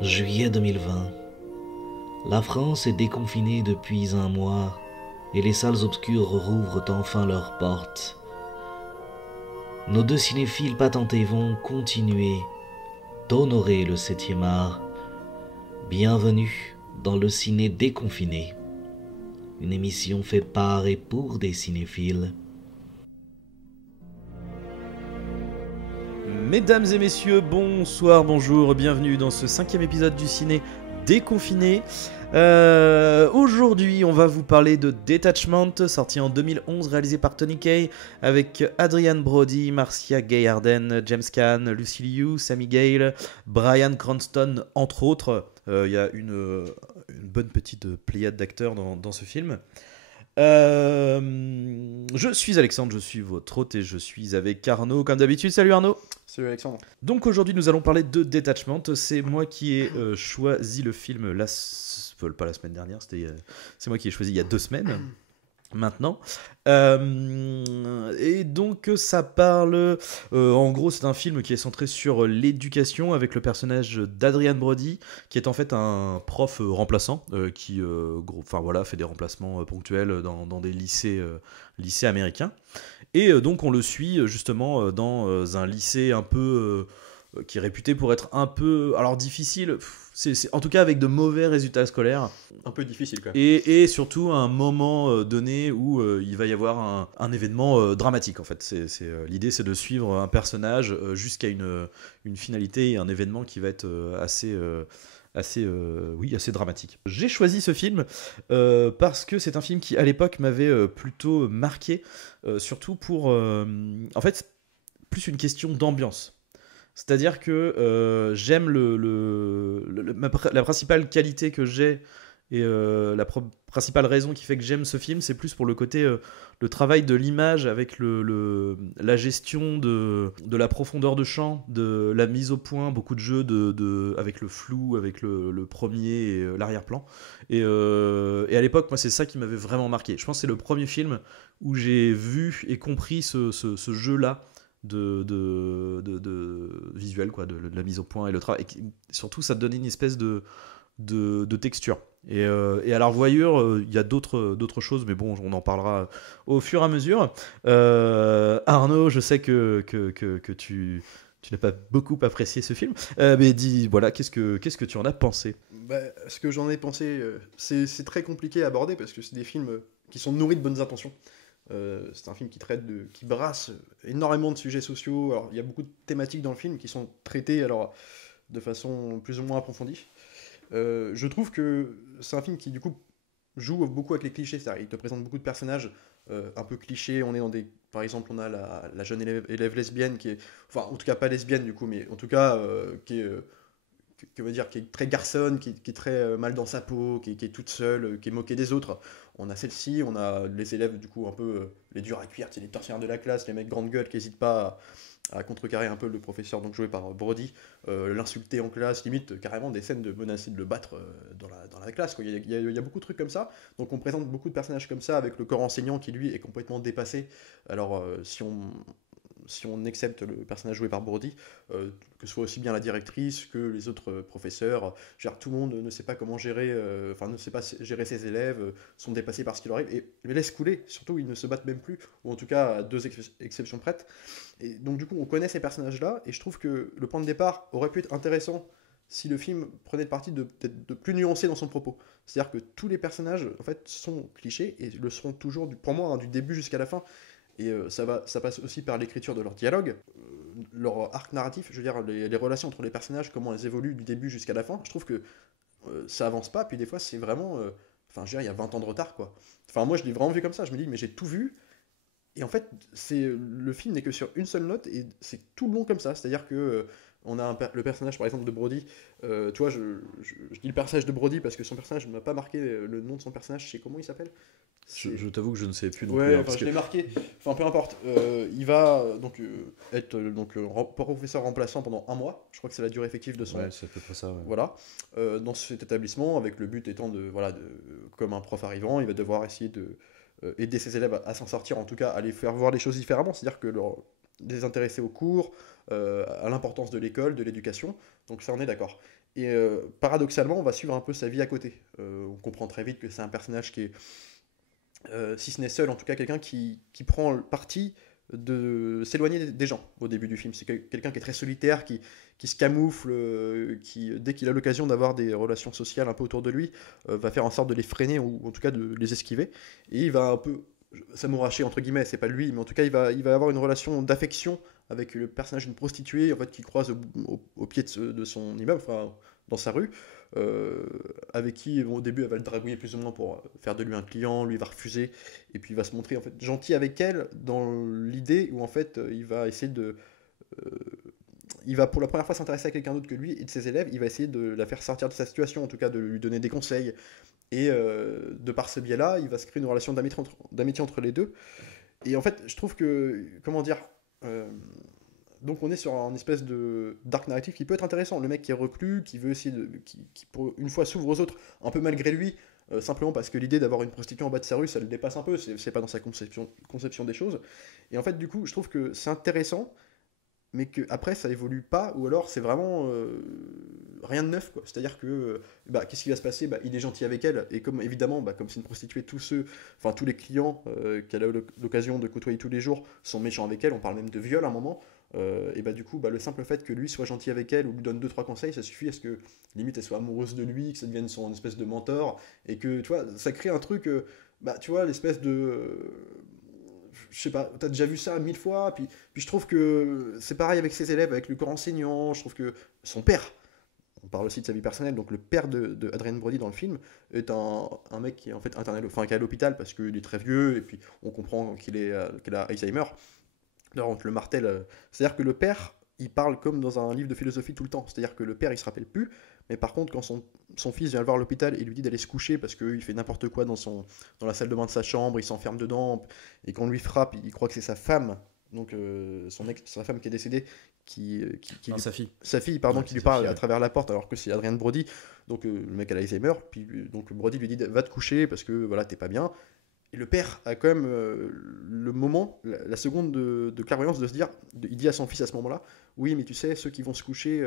Juillet 2020. La France est déconfinée depuis un mois et les salles obscures rouvrent enfin leurs portes. Nos deux cinéphiles patentés vont continuer d'honorer le 7e art. Bienvenue dans le ciné déconfiné, une émission faite par et pour des cinéphiles. Mesdames et messieurs, bonsoir, bonjour, bienvenue dans ce 5e épisode du ciné déconfiné. Aujourd'hui, on va vous parler de Detachment, sorti en 2011, réalisé par Tony Kaye, avec Adrian Brody, Marcia Gay Harden, James Caan, Lucy Liu, Sammy Gale, Bryan Cranston, entre autres. Il y a une bonne petite pléiade d'acteurs dans ce film. Je suis Alexandre, je suis votre hôte et je suis avec Arnaud comme d'habitude. Salut Arnaud. Salut Alexandre. Donc aujourd'hui nous allons parler de Detachment. C'est moi qui ai choisi le film pas la semaine dernière, c'est moi qui ai choisi il y a 2 semaines maintenant. Et donc ça parle, en gros c'est un film qui est centré sur l'éducation avec le personnage d'Adrian Brody qui est en fait un prof remplaçant qui fait des remplacements ponctuels dans des lycées américains. Et donc on le suit justement dans un lycée un peu qui est réputé pour être un peu difficile, c'est en tout cas avec de mauvais résultats scolaires. Un peu difficile quand même. Et surtout à un moment donné où il va y avoir un événement dramatique en fait. L'idée c'est de suivre un personnage jusqu'à une finalité et un événement qui va être assez dramatique. J'ai choisi ce film parce que c'est un film qui à l'époque m'avait plutôt marqué, surtout pour en fait plus une question d'ambiance. C'est-à-dire que j'aime la principale qualité que j'ai et principale raison qui fait que j'aime ce film, c'est plus pour le côté, le travail de l'image avec la gestion de la profondeur de champ, de la mise au point, beaucoup de jeux avec le flou, avec le premier et l'arrière-plan. Et à l'époque, moi, c'est ça qui m'avait vraiment marqué. Je pense que c'est le premier film où j'ai vu et compris ce jeu-là de visuel, quoi, de la mise au point et le travail. Et surtout, ça te donnait une espèce de texture. Et à la revoyure, il y a d'autres choses, mais bon, on en parlera au fur et à mesure. Arnaud, je sais que tu n'as pas beaucoup apprécié ce film, mais dis, voilà, qu'est-ce que tu en as pensé ? Ce que j'en ai pensé, c'est très compliqué à aborder parce que c'est des films qui sont nourris de bonnes intentions. C'est un film qui brasse énormément de sujets sociaux. Alors, il y a beaucoup de thématiques dans le film qui sont traitées de façon plus ou moins approfondie. Je trouve que c'est un film qui du coup joue beaucoup avec les clichés, c'est-à-dire il te présente beaucoup de personnages un peu clichés. Par exemple, on a la jeune élève lesbienne qui est, enfin en tout cas pas lesbienne du coup, mais en tout cas qui est qui est très garçonne, qui est très mal dans sa peau, qui est toute seule, qui est moquée des autres. On a celle-ci, on a les élèves du coup un peu les durs à cuire, les tortionnaires de la classe, les mecs grande gueule qui n'hésitent pas à contrecarrer un peu le professeur, donc joué par Brody, l'insulter en classe, limite carrément des scènes de menacer de le battre dans la classe, quoi. Il y a beaucoup de trucs comme ça, donc on présente beaucoup de personnages comme ça avec le corps enseignant qui lui est complètement dépassé. Alors si on accepte le personnage joué par Brody, que ce soit aussi bien la directrice que les autres professeurs, tout le monde ne sait pas comment gérer, ne sait pas gérer ses élèves, sont dépassés par ce qui leur arrive, et les laisse couler, surtout ils ne se battent même plus, ou en tout cas à 2 exceptions prêtes. Et donc du coup on connaît ces personnages-là, et je trouve que le point de départ aurait pu être intéressant si le film prenait le parti peut-être de plus nuancer dans son propos. C'est-à-dire que tous les personnages en fait sont clichés, et le seront toujours, pour moi, du début jusqu'à la fin. Et ça passe aussi par l'écriture de leur dialogue, leur arc narratif, je veux dire, les relations entre les personnages, comment elles évoluent du début jusqu'à la fin. Je trouve que ça avance pas, puis des fois c'est vraiment. Je veux dire, il y a 20 ans de retard, quoi. Enfin, moi je l'ai vraiment vu comme ça, je me dis, mais j'ai tout vu. Et en fait, le film n'est que sur une seule note, et c'est tout le long comme ça. C'est-à-dire que on a le personnage, par exemple, de Brody. Tu vois, je dis le personnage de Brody parce que son personnage ne m'a pas marqué le nom de son personnage, je sais comment il s'appelle. Je t'avoue que je ne sais plus non ouais, plus. Hein, enfin, je l'ai marqué. Enfin, peu importe. Il va être professeur remplaçant pendant 1 mois. Je crois que c'est la durée effective de son. Ouais, c'est à peu près ça. Ouais. Voilà. Dans cet établissement, avec le but étant comme un prof arrivant, il va devoir essayer de aider ses élèves à s'en sortir, en tout cas à les faire voir les choses différemment, c'est-à-dire que les intéresser aux cours, à l'importance de l'école, de l'éducation. Donc ça, on est d'accord. paradoxalement, on va suivre un peu sa vie à côté. On comprend très vite que c'est un personnage qui est, si ce n'est seul, en tout cas quelqu'un qui prend le parti de s'éloigner des gens au début du film. C'est quelqu'un qui est très solitaire, qui se camoufle, qui, dès qu'il a l'occasion d'avoir des relations sociales un peu autour de lui, va faire en sorte de les freiner ou en tout cas de les esquiver. Et il va un peu s'amouracher, entre guillemets, c'est pas lui, mais en tout cas il va avoir une relation d'affection avec le personnage d'une prostituée en fait, qu'il croise au pied de son immeuble, enfin dans sa rue, avec qui bon, au début elle va le dragouiller plus ou moins pour faire de lui un client, lui il va refuser, et puis il va se montrer en fait gentil avec elle dans l'idée où en fait il va essayer euh, il va pour la première fois s'intéresser à quelqu'un d'autre que lui et de ses élèves, il va essayer de la faire sortir de sa situation, en tout cas de lui donner des conseils, et de par ce biais-là, il va se créer une relation d'amitié entre les deux. Et en fait, je trouve que, comment dire, euh, donc on est sur un espèce de dark narrative qui peut être intéressant. Le mec qui est reclus, qui veut essayer qui pour une fois s'ouvre aux autres, un peu malgré lui, simplement parce que l'idée d'avoir une prostituée en bas de sa rue, ça le dépasse un peu, c'est pas dans sa conception des choses. Et en fait, du coup, je trouve que c'est intéressant, mais que après ça évolue pas, ou alors c'est vraiment rien de neuf, quoi. C'est-à-dire que bah, qu'est-ce qui va se passer, bah, il est gentil avec elle, et comme évidemment bah, comme c'est une prostituée, tous les clients qu'elle a eu l'occasion de côtoyer tous les jours sont méchants avec elle, on parle même de viol à un moment. Et bah du coup bah, le simple fait que lui soit gentil avec elle ou lui donne deux trois conseils, ça suffit à ce que limite elle soit amoureuse de lui, que ça devienne son espèce de mentor, et que tu vois ça crée un truc, bah tu vois l'espèce de je sais pas, t'as déjà vu ça 1000 fois, puis je trouve que c'est pareil avec ses élèves, avec le corps enseignant, je trouve que son père, on parle aussi de sa vie personnelle, donc le père de Adrien Brody dans le film, est un mec qui est en fait interné, enfin, qui est à l'hôpital parce qu'il est très vieux, et puis on comprend qu'il a Alzheimer. D'ailleurs, on te le martèle, c'est-à-dire que le père, il parle comme dans un livre de philosophie tout le temps, c'est-à-dire que le père, il se rappelle plus, mais par contre, quand son fils vient le voir à l'hôpital et lui dit d'aller se coucher parce qu'il fait n'importe quoi dans la salle de bain de sa chambre, il s'enferme dedans, et qu'on lui frappe, il croit que c'est sa femme, donc sa femme qui est décédée, Non, sa fille. sa fille, pardon, Ouais, qui lui sa parle fille, à ouais. travers la porte alors que c'est Adrien Brody, donc le mec a Alzheimer, puis donc Brody lui dit va te coucher parce que voilà, t'es pas bien. Et le père a quand même le moment, la seconde de clairvoyance de se dire, il dit à son fils à ce moment-là, oui, mais tu sais, ceux qui vont se coucher,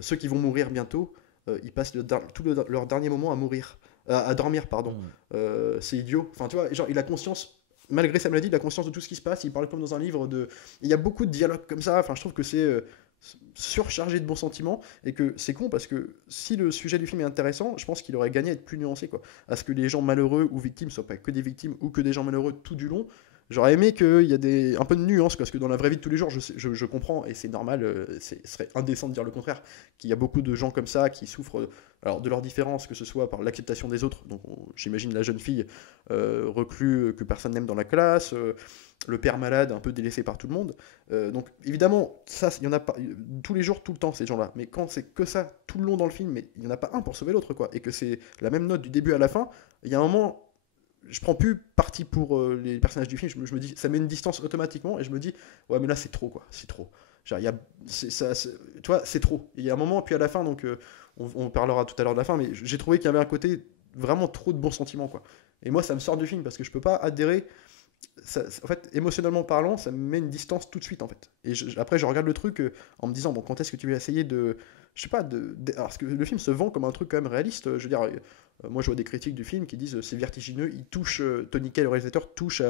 ceux qui vont mourir bientôt, ils passent leur dernier moment à mourir, à dormir, pardon. Mm. C'est idiot. Enfin, tu vois, genre, il a conscience, malgré sa maladie, il a conscience de tout ce qui se passe, il parle comme dans un livre de... Il y a beaucoup de dialogues comme ça, enfin, je trouve que c'est surchargé de bons sentiments, et que c'est con parce que si le sujet du film est intéressant, je pense qu'il aurait gagné à être plus nuancé, quoi. À ce que les gens malheureux ou victimes soient pas que des victimes ou que des gens malheureux tout du long. J'aurais aimé qu'il y ait un peu de nuance, parce que dans la vraie vie de tous les jours, je comprends, et c'est normal, ce serait indécent de dire le contraire, qu'il y a beaucoup de gens comme ça qui souffrent alors, de leurs différences, que ce soit par l'acceptation des autres, donc j'imagine la jeune fille reclus que personne n'aime dans la classe, le père malade un peu délaissé par tout le monde. Donc évidemment, ça, il y en a pas tous les jours, tout le temps, ces gens-là. Mais quand c'est que ça, tout le long dans le film, mais il n'y en a pas un pour sauver l'autre, quoi. Et que c'est la même note du début à la fin, il y a un moment je prends plus parti pour les personnages du film, je me dis, ça met une distance automatiquement, et je me dis, ouais, mais là, c'est trop, quoi, c'est trop. Genre, tu vois, c'est trop. Il y a un moment, puis à la fin, donc, on parlera tout à l'heure de la fin, mais j'ai trouvé qu'il y avait un côté vraiment trop de bons sentiments, quoi. Et moi, ça me sort du film, parce que je peux pas adhérer, en fait, émotionnellement parlant, ça me met une distance tout de suite, en fait. Et après, je regarde le truc en me disant, bon, quand est-ce que tu vas essayer de... Je sais pas, alors, parce que le film se vend comme un truc quand même réaliste. Je veux dire, moi je vois des critiques du film qui disent c'est vertigineux, il touche, Tony Kaye, le réalisateur, touche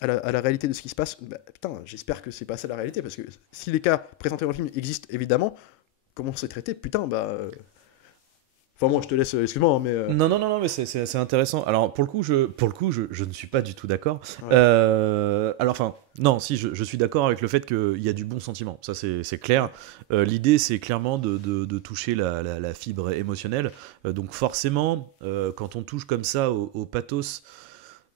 à la réalité de ce qui se passe. Bah, putain, j'espère que c'est pas ça la réalité, parce que si les cas présentés dans le film existent, évidemment, comment c'est traité, putain, bah... Enfin, moi je te laisse, excuse-moi, hein, mais... Non, mais c'est intéressant. Alors, pour le coup, je ne suis pas du tout d'accord. Ouais. Alors, enfin, non, si, je suis d'accord avec le fait qu'il y a du bon sentiment. Ça, c'est clair. L'idée, c'est clairement de toucher la fibre émotionnelle. Donc, forcément, quand on touche comme ça au pathos,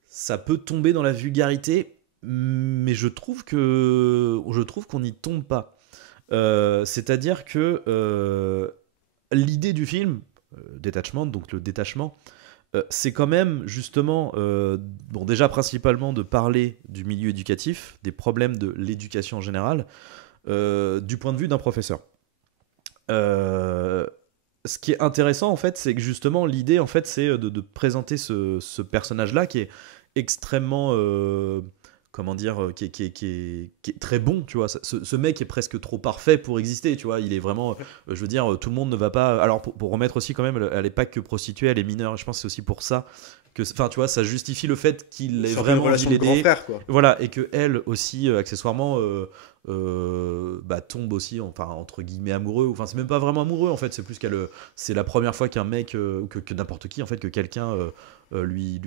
ça peut tomber dans la vulgarité, mais je trouve qu'on n'y tombe pas. C'est-à-dire que l'idée du film, détachement, donc le détachement, c'est quand même justement, bon, déjà principalement de parler du milieu éducatif, des problèmes de l'éducation en général, du point de vue d'un professeur. Ce qui est intéressant en fait, c'est que justement l'idée en fait, c'est de présenter ce personnage-là qui est extrêmement comment dire, qui est très bon, tu vois. Ce mec est presque trop parfait pour exister, tu vois. Il est vraiment, je veux dire, tout le monde ne va pas. Alors pour remettre aussi quand même, elle n'est pas que prostituée, elle est mineure. Je pense que c'est aussi pour ça que, enfin, tu vois, ça justifie le fait qu'il ait Sur une vraiment envie relation de de grand l'aider. frère, quoi. Voilà, et que elle aussi, accessoirement, tombe aussi, enfin, entre guillemets, amoureux. Enfin, c'est même pas vraiment amoureux, en fait. C'est plus qu'elle, c'est la première fois qu'un mec, ou que n'importe qui, en fait, que quelqu'un lui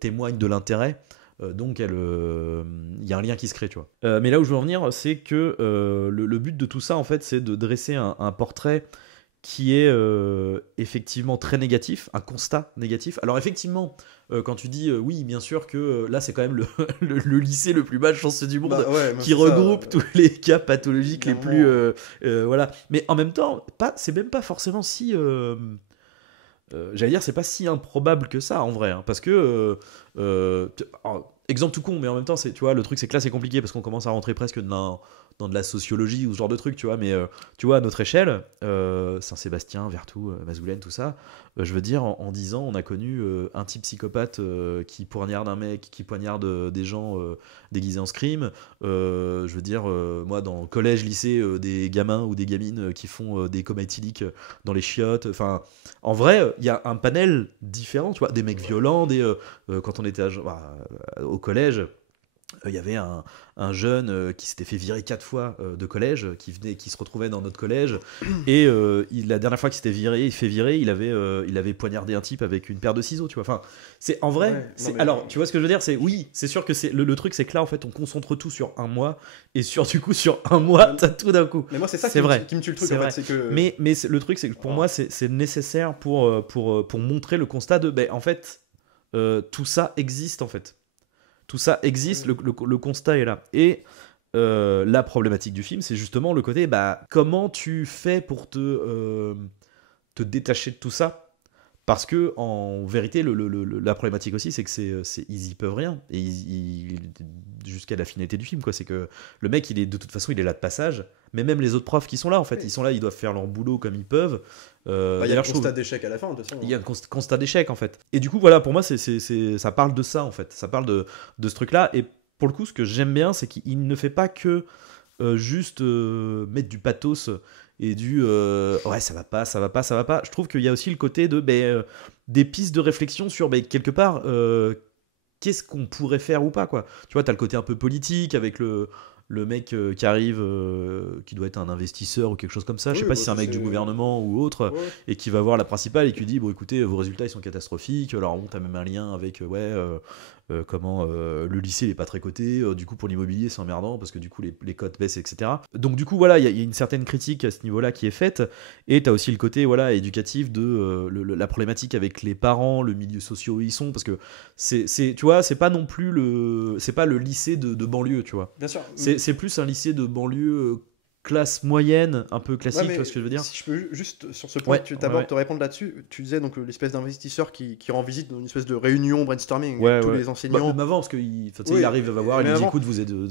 témoigne de l'intérêt. Donc il y a un lien qui se crée, tu vois. Mais là où je veux en venir, c'est que le but de tout ça, en fait, c'est de dresser un portrait qui est effectivement très négatif, un constat négatif. Alors effectivement, quand tu dis oui, bien sûr que là, c'est quand même le lycée le plus mal chanceux du monde, Bah ouais, moi, qui c'est ça, regroupe tous les cas pathologiques les évidemment. plus... voilà. Mais en même temps, c'est même pas forcément si... j'allais dire, c'est pas si improbable que ça en vrai, hein, parce que alors, exemple tout con, mais en même temps, tu vois, le truc c'est que là c'est compliqué parce qu'on commence à rentrer presque dans de la sociologie ou ce genre de truc, tu vois. Mais tu vois, à notre échelle, Saint-Sébastien, Vertou, Mazoulène, tout ça, je veux dire, en 10 ans, on a connu un type psychopathe qui poignarde un mec, qui poignarde des gens déguisés en scream. Je veux dire, moi, dans le collège, lycée, des gamins ou des gamines qui font des comas éthyliques dans les chiottes. Enfin, en vrai, il y a un panel différent, tu vois, des mecs violents, quand on était au collège. Il y avait un jeune qui s'était fait virer 4 fois de collège, qui se retrouvait dans notre collège, et la dernière fois qu'il s'était fait virer, il avait poignardé un type avec une paire de ciseaux, tu vois. Enfin, c'est en vrai. Ouais, non, mais- Alors, tu vois ce que je veux dire, c'est oui, c'est sûr que c'est le truc, c'est que là, en fait, on concentre tout sur un mois, et du coup, sur un mois, t'as tout d'un coup. Mais moi, c'est ça C'est vrai. qui me tue le truc, C'est en vrai. fait. C'est que. Mais le truc, c'est que pour moi, c'est nécessaire pour montrer le constat de, ben, en fait, tout ça existe, en fait. Tout ça existe, le constat est là. Et la problématique du film, c'est justement le côté, bah, comment tu fais pour te détacher de tout ça. Parce que en vérité, la problématique aussi, c'est que ils y peuvent rien. Et jusqu'à la finalité du film, quoi. C'est que le mec, de toute façon, il est là de passage. Mais même les autres profs qui sont là, en fait, Oui. ils sont là, ils doivent faire leur boulot comme ils peuvent. Bah, il y a D'ailleurs, le je trouve- constat d'échec à la fin, de toute façon. il y a un constat d'échec, en fait. Et du coup, voilà, pour moi, ça parle de ça, en fait. Ça parle de ce truc-là. Et pour le coup, ce que j'aime bien, c'est qu'il ne fait pas que juste mettre du pathos et ouais, ça va pas, ça va pas, ça va pas. Je trouve qu'il y a aussi le côté des pistes de réflexion sur quelque part qu'est-ce qu'on pourrait faire ou pas, quoi. Tu vois, t'as le côté un peu politique avec le mec qui arrive, qui doit être un investisseur ou quelque chose comme ça. Je sais Oui, pas bah, si c'est un ça, mec du gouvernement ou autre, Ouais. et qui va voir la principale et qui lui dit bon écoutez, vos résultats ils sont catastrophiques. Alors bon, t'as même un lien avec comment le lycée il est pas très coté, du coup pour l'immobilier c'est emmerdant parce que du coup les cotes baissent, etc. Donc du coup voilà, il y a une certaine critique à ce niveau-là qui est faite, et t'as aussi le côté voilà éducatif de la problématique avec les parents, le milieu social où ils sont, parce que tu vois, c'est pas non plus c'est pas le lycée de banlieue, tu vois. Bien sûr. C'est plus un lycée de banlieue classe moyenne, un peu classique, Ouais, tu vois ce que je veux dire. Si je peux juste sur ce point, Ouais, tu t'abordes ouais. te répondre là-dessus. Tu disais donc l'espèce d'investisseur qui rend visite dans une espèce de réunion brainstorming Ouais, avec tous ouais. les enseignants. Même avant, parce qu'il Oui, il arrive à voir, il mais lui dit avant- écoute,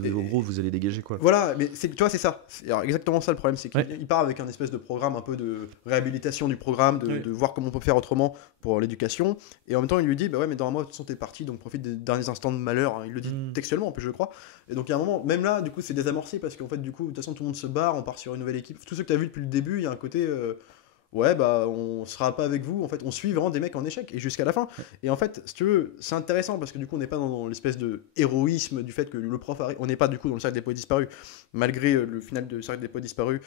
Et- en gros, vous allez dégager, quoi. Voilà, mais tu vois, c'est ça. C'est alors exactement ça le problème, c'est qu'il Ouais. il part avec un espèce de programme un peu de réhabilitation du programme, Oui. de voir comment on peut faire autrement pour l'éducation. Et en même temps, il lui dit, bah ouais, mais dans un mois, de toute façon, t'es parti, donc profite des derniers instants de malheur. Il le dit textuellement, en plus, je crois. Et donc, il y a un moment, même là, du coup, c'est désamorcé parce qu'en fait, du coup, de toute façon, tout le monde se barre, on part sur une nouvelle équipe. Tous ceux que t'as vu depuis le début, il y a un côté. Ouais, bah on sera pas avec vous, en fait, on suit vraiment des mecs en échec et jusqu'à la fin. Et en fait, si tu veux, c'est intéressant parce que du coup, on n'est pas dans l'espèce de héroïsme du fait que le prof arrive. On n'est pas du coup dans le cercle des poètes disparus, malgré le final de cercle des poètes disparus,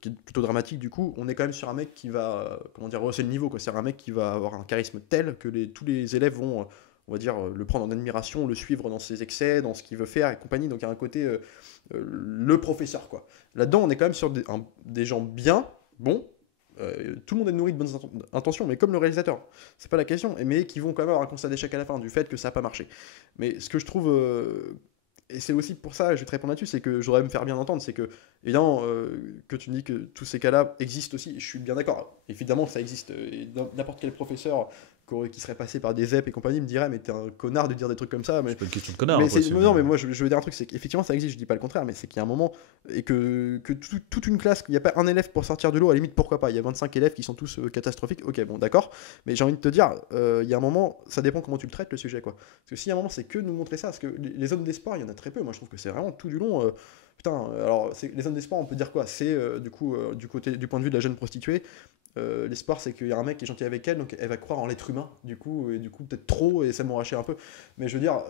qui est plutôt dramatique. Du coup, on est quand même sur un mec qui va, comment dire, rehausser le niveau, quoi. C'est un mec qui va avoir un charisme tel que tous les élèves vont, on va dire, le prendre en admiration, le suivre dans ses excès, dans ce qu'il veut faire et compagnie. Donc il y a un côté, le professeur, quoi. Là-dedans, on est quand même sur des gens bien, bons. Tout le monde est nourri de bonnes intentions, mais comme le réalisateur, c'est pas la question, mais qui vont quand même avoir un constat d'échec à la fin du fait que ça n'a pas marché. Mais ce que je trouve et c'est aussi pour ça, je vais te répondre là-dessus, c'est que j'aurais me faire bien entendre, c'est que, évidemment, que tu me dis que tous ces cas-là existent aussi, je suis bien d'accord, évidemment ça existe, et n'importe quel professeur qui serait passé par des ZEP et compagnie me dirait, mais t'es un connard de dire des trucs comme ça, mais C'est pas une question de connard. mais Après, non, mais moi je veux dire un truc, c'est qu'effectivement ça existe, je dis pas le contraire, mais c'est qu'il y a un moment, et que toute une classe, qu'il n'y a pas un élève pour sortir de l'eau, à la limite pourquoi pas, il y a 25 élèves qui sont tous catastrophiques, ok bon d'accord, mais j'ai envie de te dire, il y a un moment, ça dépend comment tu le traites le sujet quoi. Parce que si à un moment c'est que nous montrer ça, parce que les zones d'espoir, il y en a très peu, moi je trouve que c'est vraiment tout du long, putain, alors les zones d'espoir on peut dire quoi, c'est du point de vue de la jeune prostituée, l'espoir c'est qu'il y a un mec qui est gentil avec elle, donc elle va croire en l'être humain, du coup peut-être trop, et ça m'enrachait un peu. Mais je veux dire,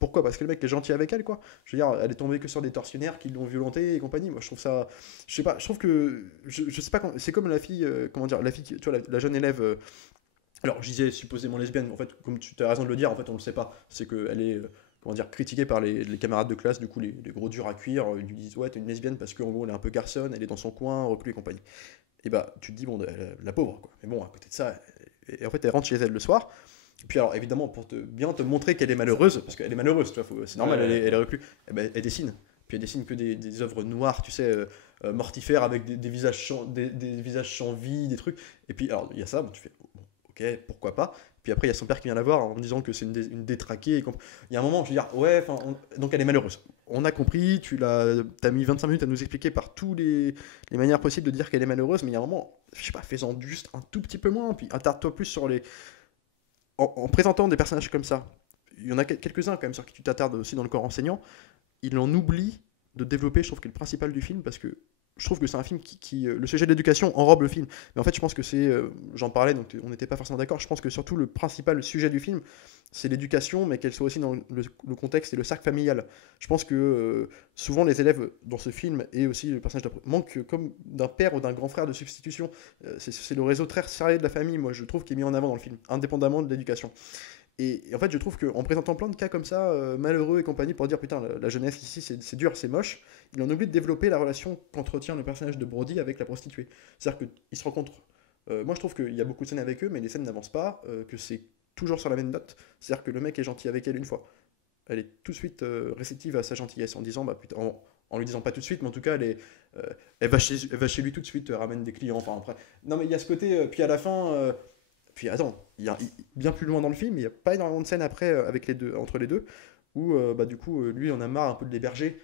pourquoi? Parce que le mec est gentil avec elle, quoi. Je veux dire, elle est tombée que sur des tortionnaires qui l'ont violentée et compagnie. Moi je trouve ça, je sais pas, je trouve que, je sais pas, c'est comme la fille, comment dire, la fille, tu vois, la jeune élève. Alors je disais supposément lesbienne, en fait, comme tu as raison de le dire, en fait on le sait pas. C'est qu'elle est, comment dire, critiquée par les camarades de classe, du coup les gros durs à cuire, ils lui disent ouais t'es une lesbienne parce qu'en gros elle est un peu garçonne, elle est dans son coin, reclus et compagnie. Et bah tu te dis bon la pauvre quoi. Mais bon à côté de ça, et en fait elle rentre chez elle le soir. Et puis alors évidemment pour bien te montrer qu'elle est malheureuse, parce qu'elle est malheureuse, tu vois, c'est normal, elle est reclus. Et ben, elle dessine. Puis elle dessine que des œuvres noires, tu sais, mortifères avec des visages des visages sans vie, des trucs. Et puis alors il y a ça, bon, tu fais bon, ok pourquoi pas. Puis après il y a son père qui vient la voir en disant que c'est une détraquée. Il y a un moment je veux dire ouais, donc elle est malheureuse. On a compris, t'as mis 25 minutes à nous expliquer par tous les manières possibles de dire qu'elle est malheureuse, mais il y a un moment, je sais pas, fais-en juste un tout petit peu moins, puis attarde-toi plus sur les. En présentant des personnages comme ça, il y en a quelques-uns quand même sur qui tu t'attardes aussi dans le corps enseignant, il en oublie de développer, je trouve, que le principal du film, parce que je trouve que c'est un film le sujet de l'éducation enrobe le film. Mais en fait, je pense que c'est, j'en parlais, donc on n'était pas forcément d'accord, je pense que surtout le principal sujet du film, c'est l'éducation, mais qu'elle soit aussi dans le contexte et le cercle familial. Je pense que souvent les élèves dans ce film, et aussi le personnage manquent comme d'un père ou d'un grand frère de substitution. C'est le réseau très serré de la famille, moi je trouve, qui est mis en avant dans le film, indépendamment de l'éducation. Et en fait, je trouve qu'en présentant plein de cas comme ça, malheureux et compagnie, pour dire putain, la jeunesse ici, c'est dur, c'est moche, il en oublie de développer la relation qu'entretient le personnage de Brody avec la prostituée. C'est-à-dire qu'ils se rencontrent. Moi, je trouve qu'il y a beaucoup de scènes avec eux, mais les scènes n'avancent pas, que c'est toujours sur la même note. C'est-à-dire que le mec est gentil avec elle une fois. Elle est tout de suite réceptive à sa gentillesse en disant, bah putain, en lui disant pas tout de suite, mais en tout cas, elle va chez lui tout de suite, ramène des clients. Enfin, après. Non, mais il y a ce côté, puis à la fin. Puis attends, bien plus loin dans le film, il n'y a pas énormément de scènes après entre les deux, où bah, du coup, lui, il en a marre un peu de l'héberger.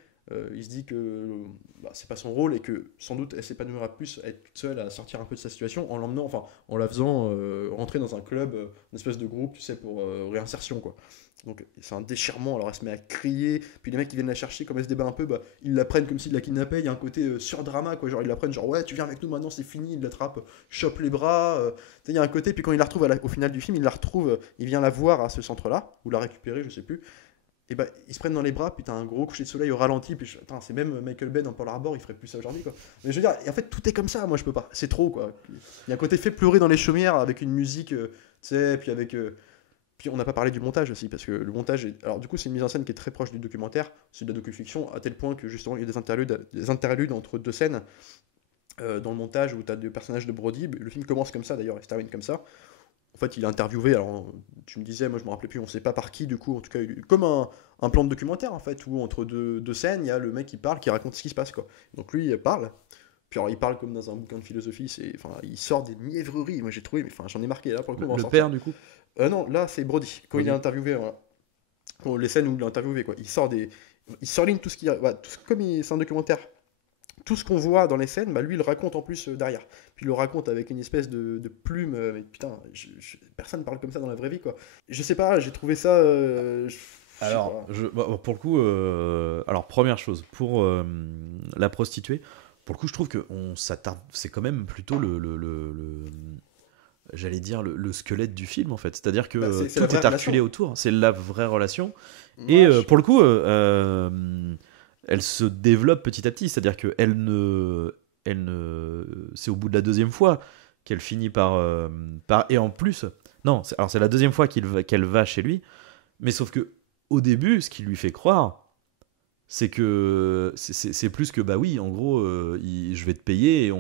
Il se dit que bah, c'est pas son rôle et que sans doute elle s'épanouira plus à être toute seule, à sortir un peu de sa situation en l'emmenant, enfin en la faisant rentrer dans un club, une espèce de groupe, tu sais, pour réinsertion quoi. Donc c'est un déchirement, alors elle se met à crier, puis les mecs qui viennent la chercher, comme elle se débat un peu, bah, ils la prennent comme s'ils la kidnappaient, il y a un côté surdrama quoi, genre ils la prennent, genre ouais tu viens avec nous maintenant c'est fini, ils l'attrapent, chope les bras, il y a un côté, puis quand il la retrouve au final du film, il la retrouve, il vient la voir à ce centre là, ou la récupérer, je sais plus, et bah ils se prennent dans les bras, puis t'as un gros coucher de soleil au ralenti, puis c'est même Michael Bay dans Pearl Harbor, il ferait plus ça aujourd'hui quoi. Mais je veux dire, en fait tout est comme ça, moi je peux pas, c'est trop quoi. Il y a un côté fait pleurer dans les chaumières avec une musique, tu sais, puis avec. Puis on n'a pas parlé du montage aussi, parce que le montage est. Alors du coup c'est une mise en scène qui est très proche du documentaire, c'est de la docu-fiction, à tel point que justement il y a des interludes entre deux scènes dans le montage où tu as des personnages de Brody. Le film commence comme ça d'ailleurs, il se termine comme ça. En fait, il est interviewé, alors tu me disais, moi je me rappelais plus, on sait pas par qui du coup, en tout cas, comme un plan de documentaire en fait, où entre deux scènes, il y a le mec qui parle, qui raconte ce qui se passe quoi. Donc lui, il parle, puis alors il parle comme dans un bouquin de philosophie, il sort des mièvreries, moi j'ai trouvé, mais j'en ai marqué là pour le coup. Le père du coup non, là c'est Brody, quand il est interviewé, voilà. Les scènes où il est interviewé, quoi. Il surligne tout ce qui. Bah, c'est un documentaire. Tout ce qu'on voit dans les scènes, bah, lui il le raconte en plus derrière. Puis il le raconte avec une espèce de plume. Mais putain, personne parle comme ça dans la vraie vie quoi. Je sais pas, j'ai trouvé ça. Alors, pour le coup, alors première chose, pour la prostituée, pour le coup je trouve que on s'attarde, c'est quand même plutôt j'allais dire le squelette du film en fait, c'est-à-dire que tout est articulé autour, c'est la vraie relation. Moi, et pour le coup elle se développe petit à petit, c'est-à-dire que c'est au bout de la deuxième fois qu'elle finit par et en plus non, c'est la deuxième fois qu'elle va chez lui, mais sauf que au début ce qui lui fait croire c'est que c'est plus que bah oui en gros je vais te payer et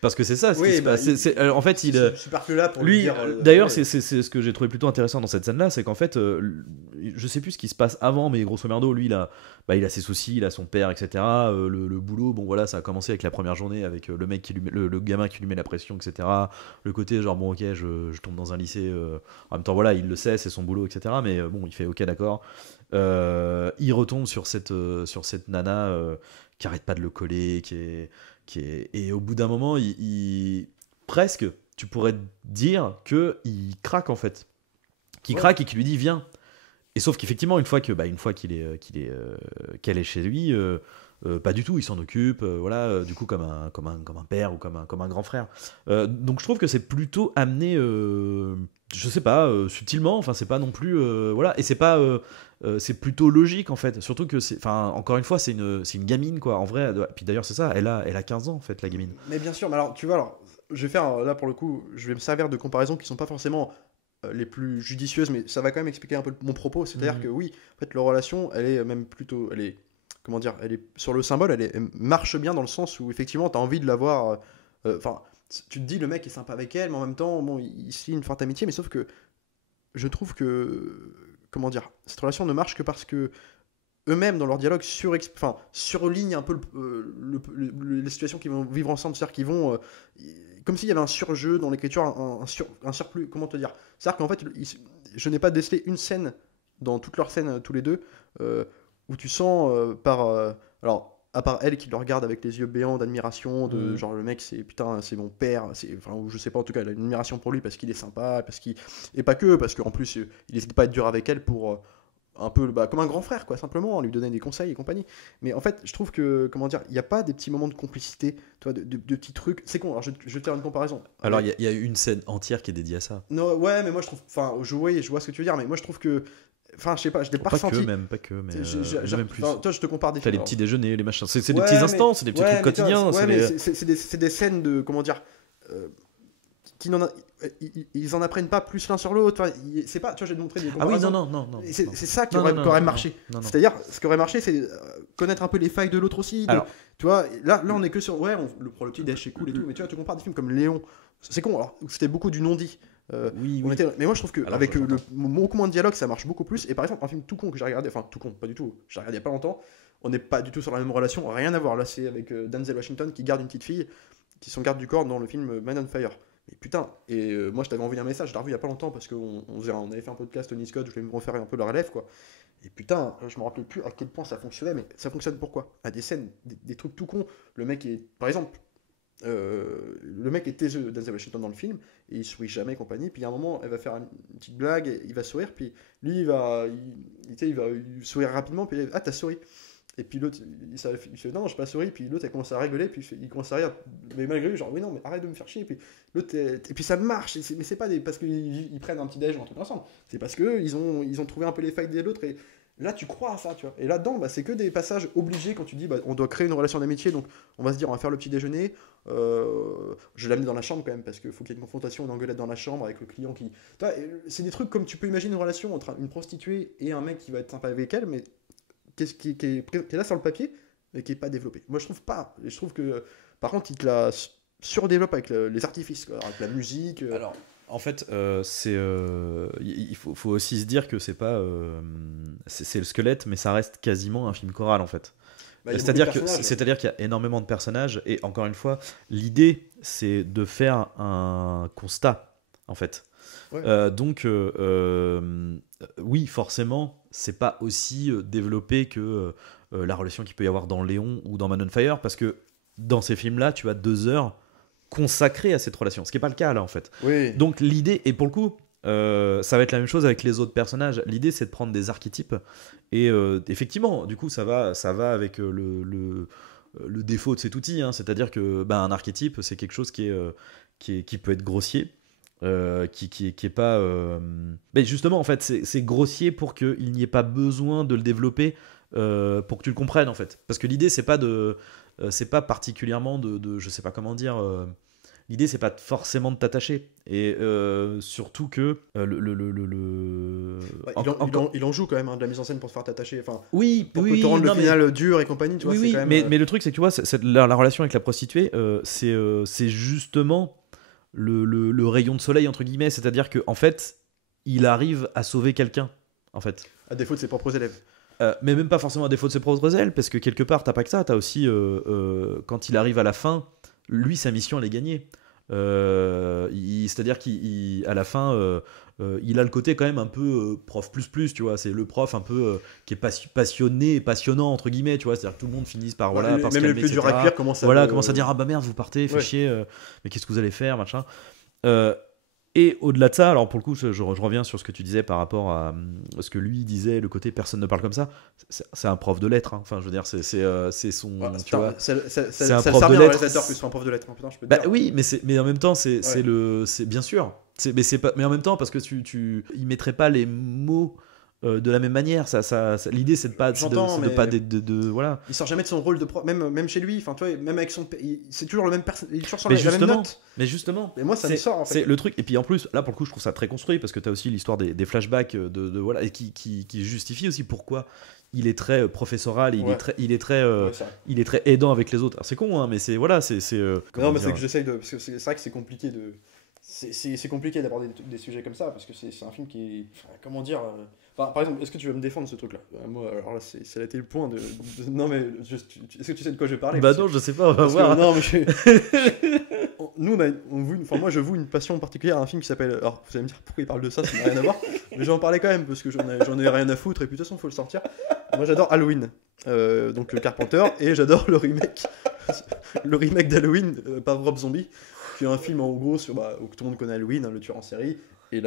Parce que c'est ça ce qui Oui, se passe. En fait, c'est super que là pour lui, lui dire. d'ailleurs, ouais. c'est ce que j'ai trouvé plutôt intéressant dans cette scène-là, c'est qu'en fait, je sais plus ce qui se passe avant, mais grosso merdo, lui, il a ses soucis, il a son père, etc. Le boulot, bon voilà, ça a commencé avec la première journée, avec le mec le gamin qui lui met la pression, etc. Le côté genre bon ok, je tombe dans un lycée. En même temps, voilà, il le sait, c'est son boulot, etc. Mais bon, il fait ok, d'accord. Il retombe sur cette nana qui arrête pas de le coller, et au bout d'un moment, presque, tu pourrais dire que il craque en fait, qui Ouais. craque et qui lui dit viens. Et sauf qu'effectivement, une fois qu'elle est chez lui, pas du tout, il s'en occupe, voilà, du coup comme un père ou comme un grand frère. Donc je trouve que c'est plutôt amené, je sais pas, subtilement. Enfin, c'est pas non plus, voilà, et c'est pas, c'est plutôt logique en fait. Surtout que enfin, encore une fois, c'est une gamine quoi. En vrai, puis d'ailleurs c'est ça, elle a 15 ans en fait la gamine. Mais bien sûr, mais alors tu vois, alors, je vais faire là pour le coup, je vais me servir de comparaisons qui sont pas forcément les plus judicieuses, mais ça va quand même expliquer un peu mon propos. C'est-à-dire que oui, en fait, leur relation, elle est même plutôt, elle est, comment dire, elle est sur le symbole, elle marche bien dans le sens où effectivement, tu as envie de la voir. Enfin, tu te dis le mec est sympa avec elle, mais en même temps, bon, il se lie une forte amitié, mais sauf que je trouve que, comment dire, cette relation ne marche que parce que eux-mêmes dans leur dialogue surlignent un peu les situations qu'ils vont vivre ensemble, c'est-à-dire qu'ils vont comme s'il y avait un surjeu dans l'écriture, un surplus, comment te dire, c'est-à-dire qu'en fait je n'ai pas décelé une scène dans toutes leurs scènes tous les deux où tu sens alors à part elle qui le regarde avec les yeux béants d'admiration, de genre le mec c'est putain c'est mon père, enfin ou je sais pas, en tout cas elle a une admiration pour lui parce qu'il est sympa, et pas que parce qu'en plus il n'hésite pas à être dur avec elle pour un peu comme un grand frère quoi, simplement lui donner des conseils et compagnie. Mais en fait je trouve que, comment dire, il n'y a pas des petits moments de complicité, toi, de petits trucs, c'est con. Alors je vais te faire une comparaison. Alors il y a une scène entière qui est dédiée à ça. Non, ouais, mais moi je trouve, enfin je vois ce que tu veux dire, mais moi je trouve que, enfin je sais pas, je l'ai pas Pas ressenti. pas que, mais même plus. Toi je te compare des T'as les films. petits déjeuners, les machins. C'est des Ouais, petits mais- instants, c'est des petits trucs mais tu vois, quotidiens. ouais, c'est mais des- c'est des scènes de, comment dire, euh, qui n'en a- ils en apprennent pas plus l'un sur l'autre. Enfin, c'est pas, tu vois, j'ai montré des Ah oui, comparaisons. non. Et c'est ça qui Non, aurait, non, qui aurait non, marché. non. C'est-à-dire, ce qui aurait marché, c'est connaître un peu les failles de l'autre aussi. Alors- Tu vois, là, on est que sur. Ouais, pour le petit déj, c'est cool et tout. Mais tu vois, tu compares des films comme Léon. C'est con, alors, où c'était beaucoup du non-dit. Oui, On oui. était- Mais moi, je trouve Alors, qu'avec j'entends. beaucoup moins de dialogue, ça marche beaucoup plus. Et par exemple, un film tout con que j'ai regardé, enfin, tout con, pas du tout, j'ai regardé il y a pas longtemps, on n'est pas du tout sur la même relation, rien à voir. Là, c'est avec Denzel Washington qui garde une petite fille, qui sont garde du corps dans le film Man on Fire. Mais putain, et moi je t'avais envoyé un message, je l'ai revu il y a pas longtemps parce on avait fait un podcast Tony Scott, je voulais me refaire un peu la relève quoi. Et putain, je me rappelle plus à quel point ça fonctionnait, mais ça fonctionne pourquoi? À des scènes, des trucs tout cons. Le mec est, par exemple, le mec est taiseux, Denzel Washington dans le film, et il sourit jamais et compagnie. Puis à un moment, elle va faire une petite blague, et il va sourire, puis lui tu sais, il va sourire rapidement, puis ah t'as souri. Et puis l'autre, il fait non, j'ai pas souri. Puis l'autre, elle commence à rigoler. Puis il commence à rire. Mais malgré lui, genre, oui, non, mais arrête de me faire chier. Puis l'autre, et puis ça marche. Mais c'est pas parce qu'ils prennent un petit déj ou un truc ensemble. C'est parce qu'ils ont trouvé un peu les failles de l'autre. Et là, tu crois à ça, tu vois. Et là-dedans, bah, c'est que des passages obligés quand tu dis, bah, on doit créer une relation d'amitié. Donc on va se dire, on va faire le petit déjeuner. Je vais l'amener dans la chambre quand même. Parce qu'il faut qu'il y ait une confrontation, une engueulade dans la chambre avec le client qui. Tu vois, c'est des trucs comme tu peux imaginer une relation entre une prostituée et un mec qui va être sympa avec elle. Mais qui est là sur le papier, mais qui n'est pas développé. Moi, je trouve pas. Et je trouve que, par contre, il te la surdéveloppe avec les artifices, quoi, avec la musique. Alors, en fait, il faut aussi se dire que c'est pas, c'est le squelette, mais ça reste quasiment un film choral en fait. Bah, il y a C'est-à-dire beaucoup que, de personnages. c'est-à-dire qu'il y a énormément de personnages et encore une fois, l'idée c'est de faire un constat en fait. Ouais. Oui, forcément, c'est pas aussi développé que la relation qu'il peut y avoir dans Léon ou dans Man on Fire, parce que dans ces films-là, tu as 2 heures consacrées à cette relation, ce qui n'est pas le cas là en fait. Oui. Donc l'idée, et pour le coup, ça va être la même chose avec les autres personnages. L'idée, c'est de prendre des archétypes, et effectivement, du coup, ça va avec le défaut de cet outil, hein. C'est-à-dire que un archétype, c'est quelque chose qui peut être grossier. Qui est pas mais justement en fait c'est grossier pour qu'il n'y ait pas besoin de le développer pour que tu le comprennes en fait, parce que l'idée c'est pas particulièrement de je sais pas comment dire l'idée c'est pas forcément de t'attacher. Et surtout que Ouais, il en joue quand même de la mise en scène pour te faire t'attacher. Enfin, oui, pour oui, te rendre non, le final dur et compagnie, tu vois. oui, C'est quand mais, même, mais le truc c'est que tu vois, la relation avec la prostituée, c'est justement le rayon de soleil entre guillemets, c'est-à-dire que en fait, il arrive à sauver quelqu'un, en fait. à défaut de ses propres élèves. Mais même pas forcément à défaut de ses propres ailes, parce que quelque part, t'as pas que ça, t'as aussi, quand il arrive à la fin, lui, sa mission, elle est gagnée. C'est-à-dire qu'à la fin, il a le côté quand même un peu prof plus, tu vois, c'est le prof un peu qui est passionné, passionnant, entre guillemets, tu vois, c'est-dire que tout le monde finisse par, voilà, par se Même calmer, le plus dur etc. à cuire commence à... Voilà, commence à dire, ah bah merde, vous partez, fait Ouais. chier, mais qu'est-ce que vous allez faire, machin. Et au-delà de ça, alors pour le coup, je reviens sur ce que tu disais par rapport à ce que lui disait, le côté personne ne parle comme ça. C'est un prof de lettres, hein. Enfin, je veux dire, c'est son. Ouais, tu vois, c'est un ça prof sert de bien à un lettres. réalisateur que ce soit un prof de lettres. Hein, putain, je peux te Bah dire. oui, mais en même temps, c'est Ouais. bien sûr. Mais en même temps, parce que il mettrait pas les mots de la même manière. L'idée, c'est de pas, J'entends, c'est de mais- pas voilà. Il sort jamais de son rôle de prof, même chez lui. Enfin, tu vois, même avec son, c'est toujours le même il est toujours sur Mais la même justement, note. mais justement, Et moi, ça me sort en c'est fait. le truc. Et puis en plus, là pour le coup, je trouve ça très construit parce que tu as aussi l'histoire des flashbacks voilà, et qui justifie aussi pourquoi il est très professoral, et Ouais. il est très Ouais, ça. il est très aidant avec les autres. Alors, c'est con, hein, mais c'est voilà, c'est Mais comment non, mais dire, c'est que j'essaye de. Parce que c'est vrai que c'est compliqué de. C'est compliqué d'aborder des sujets comme ça parce que c'est un film qui est. Enfin, comment dire. Enfin, par exemple, est-ce que tu veux me défendre ce truc-là? Moi, alors là, ça a été le point de. Non, mais est-ce que tu sais de quoi je vais parler? bah Parce non, je sais pas, on va parce que- voir. non, mais nous, enfin, moi, je voue une passion particulière à un film qui s'appelle. Alors, vous allez me dire pourquoi il parle de ça, ça n'a rien à voir. Mais j'en parlais quand même parce que j'en ai rien à foutre et puis de toute façon, faut le sortir. Moi, j'adore Halloween, donc le Carpenter, et j'adore le remake d'Halloween par Rob Zombie, qui est un film en gros sur où tout le monde connaît Halloween, hein, le tueur en série, et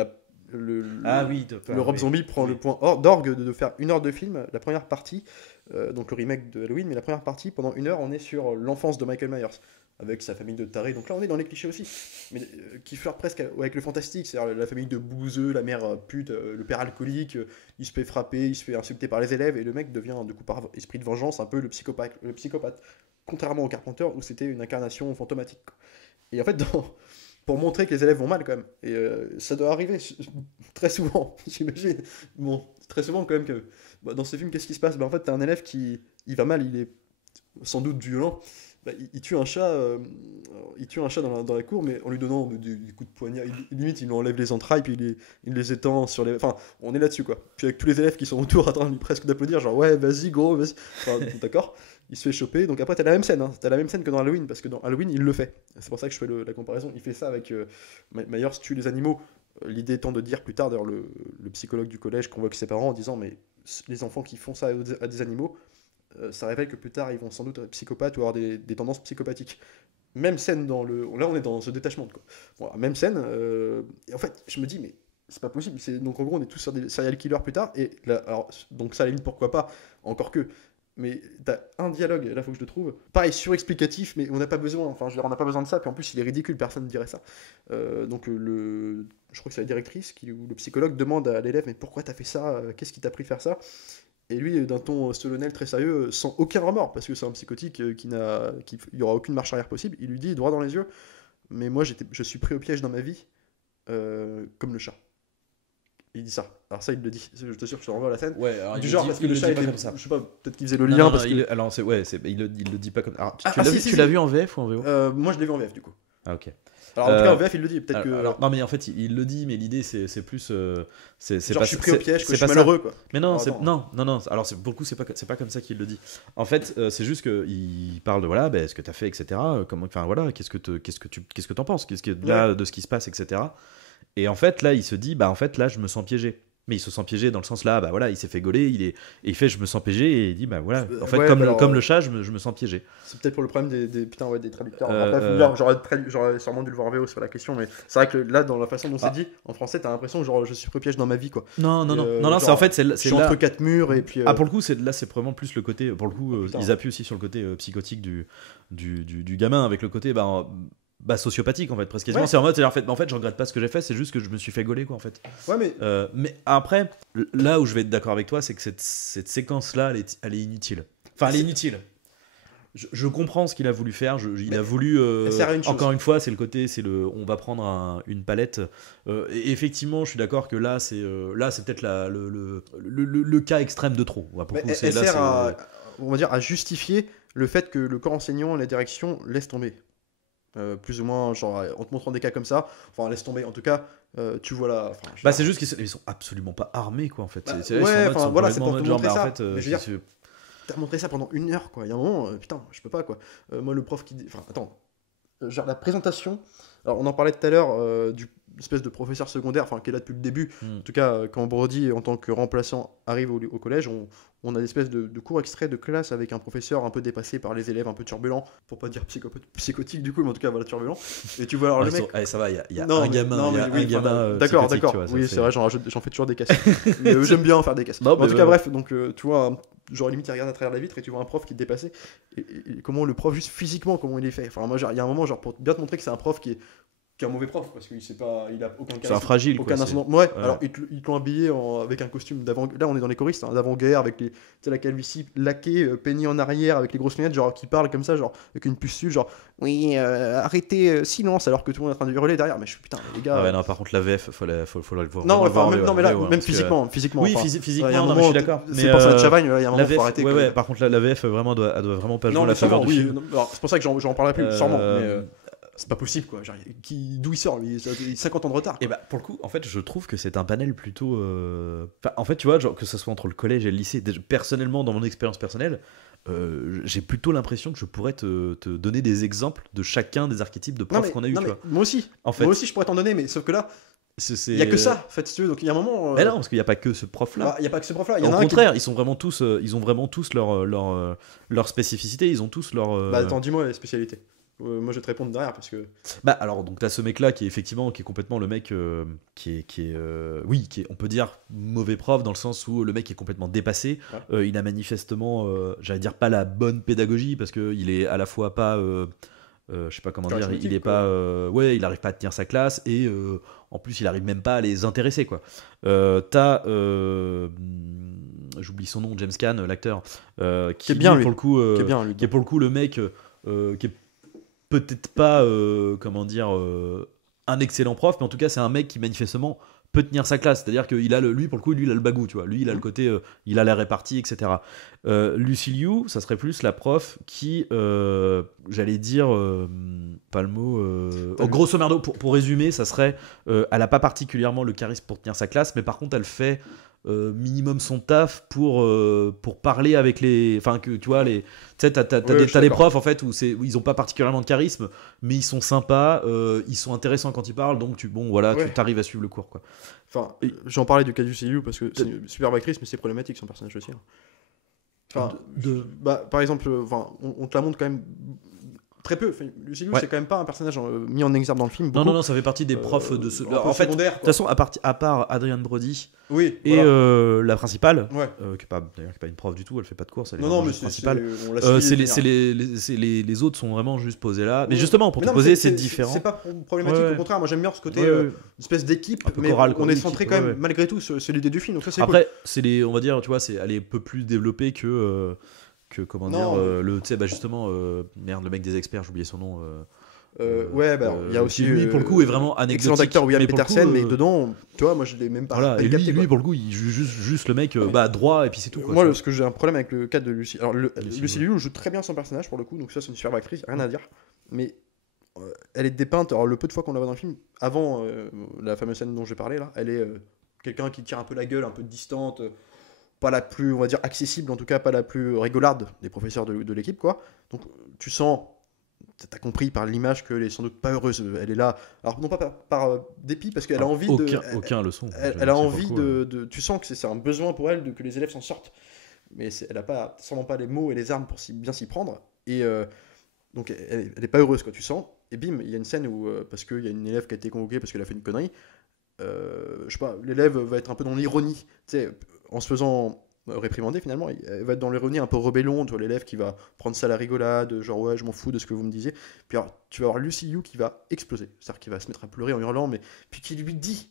Ah oui, le Rob Zombie prend le point d'orgue de faire 1 heure de film, la première partie, donc le remake de Halloween, mais la première partie, pendant 1 heure, on est sur l'enfance de Michael Myers, avec sa famille de tarés, donc là on est dans les clichés aussi, mais qui flirtent presque avec le fantastique, c'est-à-dire la famille de bouseux, la mère pute, le père alcoolique, il se fait frapper, il se fait insulter par les élèves, et le mec devient, du coup, par esprit de vengeance, un peu le psychopathe. Contrairement au Carpenter, où c'était une incarnation fantomatique, quoi. Et en fait, pour montrer que les élèves vont mal quand même. Et ça doit arriver très souvent, j'imagine. Bon, très souvent quand même que dans ce film, qu'est-ce qui se passe? En fait, t'as un élève il va mal, il est sans doute violent. Il tue un chat, dans la cour, mais en lui donnant des coups de poignard. Limite, il lui enlève les entrailles, puis il les étend sur les. Enfin, on est là-dessus quoi. Puis avec tous les élèves qui sont autour, en train de presque d'applaudir, genre ouais, vas-y, gros, vas-y. Enfin, d'accord. Il se fait choper, donc après t'as la même scène, hein. T'as la même scène que dans Halloween, parce que dans Halloween il le fait. C'est pour ça que je fais la comparaison. Il fait ça avec Myers tue les animaux. L'idée étant de dire plus tard, d'ailleurs le psychologue du collège convoque ses parents en disant mais les enfants qui font ça à des animaux, ça révèle que plus tard ils vont sans doute être psychopathes ou avoir des tendances psychopathiques. Même scène là on est dans ce détachement quoi. Voilà, même scène, et en fait je me dis mais c'est pas possible, donc en gros on est tous sur des serial killers plus tard, et là, alors, donc ça à la limite pourquoi pas, encore que, mais t'as un dialogue, là faut que je le trouve, pareil surexplicatif, mais on n'a pas besoin, enfin je veux dire, on n'a pas besoin de ça, puis en plus il est ridicule, personne ne dirait ça. Donc je crois que c'est la directrice ou le psychologue demande à l'élève mais pourquoi t'as fait ça, qu'est-ce qui t'a pris de faire ça, et lui d'un ton solennel très sérieux, sans aucun remords, parce que c'est un psychotique il y aura aucune marche arrière possible, il lui dit droit dans les yeux mais moi je suis pris au piège dans ma vie, comme le chat. Il dit ça. Alors ça, il le dit. Je te sûr que je te renvoie à la scène. Ouais, alors Du genre, parce que le chat pas était... comme ça. Je sais pas, peut-être qu'il faisait le Non, lien, non, parce non, que... alors il le dit pas comme. Alors, Ah, tu l'as vu, si, tu l'as vu en VF ou en VO? Moi, je l'ai vu en VF, du coup. Ah ok. Alors, en tout cas, en VF, il le dit. Peut-être que... Alors, non mais en fait il le dit, mais l'idée c'est plus c'est genre, pas, je suis pris au piège, que je suis pas ça. malheureux, quoi. Mais non, Alors, non. Alors pour le coup c'est pas comme ça qu'il le dit. En fait c'est juste que il parle de voilà, ce que t'as fait, etc. Comment, enfin voilà, qu'est-ce que t'en penses, qu'est-ce que là de ce qui se passe, etc. Et en fait là il se dit en fait là je me sens piégé. Mais il se sent piégé dans le sens là, voilà, il s'est fait gauler, et il fait je me sens piégé, et il dit voilà, en fait ouais, comme le chat, je me sens piégé. c'est peut-être pour le problème des traducteurs. Euh, Après, faut dire, j'aurais sûrement dû le voir en VO sur la question, mais c'est vrai que là, dans la façon dont c'est dit, en français, t'as l'impression que genre, je suis pris au piège dans ma vie, quoi. Non, genre, c'est en fait Je suis là. entre quatre murs, et puis... Ah, pour le coup, c'est vraiment plus le côté. Pour le coup, putain. ils appuient aussi sur le côté psychotique du gamin, avec le côté sociopathique en fait, presque quasiment. Ouais. C'est en mode, en fait, je regrette pas ce que j'ai fait, c'est juste que je me suis fait gauler, quoi, en fait. Ouais, mais... Mais après, là où je vais être d'accord avec toi, c'est que cette séquence-là, elle est inutile. Enfin, elle est inutile. Je comprends ce qu'il a voulu faire. Il a voulu. elle sert à une chose. Encore une fois, c'est le côté, on va prendre une palette. Et effectivement, je suis d'accord que là, c'est peut-être le cas extrême de trop. Ouais, pour le coup, elle là, sert à, on va dire, à justifier le fait que le corps enseignant et la direction laissent tomber. Plus ou moins, genre, en te montrant des cas comme ça, enfin, laisse tomber. En tout cas, tu vois là. C'est juste qu'ils sont absolument pas armés, quoi, en fait. Ouais, enfin, voilà, c'est pour te montrer ça. En fait, mais je veux dire, t'as montré ça pendant 1 heure, quoi. Il y a un moment, putain, je peux pas, quoi. Moi, le prof qui dit. Enfin, attends. Genre, la présentation. Alors, on en parlait tout à l'heure du espèce de professeur secondaire, enfin, qui est là depuis le début. En tout cas, quand Brody, en tant que remplaçant, arrive au collège, on a des espèces de cours extraits de classe avec un professeur un peu dépassé par les élèves, un peu turbulent, pour pas dire psychotique du coup, mais en tout cas, voilà, turbulent. Et tu vois alors le mec. Ça va, il y a un gamin. D'accord. Oui, c'est vrai, j'en fais toujours des casses. Mais j'aime bien faire des casses. En tout cas, bref, donc tu vois, genre limite, il regarde à travers la vitre et tu vois un prof qui est dépassé. Et comment le prof, juste physiquement, comment il est fait. Enfin, moi, il y a un moment, genre, pour bien te montrer que c'est un prof qui est un mauvais prof, parce qu'il sait pas, il a aucun c'est un fragile, aucun incident. Ouais, alors ils te l'ont habillé avec un costume d'avant. Là, on est dans les choristes, d'avant-guerre, avec la calvitie laquée, peignée en arrière, avec les grosses lunettes, genre qui parle comme ça, genre avec une puce genre oui, arrêtez, silence, alors que tout le monde est en train de hurler derrière. Mais je suis putain, les gars. Ouais, non, par contre, la VF, faut le voir. Non, mais là, même physiquement. Oui, physiquement, je suis d'accord. C'est pour ça que Chavagne, il y a un moment, faut arrêter. Ouais, par contre, la VF, vraiment, elle doit vraiment pas jouer la faveur du film. C'est pour ça que j'en parlerai plus, sûrement. C'est pas possible, quoi. D'où il sort, lui, il a 50 ans de retard. Et bah, pour le coup, en fait, je trouve que c'est un panel plutôt. En fait, tu vois, genre, que ce soit entre le collège et le lycée, personnellement, dans mon expérience personnelle, j'ai plutôt l'impression que je pourrais te donner des exemples de chacun des archétypes de profs qu'on a eu. Tu vois. Moi aussi. En fait, moi aussi, je pourrais t'en donner, mais sauf que là. Il y a que ça, en fait, si tu veux. Donc il y a un moment. Mais non, parce qu'il n'y a pas que ce prof-là. Il y a pas que ce prof-là. Au contraire, ils ont vraiment tous leur spécificité. Ils ont tous leur. Bah attends, dis-moi les spécialités. Moi je vais te répondre derrière parce que. Bah alors donc t'as ce mec là qui est complètement le mec qui est on peut dire mauvais prof dans le sens où le mec est complètement dépassé. Il a manifestement j'allais dire pas la bonne pédagogie parce que il est à la fois pas je sais pas comment dire, il est pas il arrive pas à tenir sa classe et en plus il arrive même pas à les intéresser quoi. T'as j'oublie son nom, James Caan, l'acteur qui est bien lui, pour le coup qui est pour le coup le mec qui est peut-être pas un excellent prof, mais en tout cas c'est un mec qui manifestement peut tenir sa classe, c'est-à-dire qu'il a lui il a le bagou, tu vois, lui il a le côté il a la répartie, etc. Lucy Liu, ça serait plus la prof qui j'allais dire pas le mot grosso merdo, pour résumer, ça serait elle a pas particulièrement le charisme pour tenir sa classe, mais par contre elle fait minimum son taf pour parler avec les, enfin que tu vois les, tu sais t'as des profs en fait où ils ont pas particulièrement de charisme mais ils sont sympas, ils sont intéressants quand ils parlent, donc tu t'arrives à suivre le cours quoi. Enfin j'en parlais du cas du CIU parce que c'est une super actrice mais c'est problématique son personnage aussi. Enfin par exemple on te la montre quand même très peu. Lucy Liu, c'est quand même pas un personnage mis en exergue dans le film. Non, ça fait partie des profs de ce. En fait, de toute façon, à part Adrian Brody et voilà. la principale, qui est pas une prof du tout, elle fait pas de course, elle est juste principale. Les autres sont vraiment juste posés là. Mais justement, pour te poser, c'est différent. C'est pas problématique, au contraire, moi j'aime bien ce côté espèce d'équipe, mais on est centré quand même, malgré tout, sur l'idée du film. Donc ça, c'est après, on va dire, tu vois, elle est un peu plus développée que comment dire justement merde, le mec des experts, j'ai oublié son nom il y a aussi lui pour le coup est vraiment anecdotique, excellent acteur William Petersen, mais dedans tu vois moi je l'ai même pas voilà, et lui pour le coup il joue juste le mec droit et puis c'est tout quoi, moi ce que j'ai un problème avec le cas de Lucy, alors Lucy Liu joue très bien son personnage pour le coup, donc ça c'est une super actrice, rien à dire, mais elle est dépeinte, alors le peu de fois qu'on la voit dans le film avant la fameuse scène dont j'ai parlé là, elle est quelqu'un qui tire un peu la gueule, un peu distante, pas la plus, on va dire, accessible, en tout cas pas la plus rigolarde des professeurs de l'équipe, quoi. Donc tu sens, t'as compris par l'image qu'elle est sans doute pas heureuse. Elle est là, alors non pas par dépit, parce qu'elle a envie aucun leçon. Elle a envie de. Tu sens que c'est un besoin pour elle que les élèves s'en sortent. Mais elle a pas, sûrement pas les mots et les armes pour bien s'y prendre. Et donc elle est pas heureuse, quoi, tu sens. Et bim, il y a une scène où, parce qu'il y a une élève qui a été convoquée parce qu'elle a fait une connerie, je sais pas, l'élève va être un peu dans l'ironie, tu sais, en se faisant réprimander finalement, elle va être dans l'ironie un peu rébellion, tu vois, l'élève qui va prendre ça à la rigolade, genre ouais je m'en fous de ce que vous me disiez, puis alors, tu vas avoir Lucy Liu qui va exploser, c'est-à-dire qu'il va se mettre à pleurer en hurlant, mais puis qui lui dit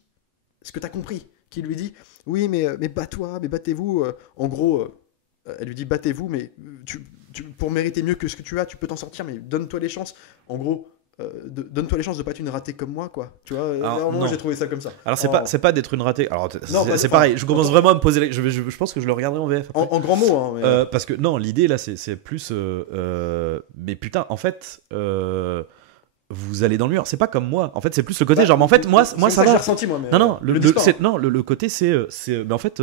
ce que t'as compris, qui lui dit oui mais bats-toi, mais battez-vous, en gros Elle lui dit battez-vous, mais pour mériter mieux que ce que tu as, tu peux t'en sortir, mais donne-toi les chances. En gros, donne-toi les chances de pas être une ratée comme moi, quoi. Tu vois, Alors, moi non. j'ai trouvé ça comme ça. Alors c'est pas d'être une ratée. Alors Non, c'est enfin, pareil. Je commence vraiment à me poser. Je pense que je le regarderai en VF. Après. En grands mots, hein. Mais, Parce que non, l'idée là, c'est plus. Mais putain, en fait. Vous allez dans le mur, c'est pas comme moi. En fait, c'est plus le côté genre. Mais en fait, moi ça va. J'ai ressenti moi. Mais, Non, le dis pas, hein. non, le côté c'est. Mais en fait,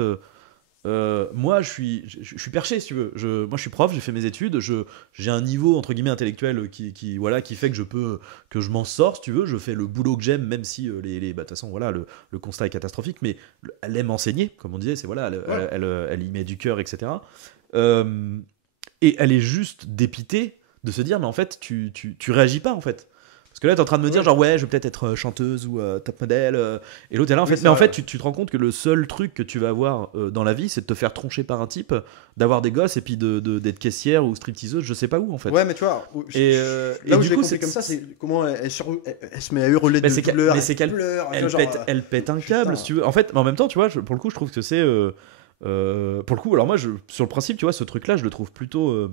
moi je suis perché si tu veux. Moi je suis prof, j'ai fait mes études, j'ai un niveau entre guillemets intellectuel qui fait que je m'en sors si tu veux. Je fais le boulot que j'aime, même si bah, de toute façon voilà le constat est catastrophique, mais elle aime enseigner, comme on disait, c'est voilà, elle y met du cœur, etc. Et elle est juste dépitée de se dire mais en fait tu réagis pas en fait. Parce que là, t'es en train de me dire, genre, ouais, je vais peut-être être chanteuse ou top modèle. Et l'autre est là, en fait. Mais en fait, tu te rends compte que le seul truc que tu vas avoir dans la vie, c'est de te faire troncher par un type, d'avoir des gosses et puis d'être caissière ou stripteaseuse, je sais pas où, en fait. Ouais, mais tu vois, là où j'ai compris comme ça, c'est comment elle se met à hurler de douleur, elle pleure. Elle pète un câble, putain. si tu veux. En fait, mais en même temps, tu vois, pour le coup, je trouve que c'est. Pour le coup, alors moi, sur le principe, tu vois, ce truc-là, je le trouve plutôt.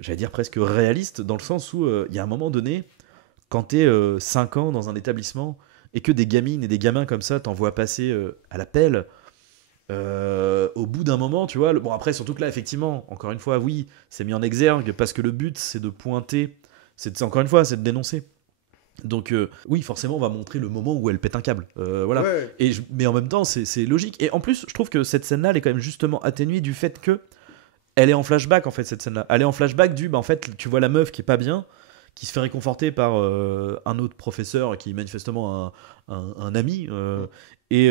J'allais dire presque réaliste, dans le sens où il y a un moment donné. Quand t'es 5 ans dans un établissement et que des gamines et des gamins comme ça t'envoient passer à la pelle, au bout d'un moment, tu vois. Bon, après, surtout que là, effectivement, encore une fois, oui, c'est mis en exergue parce que le but, c'est de pointer, encore une fois, c'est de dénoncer. Donc, oui, forcément, on va montrer le moment où elle pète un câble. Voilà. Ouais. Mais en même temps, c'est logique. Et en plus, je trouve que cette scène-là, elle est quand même justement atténuée du fait que elle est en flashback, en fait, cette scène-là. Elle est en flashback bah, en fait, tu vois la meuf qui est pas bien, qui se fait réconforter par un autre professeur qui est manifestement un ami et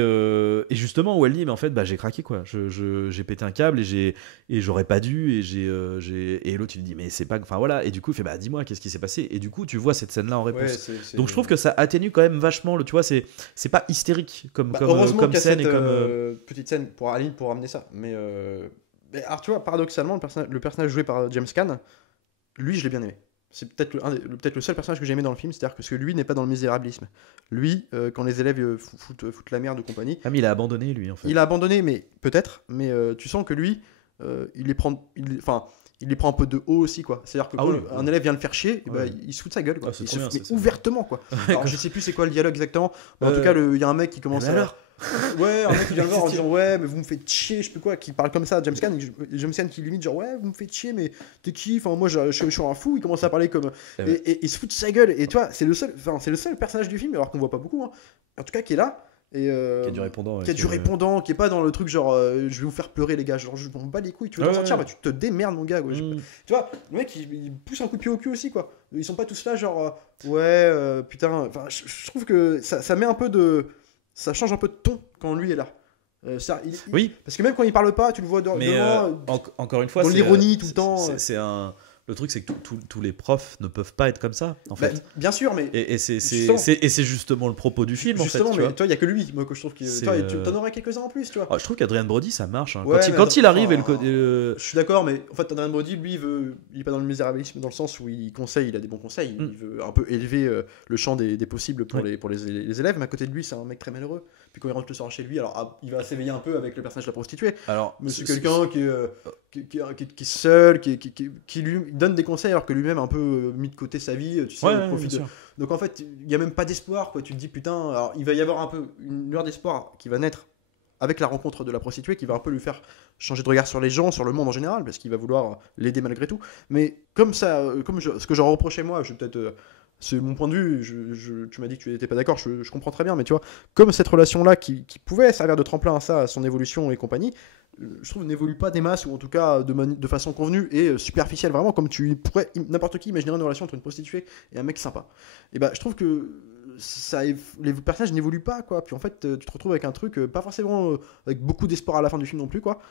justement où elle dit mais en fait bah, j'ai craqué quoi, j'ai pété un câble et j'aurais pas dû et l'autre il lui dit mais c'est pas enfin voilà et du coup il fait bah dis-moi qu'est-ce qui s'est passé et du coup tu vois cette scène là en réponse donc je trouve que ça atténue quand même vachement tu vois c'est pas hystérique comme heureusement qu'il y a scène cette et comme petite scène pour Aline pour ramener ça mais alors tu vois paradoxalement le personnage joué par James Caan lui je l'ai bien aimé. C'est peut-être le seul personnage que j'ai aimé dans le film, c'est-à-dire que lui n'est pas dans le misérabilisme. Lui, quand les élèves foutent la merde de compagnie... Ah mais il a abandonné lui en fait. Il a abandonné, mais peut-être, mais tu sens que lui, il les prend un peu de haut aussi, quoi. C'est-à-dire que quand un élève vient le faire chier, bah, il se fout de sa gueule, quoi. Il se fout, mais ouvertement, quoi. Alors je sais plus c'est quoi le dialogue exactement, mais en tout cas, il y a un mec qui commence à... Ouais, un mec qui vient le voir en disant ouais mais vous me faites chier, je sais plus quoi, qui parle comme ça à James Caan qui limite genre ouais vous me faites chier mais t'es qui, enfin moi je suis un fou, il commence à parler comme et il se fout de sa gueule et tu vois c'est le seul personnage du film alors qu'on voit pas beaucoup hein. En tout cas qui est là et qui a du répondant qui est pas dans le truc genre je vais vous faire pleurer les gars, genre je m'en bats les couilles, tu veux t'en sortir bah tu te démerdes mon gars quoi. Tu vois le mec il pousse un coup de pied au cul aussi quoi, ils sont pas tous là genre putain, enfin je trouve que ça met un peu de ça change un peu de ton quand lui est là. Oui. Parce que même quand il parle pas, tu le vois encore une fois, dans l'ironie tout le temps. Le truc, c'est que tous les profs ne peuvent pas être comme ça, en fait. Bien sûr, mais. Et c'est justement le propos du film, justement, en fait. Mais toi, il n'y a que lui, moi, que je trouve que. Tu en aurais quelques-uns en plus, tu vois. Je trouve qu'Adrien Brody, ça marche. Hein. Ouais, quand il arrive. Je suis d'accord, mais en fait, Adrien Brody, lui, il est pas dans le misérabilisme, dans le sens où il a des bons conseils. Il veut un peu élever le champ des possibles pour les élèves, mais à côté de lui, c'est un mec très malheureux. Puis quand il rentre le soir chez lui, alors il va s'éveiller un peu avec le personnage de la prostituée. Mais c'est quelqu'un qui est seul, qui lui donne des conseils alors que lui-même a un peu mis de côté sa vie, tu sais, il profite donc en fait il n'y a même pas d'espoir quoi. Tu te dis putain, alors il va y avoir un peu une lueur d'espoir qui va naître avec la rencontre de la prostituée qui va un peu lui faire changer de regard sur les gens, sur le monde en général, parce qu'il va vouloir l'aider malgré tout. Mais comme ça, ce que j'en reprochais moi, je vais peut-être c'est mon point de vue, tu m'as dit que tu n'étais pas d'accord, je comprends très bien, mais tu vois, comme cette relation-là qui pouvait servir de tremplin à ça, à son évolution et compagnie, je trouve n'évolue pas des masses, ou en tout cas de façon convenue et superficielle, vraiment, comme n'importe qui imaginerait une relation entre une prostituée et un mec sympa. Et bah, je trouve que les personnages n'évoluent pas, quoi. Puis en fait, tu te retrouves avec un truc, pas forcément avec beaucoup d'espoir à la fin du film non plus, quoi.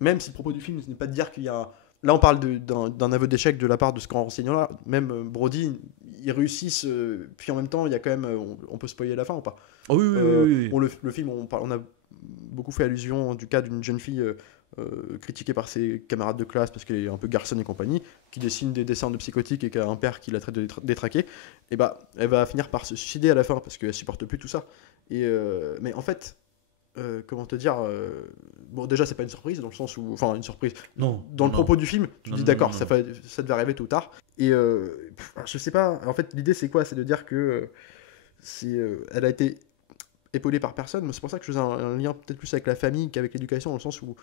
Même si le propos du film, ce n'est pas de dire qu'il y a... Là, on parle d'un aveu d'échec de la part de ce grand enseignant-là. Même Brody, ils réussissent, puis en même temps, il y a quand même... on peut spoiler la fin ou pas? Oui. Le film, on a beaucoup fait allusion du cas d'une jeune fille critiquée par ses camarades de classe parce qu'elle est un peu garçonne et compagnie, qui dessine des dessins de psychotique et qui a un père qui la traite de détraquée. Et bah, elle va finir par se suicider à la fin parce qu'elle supporte plus tout ça. Mais en fait... comment te dire, bon déjà c'est pas une surprise dans le sens où, enfin une surprise, Non. dans le propos du film, tu te Non, dis non, d'accord, non, ça devait arriver tôt ou tard. Et je sais pas, en fait l'idée c'est quoi? C'est de dire que elle a été épaulée par personne, mais c'est pour ça que je faisais un lien peut-être plus avec la famille qu'avec l'éducation, dans le sens où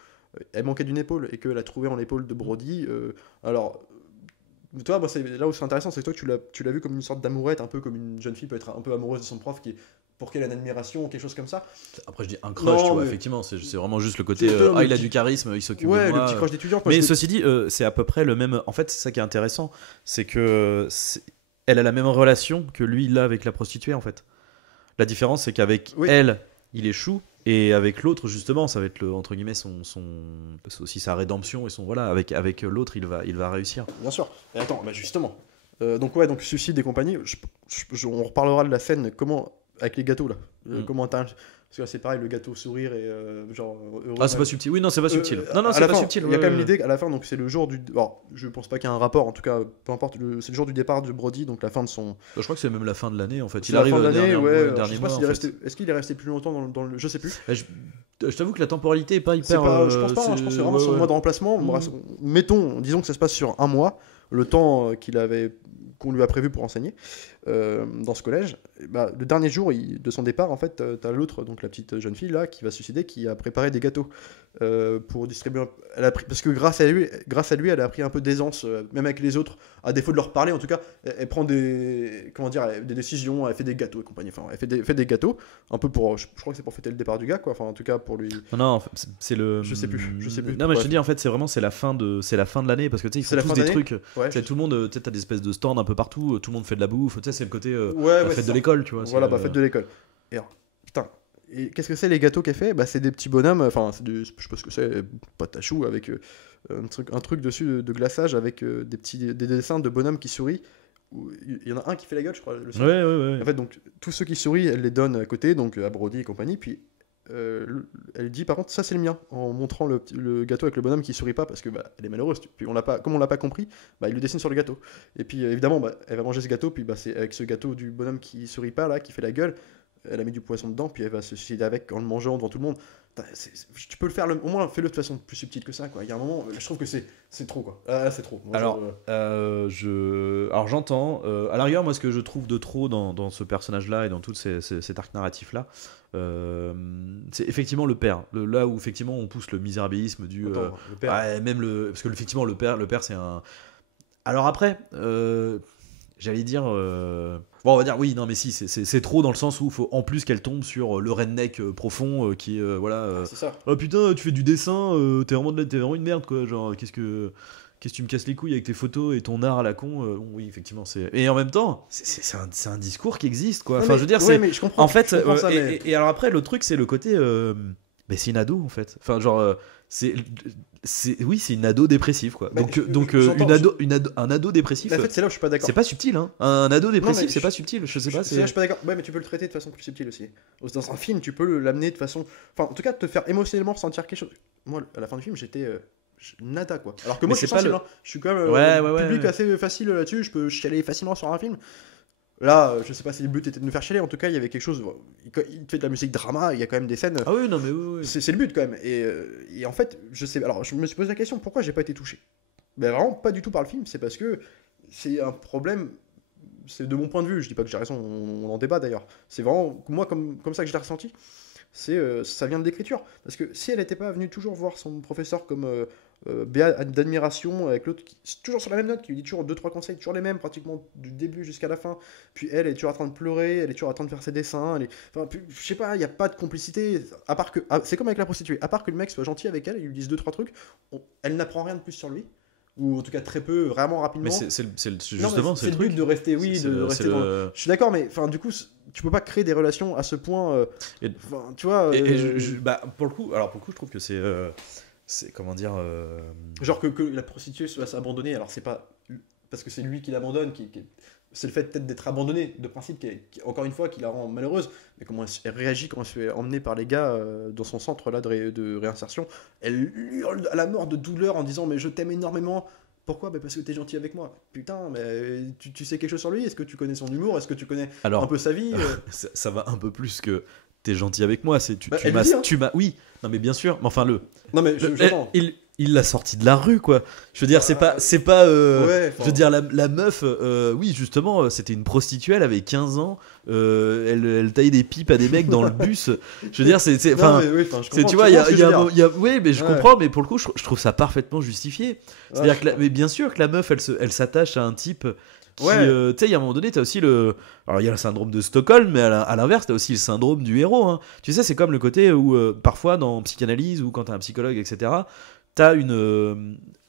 elle manquait d'une épaule et qu'elle a trouvé en l'épaule de Brody. Alors, toi, moi, c'est là où c'est intéressant, c'est que toi tu l'as vu comme une sorte d'amourette, un peu comme une jeune fille peut être un peu amoureuse de son prof pour qu'elle a une admiration, quelque chose comme ça. Après, je dis un crush, Non, tu vois, mais- effectivement, c'est vraiment juste le côté C'est le il a petit- du charisme, il s'occupe Ouais, de moi. le petit crush d'étudiant. Mais ceci dit, c'est à peu près le même. En fait, c'est ça qui est intéressant, c'est que elle a la même relation que lui il a avec la prostituée en fait. La différence, c'est qu'avec Oui. elle, il échoue, et avec l'autre, justement, ça va être entre guillemets c'est aussi sa rédemption et son voilà. Avec l'autre, il va réussir. Bien sûr. Et attends, bah justement. Donc suicide et compagnie. On reparlera de la scène comment avec les gâteaux là. Comment atteindre. Parce que là, c'est pareil, le gâteau sourire et genre heureux. Ah, c'est pas subtil. Oui, non, c'est pas subtil. Non, à c'est la pas fin, subtil. Il y a quand même l'idée qu'à la fin, donc c'est le jour du. Alors, je pense pas qu'il y ait un rapport. En tout cas, peu importe. C'est le jour du départ de Brody, donc la fin de son. Je crois que c'est même la fin de l'année en fait. C'est Il la arrive fin de l'année, ouais. dernier Je sais mois. pas En s'il est fait. resté. Est-ce qu'il est resté plus longtemps dans le. Je sais plus. Je t'avoue que la temporalité est pas hyper. C'est pas, je pense pas, hein, je pense que c'est vraiment sur le mois de remplacement. Mettons, disons que ça se passe sur un mois, le temps qu'on lui a prévu pour enseigner dans ce collège. Et bah, le dernier jour de son départ, en fait, t'as l'autre, donc la petite jeune fille là, qui va se suicider, qui a préparé des gâteaux pour distribuer. Parce que grâce à lui, elle a pris un peu d'aisance, même avec les autres, à défaut de leur parler. En tout cas, elle prend des décisions, elle fait des gâteaux et compagnie. Enfin, elle fait des gâteaux, un peu pour, je crois que c'est pour fêter le départ du gars, quoi. Enfin, en tout cas pour lui. Non, en fait, c'est le. Je sais plus. Non, mais je te Bref. dis en fait, c'est la fin de l'année parce que tu sais, ils C'est font la tous fin des d'année. trucs. Ouais. Tu sais, tout le monde, tu sais, t'as des espèces de stands un peu partout. Tout le monde fait de la bouffe. Tu sais, c'est le côté Ouais, la c'est fête de ça. l'école, tu vois. Voilà, c'est, fête de l'école. Et alors, putain, et qu'est-ce que c'est les gâteaux qu'elle fait? Bah, c'est des petits bonhommes, enfin, je sais pas ce que c'est, pâte à choux avec un truc dessus de glaçage avec des dessins de bonhommes qui sourient. Il y en a un qui fait la gueule, je crois. Ouais. En fait, donc, tous ceux qui sourient, elle les donne à côté, donc à Brody et compagnie, puis elle dit par contre, ça c'est le mien, en montrant le gâteau avec le bonhomme qui sourit pas parce que bah, elle est malheureuse. Puis comme on l'a pas compris, bah, il le dessine sur le gâteau. Et puis évidemment, bah, elle va manger ce gâteau, puis bah, c'est avec ce gâteau du bonhomme qui sourit pas là, qui fait la gueule, elle a mis du poisson dedans, puis elle va se suicider avec en le mangeant devant tout le monde. Putain, tu peux le faire, au moins fais-le de façon plus subtile que ça, quoi. Il y a un moment, je trouve que c'est trop, quoi. Ah, c'est trop. Moi, Alors, alors j'entends. À la rigueur, moi, ce que je trouve de trop dans ce personnage-là et dans tout cet arc narratif-là, c'est effectivement le père. Là où effectivement on pousse le misérabilisme du. Attends, le père. Ouais, même parce que effectivement le père c'est un. Alors après, j'allais dire. Bon, on va dire oui, non, mais si, c'est trop dans le sens où il faut en plus qu'elle tombe sur le redneck profond qui est voilà. C'est ça. Oh putain, tu fais du dessin, t'es vraiment une merde quoi. Genre, qu'est-ce que tu me casses les couilles avec tes photos et ton art à la con bon, oui, effectivement, c'est. Et en même temps, c'est un discours qui existe quoi. Non, Enfin, mais- je veux dire, ouais, c'est. mais je comprends. En fait, je comprends ça, mais- et alors après, le truc, c'est le côté. Mais c'est une ado en fait. Enfin, genre, oui, c'est une ado dépressive quoi. Bah, donc j'entends, un ado dépressif. En fait, c'est là où je suis pas d'accord. C'est pas subtil, hein. Un ado dépressif, mais c'est pas subtil. Je sais pas. Je suis pas d'accord. Ouais, mais tu peux le traiter de façon plus subtile aussi. Dans un film, tu peux l'amener de façon. Enfin, en tout cas, te faire émotionnellement ressentir quelque chose. Moi, à la fin du film, j'étais. Nada quoi. Alors que moi, Mais je suis c'est pas sensible, le- hein. Je suis quand même Ouais. public assez facile là-dessus. Je peux chialer facilement sur un film. Là, je sais pas si le but était de me faire chialer. En tout cas, il y avait quelque chose. Il te fait de la musique drama. Il y a quand même des scènes. Ah oui, non, mais oui. C'est le but quand même. Et en fait, je sais. Alors, je me suis posé la question pourquoi j'ai pas été touché. Ben vraiment pas du tout par le film. C'est parce que c'est un problème. C'est de mon point de vue. Je dis pas que j'ai raison. On en débat d'ailleurs. C'est vraiment moi comme ça que je l'ai ressenti. Ça vient de l'écriture. Parce que si elle n'était pas venue toujours voir son professeur comme béat d'admiration avec l'autre, toujours sur la même note, qui lui dit toujours 2-3 conseils, toujours les mêmes pratiquement du début jusqu'à la fin. Puis elle est toujours en train de pleurer, elle est toujours en train de faire ses dessins. Enfin, je sais pas, il n'y a pas de complicité. À part que, c'est comme avec la prostituée. À part que le mec soit gentil avec elle, il lui dise 2-3 trucs, elle n'apprend rien de plus sur lui. Ou en tout cas très peu, vraiment rapidement. Mais Non, justement, mais c'est le but de rester, oui, de rester dans. Je suis d'accord, mais enfin, du coup, tu peux pas créer des relations à ce point. Tu vois. Bah, pour le coup, je trouve que c'est comment dire. Genre que la prostituée se fasse abandonner, alors c'est pas parce que c'est lui qui l'abandonne, c'est le fait peut-être d'être abandonné de principe, encore une fois, qui la rend malheureuse. Mais comment elle réagit quand elle se fait emmener par les gars dans son centre là de réinsertion. Elle hurle à la mort de douleur en disant mais je t'aime énormément. Pourquoi? Bah parce que t'es gentil avec moi. Putain, mais tu sais quelque chose sur lui? Est-ce que tu connais son humour? Est-ce que tu connais un peu sa vie? Ça va un peu plus que t'es gentil avec moi, c'est Bah, elle le dit, hein. tu m'as, oui, non mais bien sûr, mais enfin Non, mais j'entends. il l'a sorti de la rue, quoi. Je veux dire, c'est pas Ouais, je veux dire, la meuf, oui, justement, c'était une prostituée, elle avait 15 ans, elle taillait des pipes à des mecs dans le bus. Je veux dire, Non, mais oui, je comprends, tu vois, il y a, ce que je veux dire. oui, mais je Ouais. comprends, mais pour le coup, je trouve ça parfaitement justifié. C'est-à-dire Ouais, mais bien sûr que la meuf, elle s'attache à un type qui, Ouais. tu sais, il y a un moment donné, t'as aussi alors il y a le syndrome de Stockholm, mais à l'inverse, t'as aussi le syndrome du héros, hein. Tu sais, c'est comme le côté où, parfois, dans psychanalyse, ou quand t'as un psychologue, etc., t'as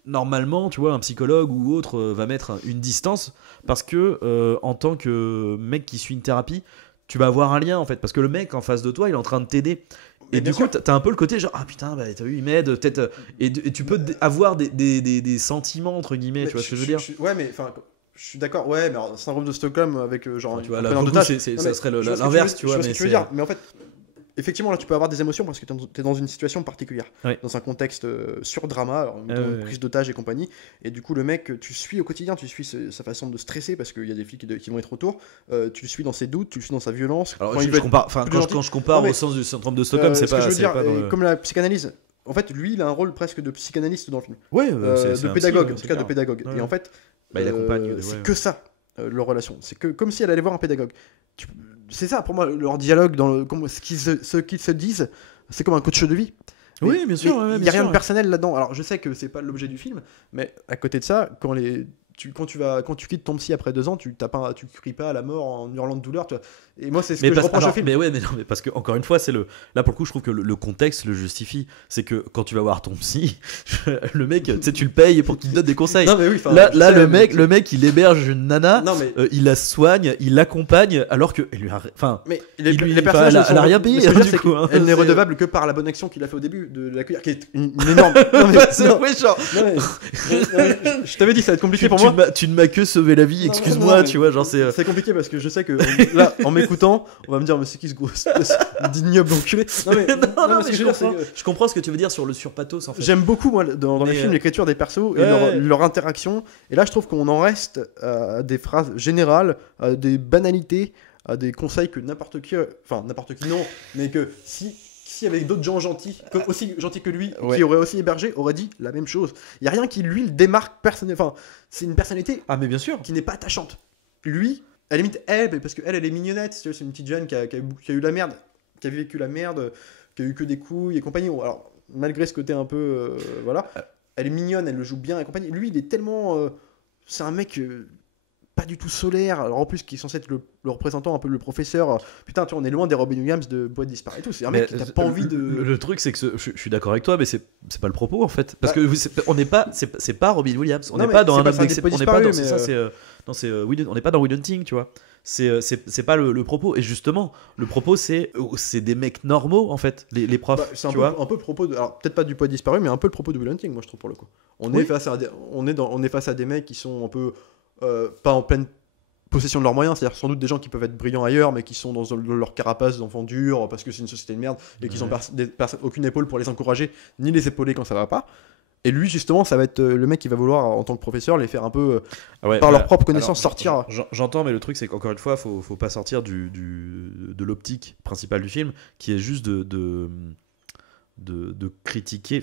normalement, tu vois, un psychologue ou autre va mettre une distance parce que en tant que mec qui suit une thérapie, tu vas avoir un lien en fait, parce que le mec en face de toi, il est en train de t'aider. Mais Et bien du coup, sûr. t'as un peu le côté genre, ah putain, bah, t'as vu, il m'aide, peut-être. Et tu peux avoir des sentiments, entre guillemets, Mais tu vois ce que je veux dire. Ouais, mais enfin, je suis d'accord. Ouais, mais alors, syndrome de Stockholm avec genre. Tu vois, un là, preneur pour le d'otage. coup, Non, ça mais serait je vois ce que l'inverse, veux- tu vois. Je vois ce Mais que tu veux dire, mais en fait, effectivement, là, tu peux avoir des émotions parce que t'es dans une situation particulière, Ouais. dans un contexte sur-drama, alors, Ouais, une ouais. prise d'otage et compagnie. Et du coup, le mec, tu suis au quotidien, tu suis sa façon de stresser parce qu'il y a des flics qui vont être autour. Tu le suis dans ses doutes, tu le suis dans sa violence. Alors, quand je il veut être compare, enfin, plus quand gentil. je compare Non, mais, au sens du syndrome de Stockholm, c'est ce que pas. je veux c'est dire, pas dans le- comme la psychanalyse. En fait, lui, il a un rôle presque de psychanalyste dans le film. Ouais, De un pédagogue, psy, en c'est tout cas de clair. pédagogue. Ouais. Et en fait, Bah, il accompagne, c'est ouais. que ça, leur relation. C'est que comme si elle allait voir un pédagogue. C'est ça, pour moi, leur dialogue, ce qu'ils se disent, c'est comme un coach de vie. Oui, Mais- bien sûr, mais ouais, il n'y bien a rien sûr, de personnel là-dedans. Alors, je sais que c'est pas l'objet du film, mais à côté de ça, quand tu quittes ton psy après 2 ans, tu cries pas à la mort en hurlant de douleur. Tu vois. Et moi, c'est ce que je reproche au film. Mais ouais, mais non, mais parce que encore une fois, là pour le coup, je trouve que le contexte le justifie. C'est que quand tu vas voir ton psy, le mec, tu sais, tu le payes pour qu'il te donne des conseils. Non, mais oui, enfin, Là, je sais, le mais- mec, il héberge une nana, Non, mais. il la soigne, il l'accompagne, alors que elle lui a, enfin, Mais il lui- les personnages, elle a rien payé, ce que je veux dire, du c'est coup, hein. elle n'est C'est- redevable que par la bonne action qu'il a fait au début de l'accueillir, qui est une énorme. Non, mais, c'est non, ouais, genre, non, mais- je t'avais dit, ça va être compliqué pour moi. tu ne m'as que sauvé la vie, Non, excuse-moi, non, tu vois, genre c'est. C'est compliqué parce que je sais que là, en m'écoutant, on va me dire, mais c'est qui ce gros d'ignoble enculé. Non, mais, non, ce mais que je veux dire, c'est que je comprends ce que tu veux dire sur le surpathos en fait. j'aime beaucoup, moi, dans les Mais, films, l'écriture des persos et ouais. leur interaction. Et là, je trouve qu'on en reste à des phrases générales, à des banalités, à des conseils que n'importe qui, enfin, n'importe qui non, mais que si avec d'autres gens gentils, aussi gentils que lui, Ouais. qui auraient aussi hébergé, aurait dit la même chose. Il y a rien qui lui le démarque personnellement. Enfin, c'est une personnalité Ah mais bien sûr. qui n'est pas attachante. Lui, à la limite, parce qu'elle, elle est mignonnette. C'est une petite jeune qui a eu la merde, qui a vécu la merde, qui a eu que des couilles et compagnie. Alors, malgré ce côté un peu, voilà, elle est mignonne, elle le joue bien et compagnie. Lui, il est tellement, c'est un mec pas du tout solaire. Alors en plus, qui est censé être le représentant, un peu le professeur. Putain, tu vois, on est loin des Robin Williams de Boîte disparu et tout. C'est un mec qui n'a pas envie de. Le truc, c'est que je suis d'accord avec toi, mais c'est pas le propos en fait. Parce que on n'est pas, c'est pas Robin Williams. On Non, n'est mais pas dans c'est un pas homme ça, d'exception. des On n'est pas dans. disparus, C'est mais, ça, non, c'est on n'est pas dans Will Hunting, tu vois. C'est pas le propos. Et justement, le propos, c'est des mecs normaux en fait, les profs. Bah, c'est tu vois. un peu le propos de. Alors, peut-être pas du Poids disparu, mais un peu le propos de Will Hunting, moi, je trouve, pour le coup. On est face à des mecs qui sont un peu. Pas en pleine possession de leurs moyens, c'est-à-dire sans doute des gens qui peuvent être brillants ailleurs, mais qui sont dans leur carapace d'enfants durs, parce que c'est une société de merde, et qui n'ont aucune épaule pour les encourager, ni les épauler quand ça va pas. Et lui, justement, ça va être le mec qui va vouloir, en tant que professeur, les faire un peu, par leur propre connaissance, sortir. J'entends, mais le truc, c'est qu'encore une fois, faut pas sortir de l'optique principale du film, qui est juste de critiquer,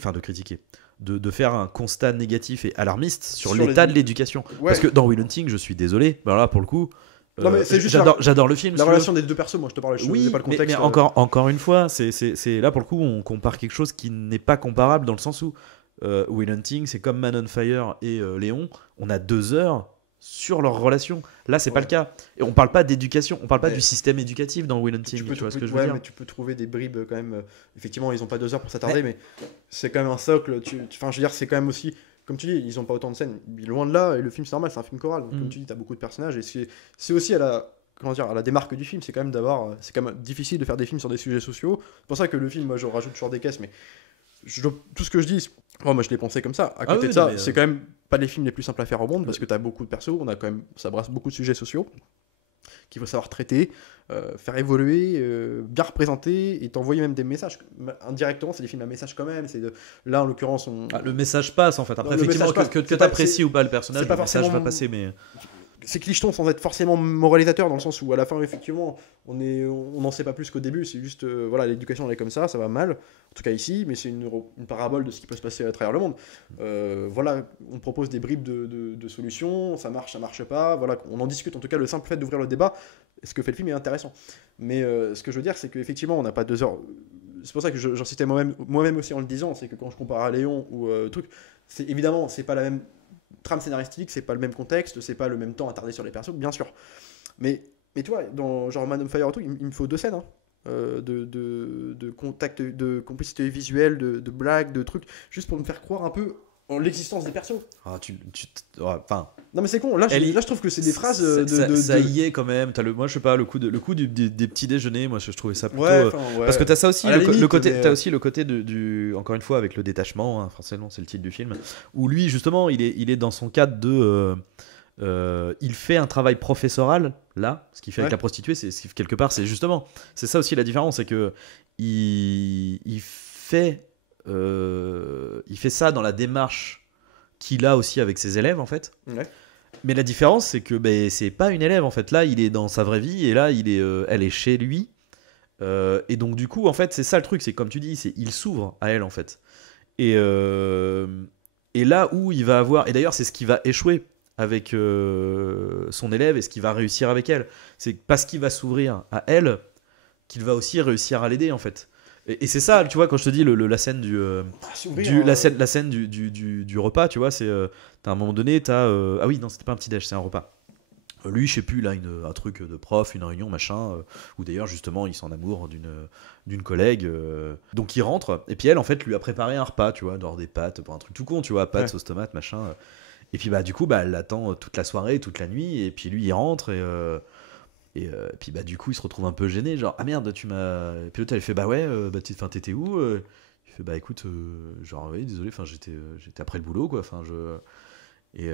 de faire un constat négatif et alarmiste sur l'état de l'éducation. Ouais. Parce que dans Will Hunting, je suis désolé, mais là, pour le coup, Non, mais c'est juste j'adore le film. La relation des deux persos, moi, je te parle, je Oui, sais pas le contexte. mais encore une fois, c'est là pour le coup, on compare quelque chose qui n'est pas comparable dans le sens où Will Hunting, c'est comme Man on Fire et Léon, on a 2 heures sur leur relation. Là, c'est pas le cas. Et on parle pas d'éducation, on parle pas du système éducatif dans Will Hunting. Tu vois ce que je veux dire. Mais tu peux trouver des bribes quand même. Effectivement, ils ont pas 2 heures pour s'attarder, mais c'est quand même un socle. Enfin, je veux dire, c'est quand même aussi. Comme tu dis, ils ont pas autant de scènes. Loin de là, et le film, c'est normal, c'est un film choral. Donc, comme tu dis, t'as beaucoup de personnages. Et c'est aussi à la démarque du film. C'est quand même difficile de faire des films sur des sujets sociaux. C'est pour ça que le film, moi, je rajoute toujours des caisses, mais. Tout ce que je dis, moi je l'ai pensé comme ça. À côté de ça, c'est quand même pas les films les plus simples à faire au monde parce que t'as beaucoup de persos, ça brasse beaucoup de sujets sociaux qu'il faut savoir traiter, faire évoluer, bien représenter et t'envoyer même des messages. Indirectement, c'est des films à message quand même. Là, en l'occurrence, le message passe en fait. Après, Non, effectivement, passe. que t'apprécies ou pas le personnage, c'est pas le message forcément va passer, mais. c'est clicheton sans être forcément moralisateur, dans le sens où à la fin, effectivement, on n'en sait pas plus qu'au début, c'est juste, voilà, l'éducation elle est comme ça va mal, en tout cas ici, mais c'est une parabole de ce qui peut se passer à travers le monde. Voilà, on propose des bribes de solutions, ça marche pas, voilà, on en discute, en tout cas, le simple fait d'ouvrir le débat, ce que fait le film est intéressant. Mais ce que je veux dire, c'est qu'effectivement, on n'a pas 2 heures. C'est pour ça que j'en citais moi-même aussi en le disant, c'est que quand je compare à Léon ou truc, évidemment, c'est pas la même trame scénaristique, c'est pas le même contexte, c'est pas le même temps attardé sur les persos, bien sûr. Mais tu vois, dans genre Man on Fire et tout, il me faut 2 scènes, hein, de contact, de complicité visuelle, de blagues, de trucs, juste pour me faire croire un peu en l'existence des persos. Enfin, non mais c'est con, là je trouve que c'est des phrases ça y est quand même. Moi je sais pas, le coup des petits déjeuners, moi je trouvais ça plutôt ouais. parce que t'as ça aussi, limite, t'as aussi le côté du encore une fois avec le détachement, hein, forcément c'est le titre du film, où lui justement il est dans son cadre de il fait un travail professoral là, ce qu'il fait avec la prostituée, c'est quelque part c'est ça aussi la différence, c'est que il fait ça dans la démarche qu'il a aussi avec ses élèves en fait. Ouais. Mais la différence c'est que c'est pas une élève en fait. Là il est dans sa vraie vie et là elle est chez lui. Et donc du coup en fait c'est ça le truc, c'est comme tu dis, il s'ouvre à elle en fait. Et là où il va avoir, et d'ailleurs c'est ce qui va échouer avec son élève et ce qui va réussir avec elle, c'est parce qu'il va s'ouvrir à elle qu'il va aussi réussir à l'aider en fait. Et c'est ça, tu vois, quand je te dis la scène la scène du repas, tu vois, c'est t'as un moment donné, ah oui, non, c'était pas un petit déj, c'est un repas. Lui, je sais plus, là, un truc de prof, une réunion, machin, où d'ailleurs, justement, il s'en amoure d'une collègue. Donc, il rentre, et puis elle, en fait, lui a préparé un repas, tu vois, genre des pâtes, pour un truc tout con, tu vois, pâtes, sauce tomate, machin. Et puis, du coup, elle l'attend toute la soirée, toute la nuit, et puis lui, il rentre, et puis du coup il se retrouve un peu gêné, genre ah merde tu m'as, puis l'autre elle fait bah ouais t'étais où, il fait bah écoute genre oui désolé, enfin j'étais après le boulot quoi, enfin et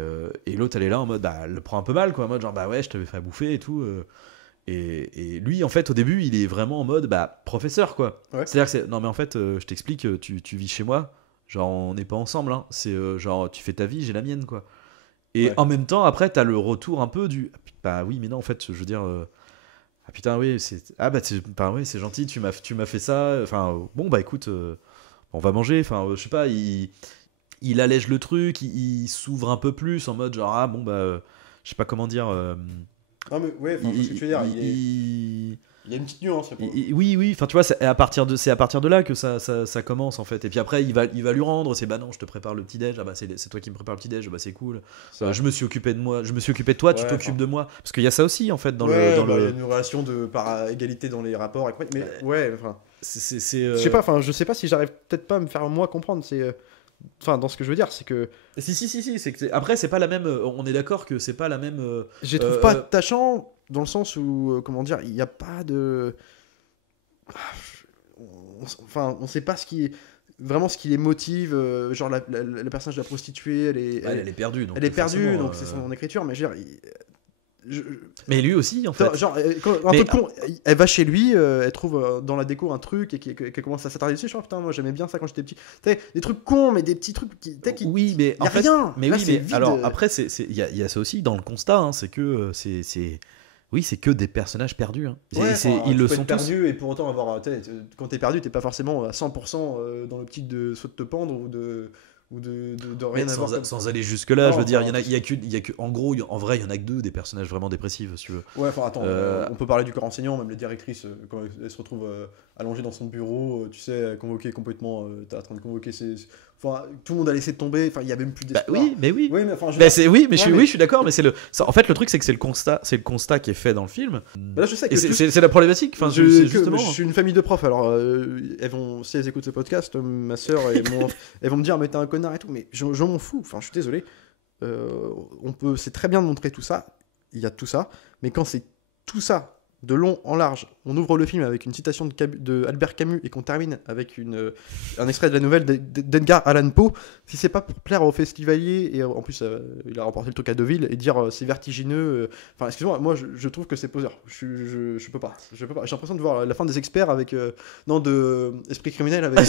l'autre elle est là en mode elle le prend un peu mal quoi, en mode genre bah ouais je t'avais fait à bouffer et tout, et lui en fait au début il est vraiment en mode professeur quoi, c'est à dire que non mais en fait je t'explique, tu vis chez moi, genre on n'est pas ensemble, hein. C'est genre tu fais ta vie, j'ai la mienne quoi. Et en même temps, après, t'as le retour un peu du bah oui, mais non, en fait, je veux dire, ah putain, oui, c'est gentil, tu m'as fait ça. Enfin, bon, écoute, on va manger. Enfin, je sais pas, il allège le truc, il s'ouvre un peu plus en mode genre, ah bon, je sais pas comment dire. Non, mais ouais, ce que tu veux dire, il y a une petite nuance. Oui, enfin tu vois, c'est à partir de là que ça commence en fait. Et puis après, il va lui rendre, c'est bah non, je te prépare le petit déj, c'est toi qui me prépare le petit déj, c'est cool. Je me suis occupé de toi, tu t'occupes de moi. Parce qu'il y a ça aussi en fait dans il y a une relation par égalité dans les rapports. Mais enfin, je sais pas, enfin, je sais pas si j'arrive peut-être pas à me faire moi comprendre. Enfin, dans ce que je veux dire, c'est que. Si, c'est que après, c'est pas la même. On est d'accord que c'est pas la même. Je les trouve pas attachants dans le sens où, comment dire, il n'y a pas de. Enfin, on sait pas vraiment ce qui les motive. Genre, le personnage de la prostituée, elle est perdue. Donc elle est perdue, donc c'est son écriture, mais je veux dire. Mais lui aussi en fait. Genre, un peu con, elle va chez lui, elle trouve dans la déco un truc et qu'elle commence à s'attarder dessus. Je putain, moi j'aimais bien ça quand j'étais petit. T'sais, des trucs cons, mais des petits trucs oui, mais y a rien. Mais là, oui, mais alors après, il y a ça aussi dans le constat, hein, c'est que c'est que des personnages perdus. Hein. Ils le sont perdus et pour autant avoir. Quand t'es perdu, t'es pas forcément à 100% dans l'optique de soit de te pendre ou de rien avoir sans aller jusque là, je veux dire, il y a que en gros, en vrai, il y en a que 2 des personnages vraiment dépressifs, si tu veux. Ouais, enfin attends, on peut parler du corps enseignant, même les directrices quand elles se retrouvent allongées dans son bureau, tu sais, convoquée complètement, t'es en train de convoquer enfin, tout le monde a laissé tomber, enfin il y a même plus d'espoir. Oui, mais oui. Oui, mais enfin, je suis d'accord, mais en fait le truc c'est que c'est le constat qui est fait dans le film. Là, je sais que c'est la problématique. Enfin, justement. Je suis une famille de profs, alors si elles écoutent ce podcast, ma sœur et elles vont me dire mais t'es un connard et tout, mais je m'en fous. Enfin, je suis désolé. C'est très bien de montrer tout ça. Il y a tout ça, mais quand c'est tout ça de long en large, on ouvre le film avec une citation de Albert Camus et qu'on termine avec un extrait de la nouvelle d'Edgar Allan Poe, si c'est pas pour plaire aux festivaliers, et en plus il a remporté le truc à Deauville, et dire c'est vertigineux, enfin excuse-moi, moi je trouve que c'est poseur, je peux pas, j'ai l'impression de voir la fin des experts avec, de Esprit criminel, avec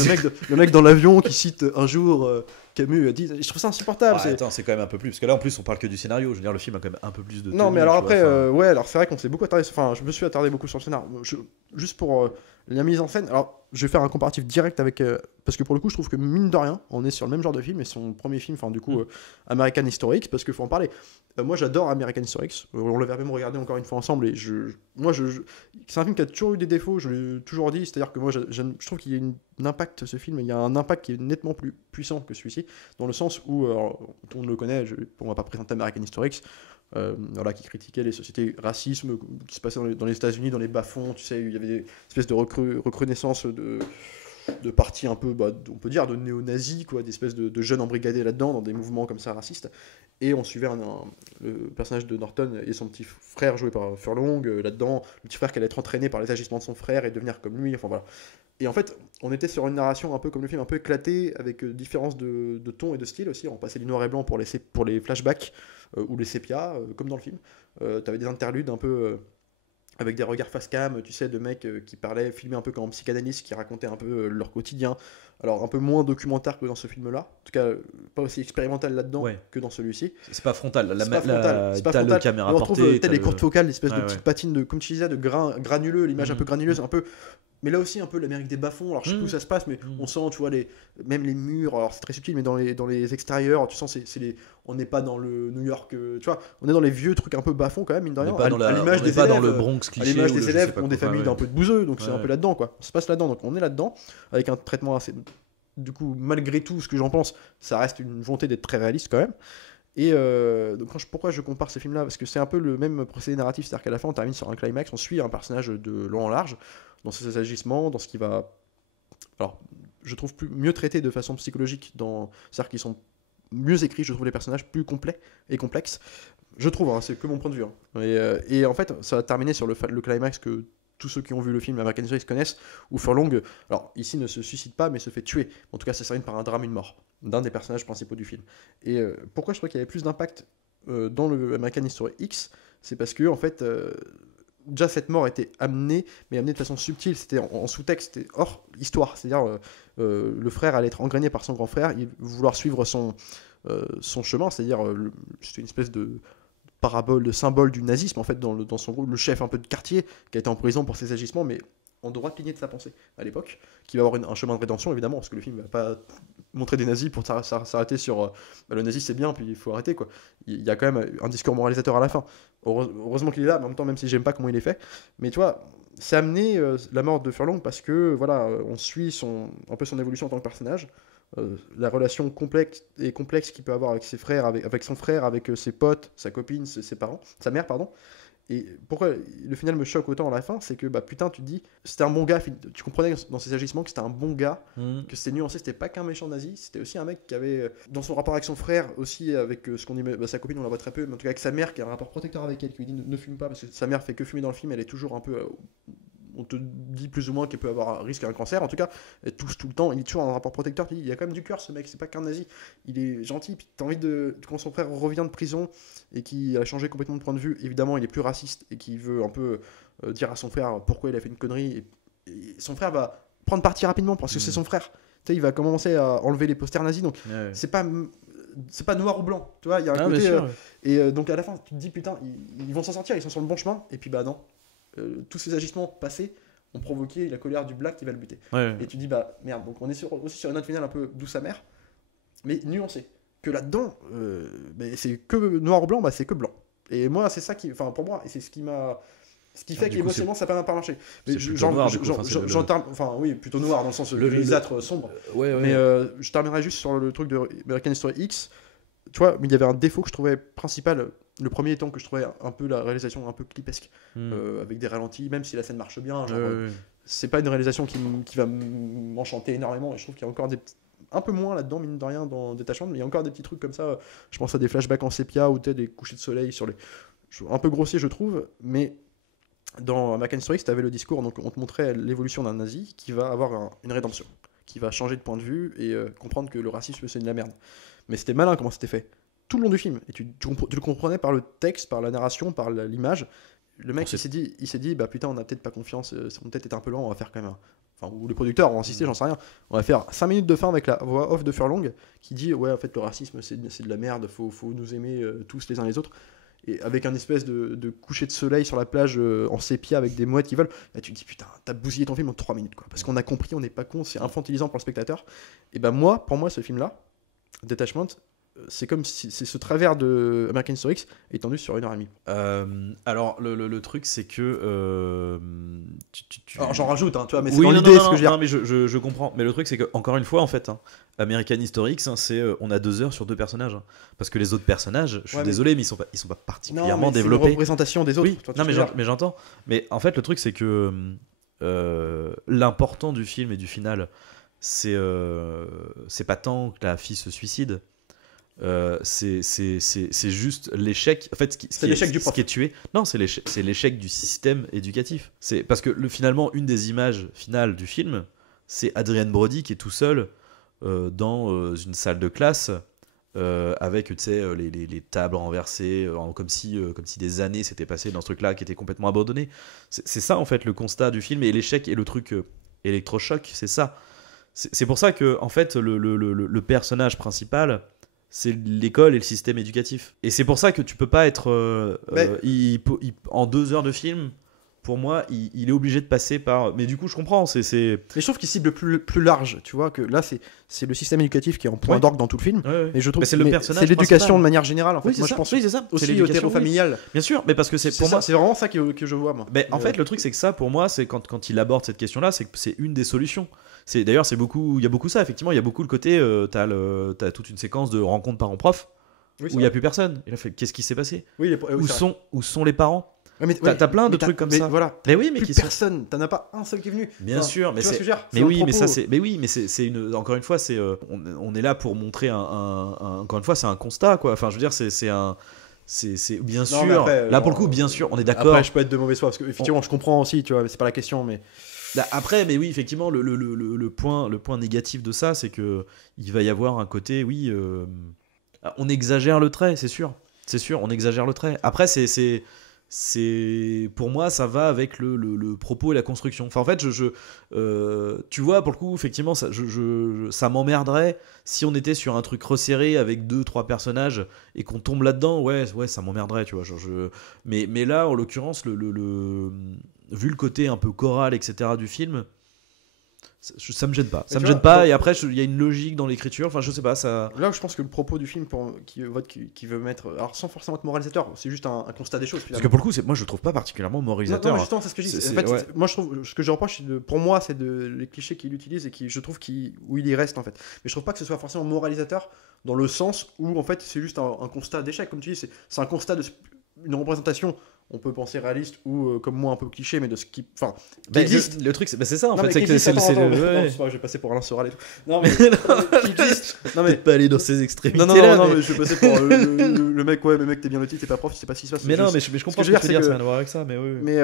le mec dans l'avion qui cite un jour Camus a dit, je trouve ça insupportable. Attends, c'est quand même un peu plus, parce que là en plus on parle que du scénario, je veux dire le film a quand même un peu plus de non mais alors après ouais, alors c'est vrai qu'on s'est beaucoup attardé, enfin je me suis attardé beaucoup sur le scénario, juste pour la mise en scène. Alors je vais faire un comparatif direct avec parce que pour le coup je trouve que mine de rien on est sur le même genre de film, et son premier film, enfin du coup American History X, parce qu'il faut en parler. Moi j'adore American History X, on l'avait même regardé encore une fois ensemble, et c'est un film qui a toujours eu des défauts, je l'ai toujours dit, c'est à dire que moi je trouve qu'il y a un impact, ce film, il y a un impact qui est nettement plus puissant que celui-ci, dans le sens où on le connaît, on va pas présenter American History X, voilà, qui critiquait les sociétés racisme qui se passaient dans les États-Unis, dans les bas-fonds, tu sais, il y avait des espèces de recrudescence de partis un peu, on peut dire, de néo-nazis, quoi, des espèces de jeunes embrigadés là-dedans, dans des mouvements comme ça racistes. Et on suivait le personnage de Norton et son petit frère joué par Furlong là-dedans, le petit frère qui allait être entraîné par les agissements de son frère et devenir comme lui, enfin voilà. Et en fait, on était sur une narration un peu comme le film, un peu éclatée, avec différence de ton et de style aussi. On passait du noir et blanc pour les flashbacks ou les sépias, comme dans le film. T'avais des interludes un peu avec des regards face cam, tu sais, de mecs qui parlaient, filmés un peu comme en psychanalyste, qui racontaient un peu leur quotidien. Alors un peu moins documentaire que dans ce film-là, en tout cas pas aussi expérimental là-dedans que dans celui-ci. C'est pas frontal, c'est pas frontal. Le caméra on retrouve peut-être les courtes focales, l'espèce de petites patines, comme tu disais, de granuleux, l'image un peu granuleuse, un peu. Mais là aussi un peu l'Amérique des bas-fonds, alors je sais plus où ça se passe, mais on sent, tu vois, même les murs, alors c'est très subtil, mais dans les extérieurs, tu sens, on n'est pas dans le New York, tu vois, on est dans les vieux trucs un peu bas-fonds quand même, mine de rien, à l'image des élèves, dans le Bronx cliché, à l'image des élèves qui ont des familles d'un peu de bouseux, donc c'est un peu là-dedans, quoi. Ça se passe là-dedans, donc on est là-dedans, avec un traitement assez... Du coup, malgré tout ce que j'en pense, ça reste une volonté d'être très réaliste quand même. Et donc pourquoi je compare ces films-là ? Parce que c'est un peu le même procédé narratif, c'est-à-dire qu'à la fin on termine sur un climax, on suit un personnage de long en large, dans ses agissements, dans ce qui va... Alors, je trouve mieux traité de façon psychologique, c'est-à-dire qu'ils sont mieux écrits, je trouve les personnages plus complets et complexes. Je trouve, hein, c'est que mon point de vue. Hein. Et en fait, ça va terminer sur le climax que tous ceux qui ont vu le film American History X connaissent, où Furlong, alors ici ne se suicide pas, mais se fait tuer. En tout cas, ça se termine par un drame, une mort, d'un des personnages principaux du film. Et pourquoi je trouve qu'il y avait plus d'impact dans le American History X, c'est parce que, en fait... déjà cette mort était amenée, mais amenée de façon subtile, c'était en sous-texte, c'était hors histoire, c'est-à-dire le frère allait être engrainé par son grand frère, il vouloir suivre son chemin, c'est-à-dire c'était une espèce de parabole, de symbole du nazisme en fait dans son groupe, le chef un peu de quartier qui a été en prison pour ses agissements, mais en droite lignée de sa pensée à l'époque, qui va avoir un chemin de rédemption évidemment, parce que le film ne va pas montrer des nazis pour s'arrêter sur le nazi c'est bien puis il faut arrêter quoi. Il y a quand même un discours moralisateur à la fin. Heureusement qu'il est là, mais en même temps, même si j'aime pas comment il est fait, mais tu vois, c'est amené la mort de Furlong parce que voilà, on suit un peu son évolution en tant que personnage, la relation complexe qu'il peut avoir avec ses frères, avec son frère, avec ses potes, sa copine, ses parents, sa mère pardon. Et pourquoi le final me choque autant à la fin, c'est que bah putain, tu te dis, c'était un bon gars, tu comprenais dans ses agissements que c'était un bon gars, que c'était nuancé, c'était pas qu'un méchant nazi, c'était aussi un mec qui avait, dans son rapport avec son frère, aussi avec ce qu'on dit, sa copine on la voit très peu, mais en tout cas avec sa mère qui a un rapport protecteur avec elle, qui lui dit ne fume pas, parce que sa mère fait que fumer dans le film, elle est toujours un peu... on te dit plus ou moins qu'elle peut avoir un risque à un cancer, en tout cas, elle touche tout le temps, il est toujours un rapport protecteur, il y a quand même du cœur ce mec, c'est pas qu'un nazi, il est gentil, puis t'as envie quand son frère revient de prison, et qui a changé complètement de point de vue, évidemment il est plus raciste, et qui veut un peu dire à son frère pourquoi il a fait une connerie, et son frère va prendre parti rapidement, parce que c'est son frère, tu sais, il va commencer à enlever les posters nazis, donc c'est pas noir ou blanc, tu vois, il y a un côté... et donc à la fin, tu te dis, putain, ils vont s'en sortir, ils sont sur le bon chemin, et puis bah non. Tous ces agissements passés ont provoqué la colère du Black qui va le buter. Et tu dis, bah merde, donc on est aussi sur une note finale un peu douce amère, mais nuancée. Que là-dedans, c'est que noir ou blanc, bah c'est que blanc. Et moi, c'est ça qui. Enfin, pour moi, et c'est ce qui fait qu'émotionnellement, ça n'a pas marché. Enfin, oui, plutôt noir dans le sens grisâtre sombre. Mais je terminerai juste sur le truc de American History X. Tu vois, il y avait un défaut que je trouvais principal. Le premier étant que je trouvais un peu la réalisation un peu clipesque, avec des ralentis, même si la scène marche bien. C'est pas une réalisation qui va m'enchanter énormément. Et je trouve qu'il y a encore un peu moins là-dedans, mine de rien, dans Détachement, mais il y a encore des petits trucs comme ça. Je pense à des flashbacks en sépia ou des couchers de soleil sur un peu grossier, je trouve, mais dans American History, tu avais le discours, donc on te montrait l'évolution d'un nazi qui va avoir une rédemption, qui va changer de point de vue et comprendre que le racisme c'est de la merde. Mais c'était malin comment c'était fait. Tout le long du film. Et tu le comprenais par le texte, par la narration, par l'image. Le mec il s'est dit bah putain, on a peut-être pas confiance, on peut-être été un peu lent, on va faire quand même Enfin, ou les producteurs ont insisté, j'en sais rien. On va faire 5 minutes de fin avec la voix off de Furlong qui dit ouais, en fait, le racisme c'est de la merde, faut nous aimer tous les uns les autres. Et avec un espèce de coucher de soleil sur la plage en sépia avec des mouettes qui volent, là tu te dis putain, t'as bousillé ton film en 3 minutes quoi. Parce qu'on a compris, on n'est pas con, c'est infantilisant pour le spectateur. Et ben pour moi, ce film-là, Detachment, c'est comme si c'est ce travers de American History X étendu sur 1h30. Alors le truc c'est que Alors j'en rajoute, hein, tu vois, mais c'est oui, dans non, l'idée non, ce que je veux dire. non, mais je comprends. Mais le truc c'est que encore une fois en fait, American History X, c'est on a 2 heures sur 2 personnages, parce que les autres personnages, je suis désolé, mais ils sont pas particulièrement développés. C'est une représentation des autres. Oui, non, mais j'entends. Mais en fait le truc c'est que l'important du film et du final, c'est pas tant que la fille se suicide. C'est juste l'échec. En fait, c'est l'échec du prof. Ce qui est tué. Non, c'est l'échec du système éducatif. C'est parce que finalement, une des images finales du film, c'est Adrien Brody qui est tout seul dans une salle de classe avec, tu sais, les tables renversées, comme si des années s'étaient passées dans ce truc-là qui était complètement abandonné. C'est ça en fait le constat du film, et l'échec et le truc électrochoc, c'est ça. C'est pour ça que en fait le personnage principal, c'est l'école et le système éducatif. Et c'est pour ça que tu peux pas être en 2 heures de film. Pour moi, il est obligé de passer par. Mais du coup, je comprends. Mais je trouve qu'il cible plus large. Tu vois que là, c'est le système éducatif qui est en point d'orgue dans tout le film. Ouais. Et je trouve c'est le personnage. C'est l'éducation de manière générale. En fait, oui, moi, je pense. Oui, c'est ça. Aussi hétéro-familial. Bien sûr, mais parce que pour moi, c'est vraiment ça que je vois moi. Mais en fait, le truc, c'est que ça, pour moi, c'est quand il aborde cette question-là, c'est que c'est une des solutions. D'ailleurs, il y a beaucoup ça. Effectivement, il y a beaucoup le côté. T'as toute une séquence de rencontres parents-prof où il y a plus personne. Et là, qu'est-ce qui s'est passé? Où sont les parents? Ouais, mais t'as plein de trucs comme ça. Voilà. Mais oui, mais plus personne. T'en as pas un seul qui est venu. Bien sûr, mais c'est. Mais oui, mais ça c'est. Mais oui, mais c'est une. Encore une fois, c'est. On est là pour montrer encore une fois, c'est un constat quoi. Enfin, je veux dire, c'est un. C'est bien sûr. Après, là pour le coup, bien sûr, on est d'accord. Après, je peux être de mauvaise foi parce que effectivement, je comprends aussi, tu vois, mais c'est pas la question, mais. Là, après, mais oui, effectivement, le point négatif de ça, c'est que il va y avoir un côté, oui, on exagère le trait, c'est sûr, on exagère le trait. Après, pour moi, ça va avec le propos et la construction. Enfin, en fait, tu vois, pour le coup, effectivement, ça m'emmerderait si on était sur un truc resserré avec 2-3 personnages et qu'on tombe là-dedans. Ouais, ça m'emmerderait, tu vois. Mais là, en l'occurrence, vu le côté un peu choral, etc. du film, ça me gêne pas. Ça me gêne pas. Et après, il y a une logique dans l'écriture. Enfin, je sais pas. Ça. Là, je pense que le propos du film qui veut mettre, alors sans forcément être moralisateur, c'est juste un constat des choses. Finalement. Parce que pour le coup, moi, je trouve pas particulièrement moralisateur. Non, justement, c'est ce que je dis. En fait, moi, je trouve ce que je reproche, pour moi, c'est les clichés qu'il utilise et je trouve où il y reste en fait. Mais je trouve pas que ce soit forcément moralisateur dans le sens où en fait, c'est juste un constat d'échec, comme tu dis. C'est un constat une représentation. On peut penser réaliste ou comme moi un peu cliché, mais de ce qui existe. Le truc, c'est ça en fait. C'est que c'est je vais passer pour Alain Soral et tout. Non mais qui existe. Non mais pas aller dans ces extrémités. Non, mais je vais passer pour le mec. Ouais, mais mec, t'es bien loti, t'es pas prof, tu sais pas ce qui se passe. Mais non, mais je comprends ce que tu veux dire. Ça n'a rien à voir avec ça, mais oui. Mais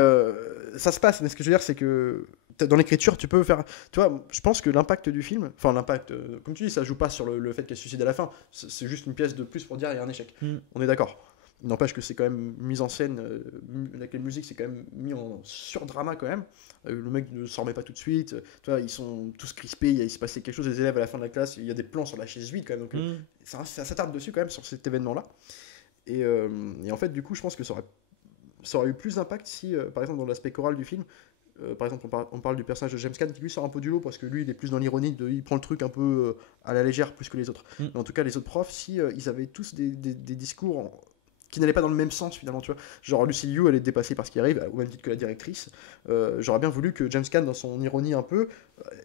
ça se passe. Mais ce que je veux dire, c'est que dans l'écriture, tu peux faire. Tu vois, je pense que l'impact du film, enfin l'impact, comme tu dis, ça joue pas sur le fait qu'elle se suicide à la fin. C'est juste une pièce de plus pour dire il y a un échec. On est d'accord. Il n'empêche que c'est quand même mise en scène, avec les musiques, c'est quand même mis en surdrama quand même. Le mec ne s'en remet pas tout de suite. Tu vois, ils sont tous crispés, il se passait quelque chose, les élèves à la fin de la classe, il y a des plans sur la chaise vide quand même. Donc ça s'attarde dessus quand même sur cet événement-là. Et en fait, du coup, je pense que ça aurait eu plus d'impact si, par exemple, dans l'aspect choral du film, par exemple, on parle du personnage de James Caan qui lui sort un peu du lot parce que lui, il est plus dans l'ironie, il prend le truc un peu à la légère plus que les autres. Mais en tout cas, les autres profs, si ils avaient tous des discours qui n'allait pas dans le même sens finalement, tu vois. Genre Lucy Liu, elle est dépassée par ce qui arrive, au même titre que la directrice. J'aurais bien voulu que James Caan, dans son ironie un peu,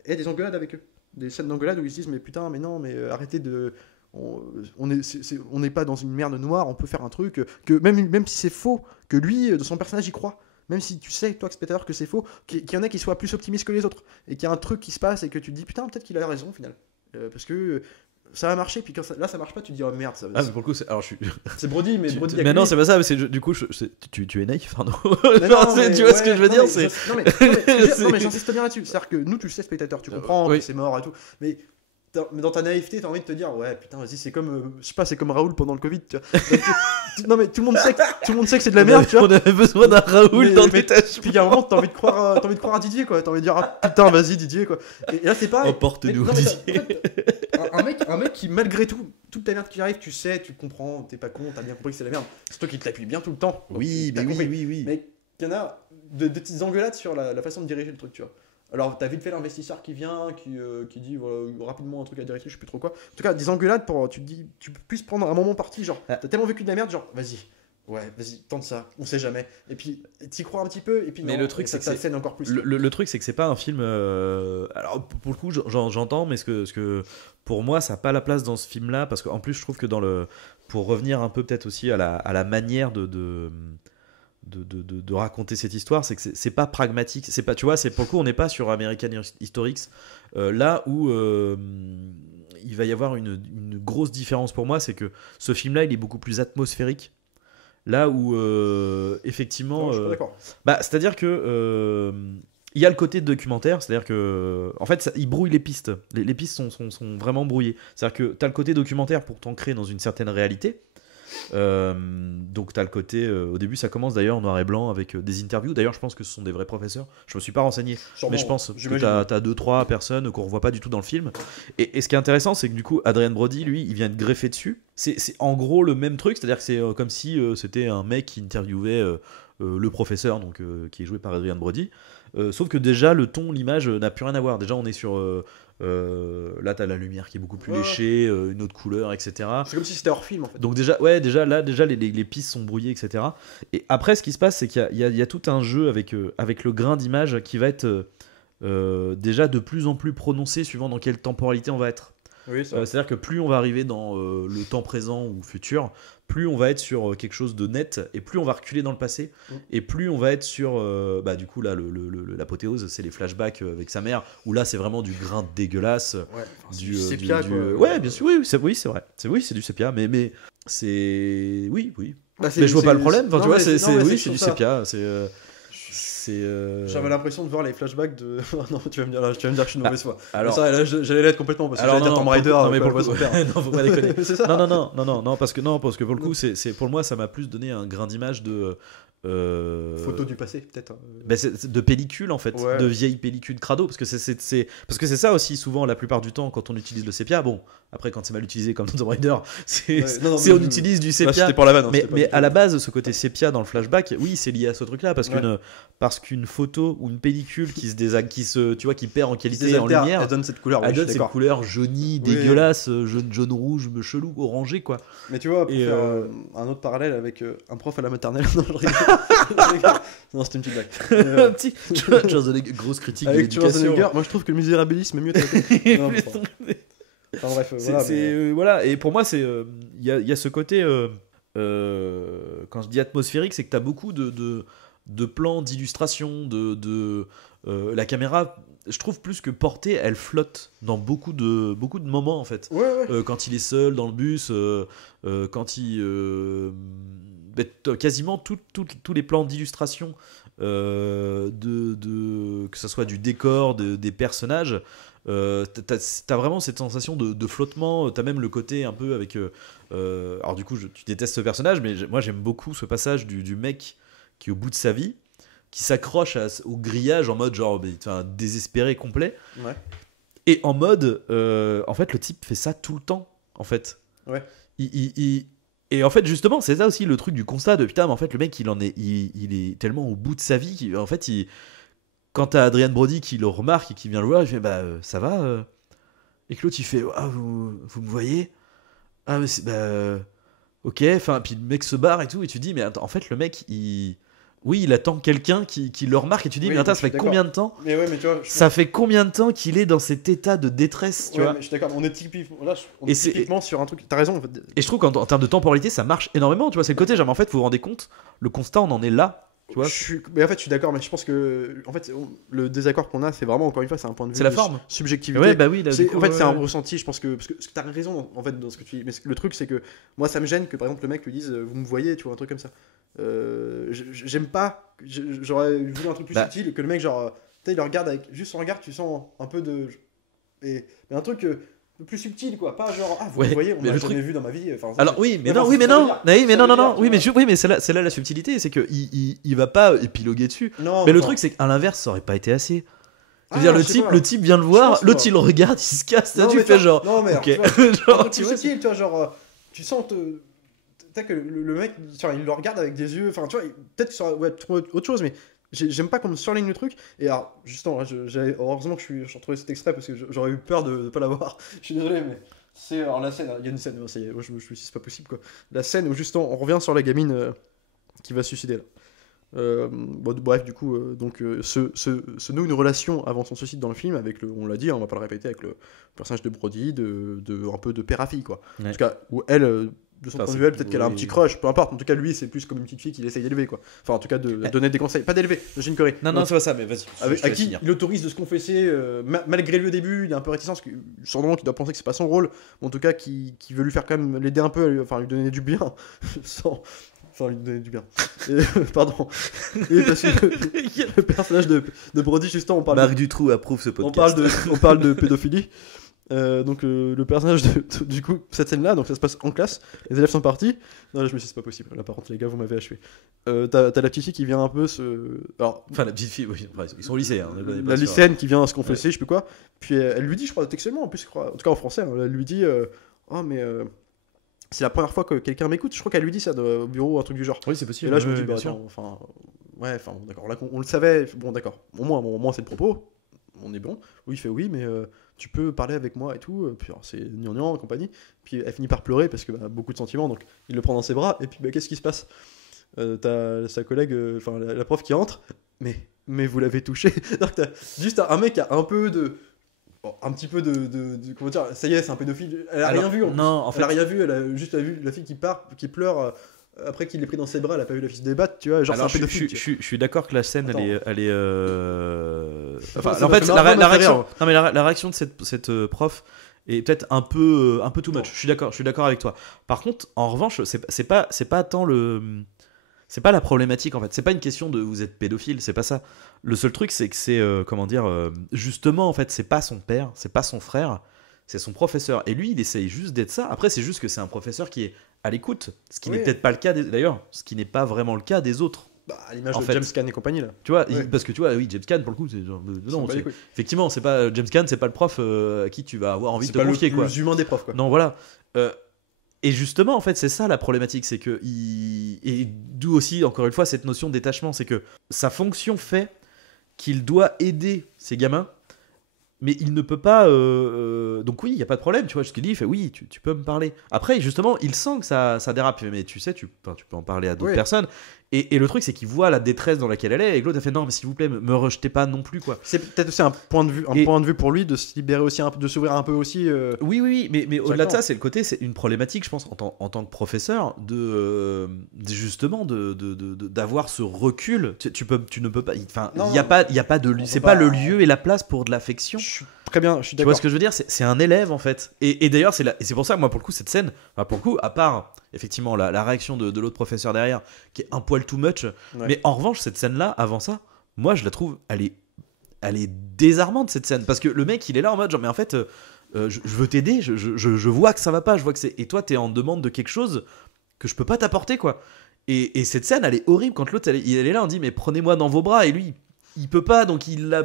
ait des engueulades avec eux. Des scènes d'engueulade où ils se disent mais putain, mais non, mais arrêtez de... On n'est pas dans une merde noire, on peut faire un truc, que même si c'est faux, que lui, de son personnage, y croit. Même si tu sais, toi, spectateur, que c'est faux, qu'il y en a qui soient plus optimistes que les autres. Et qu'il y a un truc qui se passe et que tu te dis putain, peut-être qu'il a raison au final. Parce que... ça va marcher, puis quand là ça marche pas, tu te dis oh merde, Ah, mais pour le coup, alors je suis. c'est Brody, mais Brody. Mais non, c'est pas ça, mais du coup, tu es naïf, Arnaud. Mais non, mais tu vois ce que je veux dire, c'est. Non, mais j'insiste bien là-dessus. C'est-à-dire que nous, tu le sais, spectateur, tu comprends Oui. que c'est mort et tout. Mais dans ta naïveté, t'as envie de te dire, ouais, putain, vas-y, c'est comme, je sais pas, c'est comme Raoul pendant le Covid, tu vois. Non, mais tout le monde sait que c'est de la merde, tu vois. On avait besoin d'un Raoul dans des tâches. Puis il y a un moment, t'as envie de croire à Didier, quoi. T'as envie de dire, ah putain, vas-y, Didier, quoi. Et là, c'est pareil. Emporte-nous, Mais non, mais Didier. en fait, un mec qui, malgré tout, toute la merde qui arrive, tu sais, tu comprends, t'es pas con, t'as bien compris que c'est de la merde. C'est toi qui te l'appuie bien tout le temps. Oui, T'as mais compris. oui. Mais il y en a de petites engueulades sur la façon de diriger le truc, tu vois. Alors, t'as vite fait l'investisseur qui vient, qui dit voilà, rapidement un truc à directrice, je sais plus trop quoi. En tout cas, des engueulades pour tu te dis, tu puisses prendre un moment parti, genre, t'as tellement vécu de la merde, genre, vas-y, tente ça, on sait jamais. Et puis, t'y crois un petit peu, et puis Mais non, le truc, c'est que ça scène encore plus. Le truc, c'est que c'est pas un film. Alors, pour le coup, j'entends, mais ce que pour moi, ça n'a pas la place dans ce film-là, parce qu'en plus, je trouve que pour revenir un peu peut-être aussi à la manière de raconter cette histoire, c'est que c'est pas pragmatique, c'est pas, tu vois, c'est pour le coup on n'est pas sur American Historics, là où il va y avoir une grosse différence pour moi, c'est que ce film là il est beaucoup plus atmosphérique, là où effectivement Non, je suis pas d'accord. c'est à dire que il y a le côté documentaire, c'est à dire que en fait il brouille les pistes, les pistes sont vraiment brouillées, c'est à dire que tu as le côté documentaire pour t'ancrer dans une certaine réalité. Donc tu as le côté au début ça commence d'ailleurs en noir et blanc avec des interviews, d'ailleurs je pense que ce sont des vrais professeurs, je me suis pas renseigné. Sûrement, mais je pense que j'imagine. t'as 2-3 personnes qu'on revoit pas du tout dans le film, et ce qui est intéressant c'est que du coup Adrien Brody lui il vient de greffer dessus, c'est en gros le même truc, c'est à dire que c'est comme si c'était un mec qui interviewait le professeur, donc qui est joué par Adrien Brody, sauf que déjà le ton, l'image n'a plus rien à voir, déjà on est sur là t'as la lumière qui est beaucoup plus léchée, une autre couleur, etc. C'est comme si c'était hors film en fait. Donc déjà les pistes sont brouillées, etc. Et après ce qui se passe c'est qu'il y a tout un jeu avec le grain d'image qui va être déjà de plus en plus prononcé suivant dans quelle temporalité on va être. Oui, C'est-à-dire que plus on va arriver dans le temps présent ou futur, plus on va être sur quelque chose de net, et plus on va reculer dans le passé, et plus on va être sur du coup là l'apothéose c'est les flashbacks avec sa mère, où là c'est vraiment du grain dégueulasse, du sépia quoi. Ouais, bien sûr, oui c'est vrai, c'est du sépia, mais c'est oui Bah, mais je vois pas le problème, enfin, non, tu vois, mais c'est du ça. sépia, J'avais l'impression de voir les flashbacks de. Non, tu vas me dire que je suis de mauvaise foi. alors Ça, là, j'allais l'être complètement parce que alors j'allais dire Tomb Raider. non mais quoi, pour le son coup père. non faut pas déconner. C'est ça. Non, parce que pour le coup c'est pour moi ça m'a plus donné un grain d'image de Photo du passé, peut-être. c'est de pellicule en fait, Ouais. de vieilles pellicules crado, parce que c'est ça aussi souvent la plupart du temps quand on utilise le sépia. Bon, après quand c'est mal utilisé comme dans Tomb Raider, Ouais, non, c'est mais on utilise du Là, sépia. c'était pour la vanne. hein, Mais, c'était pas mais du tout- à la base, ce côté sépia dans le flashback, oui, c'est lié à ce truc-là, parce qu'une photo ou une pellicule tu vois, qui perd en Ils qualité, disaient, en lumière, elle donne cette couleur. elle oui, je donne suis cette d'accord. couleur jaunie, Oui. dégueulasse, jaune rouge, chelou, orangé, quoi. Mais tu vois, pour Et, faire un autre parallèle avec un prof à la maternelle. Non, je rigole. Je rigole. Non, c'était une petite blague. Un petit Schwarzenegger, grosse critique de Avec l'éducation. Schwarzenegger, moi je trouve que le misérabilisme est mieux traité. Non, Laisse enfin, tomber. enfin, bref, C'est- voilà. c'est, mais- voilà, et pour moi c'est il y a ce côté quand je dis atmosphérique, c'est que tu as beaucoup de plans, d'illustrations, la caméra, je trouve plus que portée, elle flotte dans beaucoup de moments en fait. Ouais. Quand il est seul dans le bus, quand il quasiment tous les plans d'illustration, que ce soit du décor, des personnages, t'as vraiment cette sensation de flottement. T'as même le côté un peu avec alors du coup tu détestes ce personnage, mais moi j'aime beaucoup ce passage du mec qui est au bout de sa vie, qui s'accroche au grillage en mode genre désespéré complet, Ouais. et en mode en fait le type fait ça tout le temps en fait. Ouais. Et en fait justement c'est ça aussi le truc du constat de putain, mais en fait le mec il est tellement au bout de sa vie en fait quand t'as Adrien Brody qui le remarque et qui vient le voir, il fait ça va, et que l'autre il fait vous me voyez, mais c'est ok, enfin puis le mec se barre et tout, et tu dis mais attends, en fait le mec il attend quelqu'un qui le remarque, et tu dis Oui, mais attends, je ça suis fait combien de temps, Mais ouais, mais tu vois. ça fait combien de temps qu'il est dans cet état de détresse, tu Ouais, vois. mais je suis d'accord, on est typiquement, là, on Et est c'est- typiquement sur un truc. T'as raison. En fait. Et je trouve qu'en termes de temporalité ça marche énormément, tu vois, c'est le côté genre mais en fait vous vous rendez compte, le constat on en est là, Tu vois, mais en fait, je suis d'accord, mais je pense que en fait, le désaccord qu'on a, c'est vraiment, encore une fois, c'est un point de vue c'est la de forme. subjectivité. Ouais, bah oui, là, du coup, En fait, c'est un ouais. ressenti, je pense que. Parce que t'as raison, en fait, dans ce que tu dis. Mais le truc, c'est que moi, ça me gêne que, par exemple, le mec lui dise vous me voyez, tu vois, un truc comme ça. J'aime pas. J'aurais voulu un truc plus Bah. subtil, que le mec, genre, tu sais, il le regarde avec juste son regard, tu sens un peu de. Mais un truc plus subtil, quoi. Pas genre, ah, vous Ouais, me voyez, on mais m'a le jamais truc- vu dans ma vie. Enfin, ça, Alors oui, mais mais non, enfin, oui, mais ça veut non, dire- oui, mais ça non, veut non, dire, non, tu oui, vois. oui, mais c'est là la subtilité, c'est que il va pas épiloguer dessus. Non, Mais le enfin, truc, c'est qu'à l'inverse, ça aurait pas été assez. Je veux ah, dire, le je sais pas. type vient le Je voir, pense, l'autre moi. il le regarde, il se casse, là Non, tu mais fais toi- genre. non, mais alors, Ok. tu vois, un Genre, truc tu plus vois, subtil, tu vois, genre, tu sens, t'as que le mec, tu vois, il le regarde avec des yeux, enfin, tu vois, peut-être qu'il saurait ouais, trouver autre chose, mais j'aime pas qu'on me surligne le truc. Et alors, justement, heureusement que je suis retrouvé cet extrait parce que j'aurais eu peur de pas l'avoir. Je suis désolé, mais c'est alors la scène, il y a une scène, ça y est, moi, je me suis dit, c'est pas possible, quoi. La scène où, justement, on revient sur la gamine qui va se suicider, là. Bon, bref, du coup, se noue une relation avant son suicide dans le film avec on l'a dit, hein, on va pas le répéter, avec le personnage de Brody, un peu de père à fille, quoi. Ouais. En tout cas, où elle, de son Enfin, point de c'est- vue, elle, peut-être qu'elle a un oui. petit crush, peu importe. En tout cas, lui, c'est plus comme une petite fille qu'il essaye d'élever, quoi. Enfin, en tout cas, de donner des conseils, pas d'élever, de Jim Carrey. Non, non, c'est pas ça, mais vas-y. Avec, je te à laisse qui finir. il autorise de se confesser, malgré lui au début, il est un peu réticent, parce que sûrement qu'il doit penser que c'est pas son rôle, mais en tout cas, qui veut lui faire quand même l'aider un peu, enfin, lui donner du bien, sans. Enfin, lui donner du bien. Pardon. Et parce que le personnage de Brody, justement, on parle, Marc Dutroux approuve ce podcast. on parle de pédophilie. Donc le personnage du coup, cette scène-là, donc ça se passe en classe, les élèves sont partis. Non, là, je me suis dit, c'est pas possible. Là, par contre, les gars, vous m'avez achevé. T'as la petite fille qui vient un peu se. Alors, Enfin, la petite fille, oui, enfin, ils sont au lycée. Hein, on est pas la sûr. lycéenne qui vient se confesser, je sais plus quoi. Puis elle lui dit, je crois, textuellement, en plus, je crois, en tout cas en français, hein, elle lui dit oh, mais c'est la première fois que quelqu'un m'écoute. Je crois qu'elle lui dit ça au bureau, un truc du genre. Oui, c'est Et possible. là, je me dis, bien bah, sûr. attends, enfin. Ouais, enfin, bon, d'accord. Là, on le savait. Bon, d'accord. Au moins, c'est le propos. On est bon. Oui, il fait oui, mais tu peux parler avec moi et tout. Puis alors, c'est gnangnan et compagnie. Puis elle finit par pleurer parce que bah, beaucoup de sentiments. Donc il le prend dans ses bras. Et puis bah, qu'est-ce qui se passe T'as sa collègue, enfin la prof qui entre. Mais vous l'avez touché. Donc t'as juste un mec qui a un peu de. Bon, un petit peu de. Comment dire Ça y est, c'est un pédophile. Elle a Alors, rien vu. En plus. non, en Elle a fait- rien vu. Elle a juste vu la fille qui pleure. Après qu'il l'ait pris dans ses bras, elle a pas vu la fille se débattre, tu vois. Genre, Alors, c'est un je pédophile. tu vois. suis d'accord que la scène, Attends. elle est. Enfin, Ça en m'a fait, fait marrer, la ça m'a fait réaction, rire. non mais la réaction de cette prof est peut-être un peu too much. Non. Je suis d'accord avec toi. Par contre, en revanche, c'est pas tant c'est pas la problématique en fait. C'est pas une question de vous êtes pédophile, c'est pas ça. Le seul truc, c'est que c'est comment dire, justement en fait, c'est pas son père, c'est pas son frère, c'est son professeur. Et lui, il essaye juste d'être ça. Après, c'est juste que c'est un professeur qui est à l'écoute, ce qui Oui. n'est peut-être pas le cas d'ailleurs, ce qui n'est pas vraiment le cas des autres. Bah, à l'image En de fait. James Caan et compagnie, là. Tu vois, Ouais. parce que tu vois, oui, James Caan pour le coup, c'est genre, Ils s'en non, bat les couilles. effectivement, c'est pas James Caan, c'est pas le prof à qui tu vas avoir envie C'est de te pas confier le quoi. plus humain des profs, quoi. Non, voilà. Et justement, en fait, c'est ça la problématique, c'est que et d'où aussi encore une fois cette notion de détachement, c'est que sa fonction fait qu'il doit aider ces gamins. Mais il ne peut pas. Donc, oui, il n'y a pas de problème. Tu vois, ce qu'il dit, il fait oui, tu peux me parler. Après, justement, il sent que ça dérape. Mais tu sais, tu peux en parler à d'autres Oui. personnes. Et le truc, c'est qu'il voit la détresse dans laquelle elle est. Et que l'autre a fait non, mais s'il vous plaît, me rejetez pas non plus, quoi. C'est peut-être aussi un point de vue pour lui de se libérer aussi un peu, de s'ouvrir un peu aussi. Oui, mais au-delà de Exactement. ça, c'est une problématique, je pense, en tant que professeur, justement, d'avoir ce recul. Tu ne peux pas. Enfin, Non, il y a pas de. on C'est peut pas pas- le lieu et la place pour de l'affection. Je suis très bien, je suis Tu vois d'accord. ce que je veux dire, c'est un élève en fait. Et d'ailleurs, c'est pour ça que moi, pour le coup, cette scène, enfin, pour le coup, à part effectivement la réaction de l'autre professeur derrière, qui est un poil too much, Ouais. mais en revanche, cette scène-là, avant ça, moi, je la trouve, elle est désarmante cette scène. Parce que le mec, il est là en mode genre, mais en fait, je veux t'aider, je vois que ça va pas, je vois que c'est. Et toi, t'es en demande de quelque chose que je peux pas t'apporter, quoi. Et cette scène, elle est horrible quand l'autre, il est là, on dit, mais prenez-moi dans vos bras, et lui, il peut pas, donc il l'a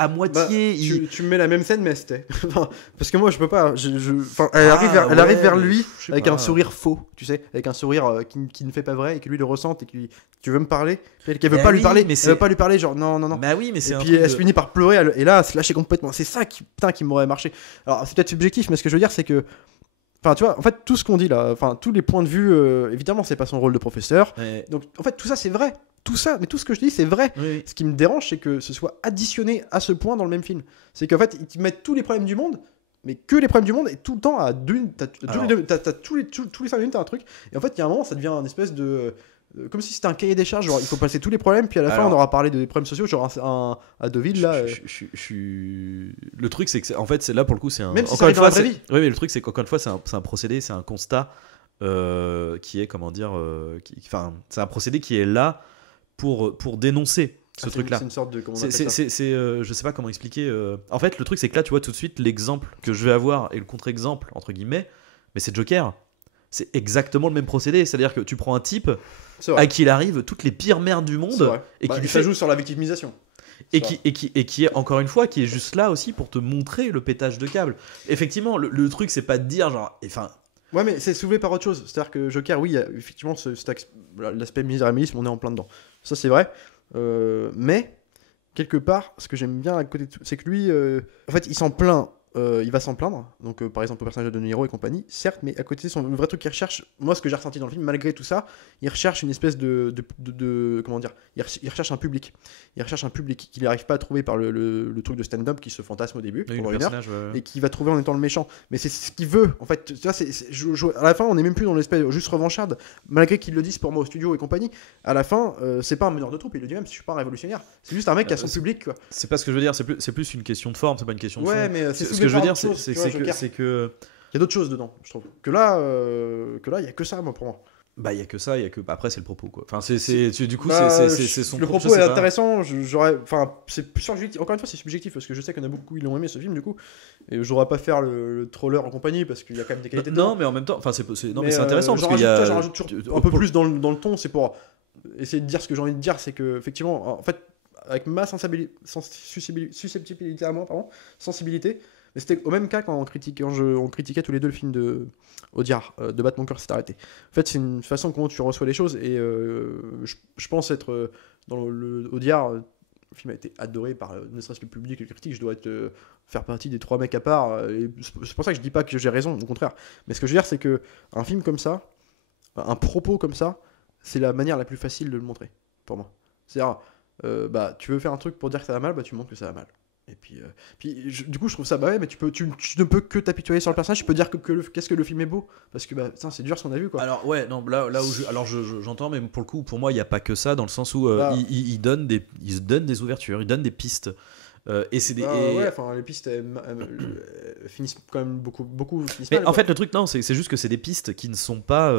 à Bah, moitié. tu me mets la même scène, mais c'était. Enfin, parce que moi, je peux pas. Enfin, Ah, elle arrive vers ouais, lui je sais avec pas. un sourire faux, tu sais, avec un sourire qui ne fait pas vrai et que lui le ressente et qui tu veux me parler, puis qu'elle veut Bah pas lui oui, parler, mais elle c'est- veut pas lui parler, genre non. Bah oui, mais c'est Et un puis truc elle de- se finit par pleurer, et là, elle se lâchait complètement. C'est ça qui m'aurait marché. Alors, c'est peut-être subjectif, mais ce que je veux dire, c'est que. Enfin, tu vois, en fait, tout ce qu'on dit là, enfin, tous les points de vue, évidemment, c'est pas son rôle de professeur. Ouais. Donc, en fait, tout ça, c'est vrai. Tout ça, mais tout ce que je dis, c'est vrai. Oui. Ce qui me dérange, c'est que ce soit additionné à ce point dans le même film. C'est qu'en fait, ils te mettent tous les problèmes du monde, mais que les problèmes du monde, et tout le temps, Alors- tous les 5 minutes, t'as un truc. Et en fait, il y a un moment, ça devient une espèce de. Comme si c'était un cahier des charges, genre il faut passer tous les problèmes, puis à la fin, Alors- on aura parlé des problèmes sociaux, genre à Deauville, là. Le truc, c'est que en fait, c'est là pour le coup, c'est un. Même si encore ça une arrive dans fois, la vraie c'est. Oui, mais le truc, c'est qu'encore une fois, c'est un procédé, c'est un constat qui est, comment dire, enfin, c'est un procédé qui est là pour dénoncer ce truc-là. C'est une sorte de. Comment on C'est, appelle ça je sais pas comment expliquer. En fait, le truc, c'est que là, tu vois tout de suite l'exemple que je vais avoir et le contre-exemple, entre guillemets, mais c'est Joker. C'est exactement le même procédé. C'est-à-dire que tu prends un type C'est vrai. à qui il arrive toutes les pires merdes du C'est monde vrai. et Bah, qui lui ça fait. joue sur la victimisation. Et C'est qui est, encore une fois, qui est juste là aussi pour te montrer le pétage de câble. Effectivement, le truc, c'est pas de dire genre. Enfin, Ouais, mais c'est soulevé par autre chose. C'est-à-dire que Joker, oui, il y a effectivement l'aspect misérabilisme, on est en plein dedans. Ça, c'est vrai. Mais, quelque part, ce que j'aime bien à côté de tout, c'est que lui, en fait, il s'en plaint. Il va s'en plaindre, donc par exemple au personnage de De Niro et compagnie, certes, mais à côté, le vrai truc qu'il recherche, moi ce que j'ai ressenti dans le film, malgré tout ça, il recherche une espèce comment dire, il recherche un public. Il recherche un public qu'il n'arrive pas à trouver par le truc de stand-up qui se fantasme au début, pendant une heure, et qu'il va trouver en étant le méchant. Mais c'est ce qu'il veut, en fait. Tu vois, à la fin, on n'est même plus dans l'espèce juste revancharde, malgré qu'ils le disent pour moi au studio et compagnie. À la fin, c'est pas un meneur de troupe, il le dit même, je suis pas un révolutionnaire. C'est juste un mec qui a son public, quoi. c'est pas ce que je veux dire. C'est plus une question de forme, c'est pas une question de Ouais, fond. mais Ce soulevé que je veux par dire, autre chose, c'est tu vois, Joker. que Il y a d'autres choses dedans, je trouve. Que là, il y a que ça, moi, pour moi. bah il y a que ça, il y a que après c'est le propos quoi. Enfin du coup Bah, c'est son le propos, propos je est sais pas. intéressant. Enfin, c'est subjectif. Encore une fois, c'est subjectif parce que je sais qu'il y en a beaucoup qui l'ont aimé ce film, du coup. Et j'aurais pas faire le troller en compagnie parce qu'il y a quand même des qualités. Non, mais en même temps, enfin non mais c'est Mais, intéressant parce j'en qu'il y a rajoute, j'en rajoute toujours un peu plus dans le ton. C'est pour essayer de dire ce que j'ai envie de dire. C'est que effectivement, en fait, avec ma susceptibilité à moi, pardon, sensibilité. Mais c'était au même cas quand on critiquait tous les deux le film de Audiard, de Battre mon cœur s'est arrêté. En fait, c'est une façon comment tu reçois les choses et je pense être dans le Audiard. Le film a été adoré par ne serait-ce que le public et le critique. Je dois faire partie des 3 mecs à part. Et c'est pour ça que je dis pas que j'ai raison, au contraire. Mais ce que je veux dire, c'est que un film comme ça, un propos comme ça, c'est la manière la plus facile de le montrer, pour moi. C'est-à-dire, bah, tu veux faire un truc pour dire que ça va mal, bah, tu montres que ça va mal. Et puis, du coup, je trouve ça, bah ouais, mais tu ne peux que t'apitoyer sur le personnage, tu peux dire qu'est-ce que le film est beau, parce que bah, c'est dur ce qu'on a vu, quoi. Alors ouais, non, là où j'entends, mais pour le coup, pour moi, il n'y a pas que ça, dans le sens où Bah. il donne des ouvertures, il donne des pistes. Et c'est des. Ouais, enfin, les pistes finissent quand même beaucoup finissent Mais mal, en quoi. fait, le truc, non, c'est juste que c'est des pistes qui ne sont pas.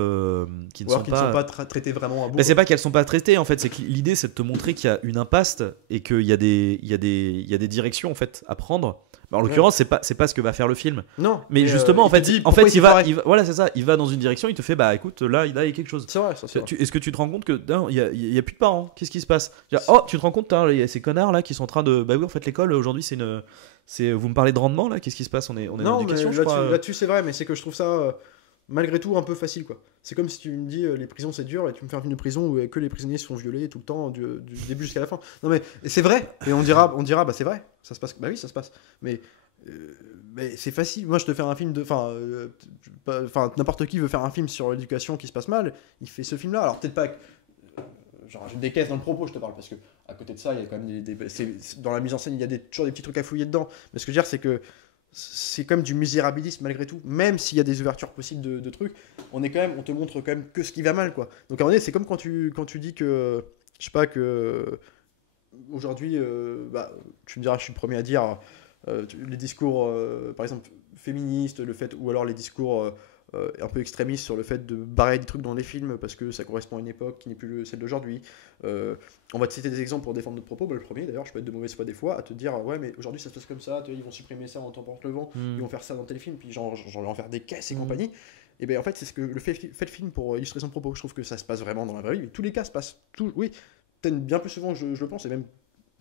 Qui ne Ou alors sont qu'ils ne pas. sont pas traitées vraiment à bout. Mais c'est pas qu'elles sont pas traitées, en fait, c'est que l'idée, c'est de te montrer qu'il y a une impasse et qu'il y a des directions, en fait, à prendre. Bah, en l'occurrence, c'est pas ce que va faire le film. Non. Mais justement, en il te fait, dit en pourquoi fait, voilà, c'est ça. Il va dans une direction, il te fait, bah écoute, là, il y a quelque chose. C'est vrai, ça, c'est vrai. Est-ce que tu te rends compte que non, il y a plus de parents? Qu'est-ce qui se passe? Oh, tu te rends compte, il y a ces connards là qui sont en train de. Bah oui, en fait, l'école aujourd'hui, vous me parlez de rendement là? Qu'est-ce qui se passe? On est dans Non, mais l'éducation, je crois. là-dessus, c'est vrai, mais c'est que je trouve ça malgré tout un peu facile, quoi. C'est comme si tu me dis les prisons c'est dur et tu me fais un film de prison où que les prisonniers sont violés tout le temps du début jusqu'à la fin. Non mais c'est vrai et on dira bah c'est vrai, ça se passe, bah oui ça se passe, mais c'est facile. Moi je te fais un film de enfin n'importe qui veut faire un film sur l'éducation qui se passe mal, il fait ce film là. Alors peut-être pas genre je décaisse dans le propos, je te parle, parce que à côté de ça il y a quand même dans la mise en scène il y a toujours des petits trucs à fouiller dedans, mais ce que je veux dire c'est que c'est comme du misérabilisme malgré tout, même s'il y a des ouvertures possibles de trucs, on te montre quand même que ce qui va mal, quoi. Donc à un moment donné, c'est comme quand tu dis que, je sais pas, que aujourd'hui, bah, tu me diras, je suis le premier à dire, les discours, par exemple, féministes, ou alors les discours un peu extrémistes sur le fait de barrer des trucs dans les films parce que ça correspond à une époque qui n'est plus celle d'aujourd'hui. On va te citer des exemples pour défendre notre propos. Bah, le premier, d'ailleurs, je peux être de mauvaise foi des fois, à te dire ouais, mais aujourd'hui ça se passe comme ça, ils vont supprimer ça en temps porte le vent, ils vont faire ça dans tel film, puis j'en vais en faire des caisses et compagnie. Et bien en fait, c'est ce que le fait le film pour illustrer son propos. Je trouve que ça se passe vraiment dans la vraie vie. Mais tous les cas se passent. Oui, peut-être bien plus souvent que je le pense, et même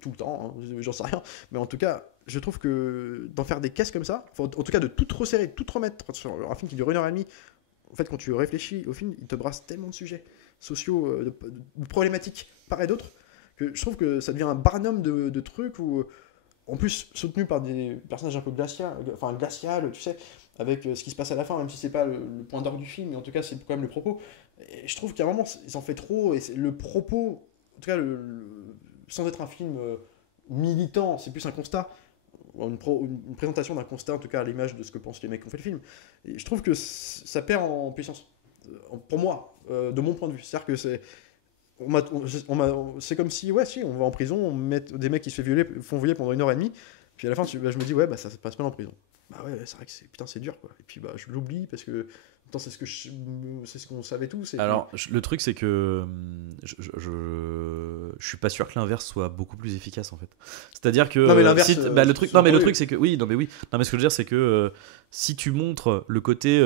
tout le temps, hein, j'en sais rien. Mais en tout cas, je trouve que d'en faire des caisses comme ça, en tout cas de tout resserrer, tout remettre sur un film qui dure 1h30, en fait, quand tu réfléchis au film, il te brasse tellement de sujets sociaux, de problématiques par et d'autres, que je trouve que ça devient un barnum de trucs où, en plus, soutenu par des personnages un peu glacial, tu sais, avec ce qui se passe à la fin, même si c'est pas le point d'orgue du film, mais en tout cas, c'est quand même le propos. Et je trouve qu'à un moment, ils en fait trop, et le propos, en tout cas, sans être un film militant, c'est plus un constat. une présentation d'un constat, en tout cas à l'image de ce que pensent les mecs qui ont fait le film. Et je trouve que ça perd en puissance. Pour moi, de mon point de vue. C'est-à-dire que c'est comme si, ouais, si, on va en prison, on met des mecs qui se font violer pendant 1h30, puis à la fin, je me dis, ouais, bah ça se passe mal en prison. Bah ouais, c'est vrai que c'est dur, quoi. Et puis bah je l'oublie parce que pourtant c'est ce qu'on savait tous. Alors le truc c'est que je suis pas sûr que l'inverse soit beaucoup plus efficace en fait. C'est-à-dire que non mais l'inverse, le truc c'est que oui, non mais ce que je veux dire c'est que si tu montres le côté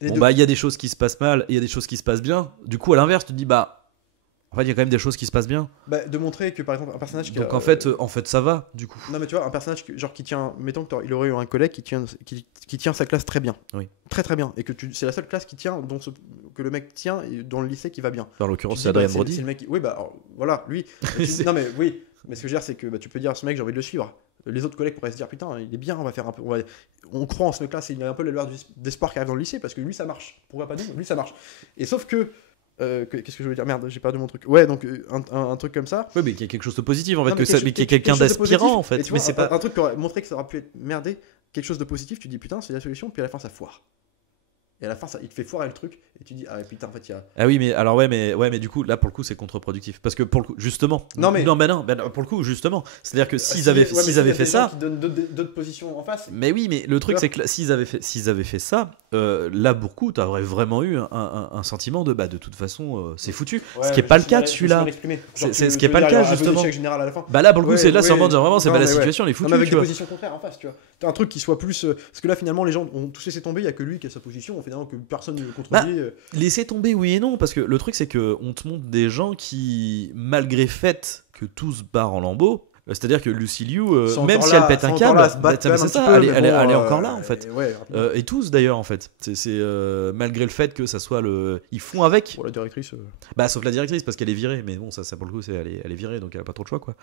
il y a des choses qui se passent mal, il y a des choses qui se passent bien. Du coup à l'inverse, tu te dis en fait, il y a quand même des choses qui se passent bien. De montrer que par exemple un personnage qui donc en fait ça va du coup. Non mais tu vois un personnage qui tient, mettons qu'il aurait eu un collègue qui tient sa classe très bien, oui, très très bien, et que c'est la seule classe qui tient que le mec tient et dans le lycée qui va bien. En l'occurrence c'est Adrien Brody. C'est le mec oui alors, voilà lui. Non mais oui, mais ce que je veux dire c'est que tu peux dire à ce mec j'ai envie de le suivre. Les autres collègues pourraient se dire putain il est bien, on va faire un peu, on croit en ce mec là, il a un peu la lueur d'espoir qui arrive dans le lycée parce que lui ça marche. Pourquoi pas nous, lui ça marche. Et sauf que qu'est-ce que je veux dire, merde j'ai perdu mon truc, ouais donc un truc comme ça, ouais mais qu'il y a quelque chose de positif en fait, mais qu'il y ait quelqu'un d'aspirant en fait, mais c'est pas un truc qui aurait montré que ça aurait pu être merdé, quelque chose de positif, tu dis putain c'est la solution, puis à la fin ça foire, et à la fin il te fait foirer le truc et tu dis ah putain en fait il y a oui mais alors ouais mais du coup là pour le coup c'est contre-productif parce que pour le coup justement pour le coup justement c'est-à-dire que s'ils avaient fait ça qui donnent d'autres positions en face, mais oui mais le truc c'est que s'ils avaient fait ça là pour le coup t'aurais vraiment eu un sentiment de toute façon c'est foutu, ce qui est pas le cas de celui-là, c'est ce qui est pas le cas justement là pour le coup c'est là sûrement dire vraiment c'est pas la situation elle est foutue avec des positions contraires en face, tu vois, t'as un truc qui soit plus parce que là finalement les gens ont tous laissé tomber, il y a que lui qui a sa position finalement, que personne ne contredit. Laisser tomber oui et non, parce que le truc c'est que on te montre des gens qui, malgré le fait que tout se barre en lambeaux, c'est-à-dire que Lucy Liu, même si elle pète un câble, elle est encore là en fait. Et tous d'ailleurs en fait. C'est malgré le fait que ça soit ils font avec. Pour la directrice. Sauf la directrice parce qu'elle est virée, mais bon ça pour le coup elle est virée donc elle a pas trop de choix quoi.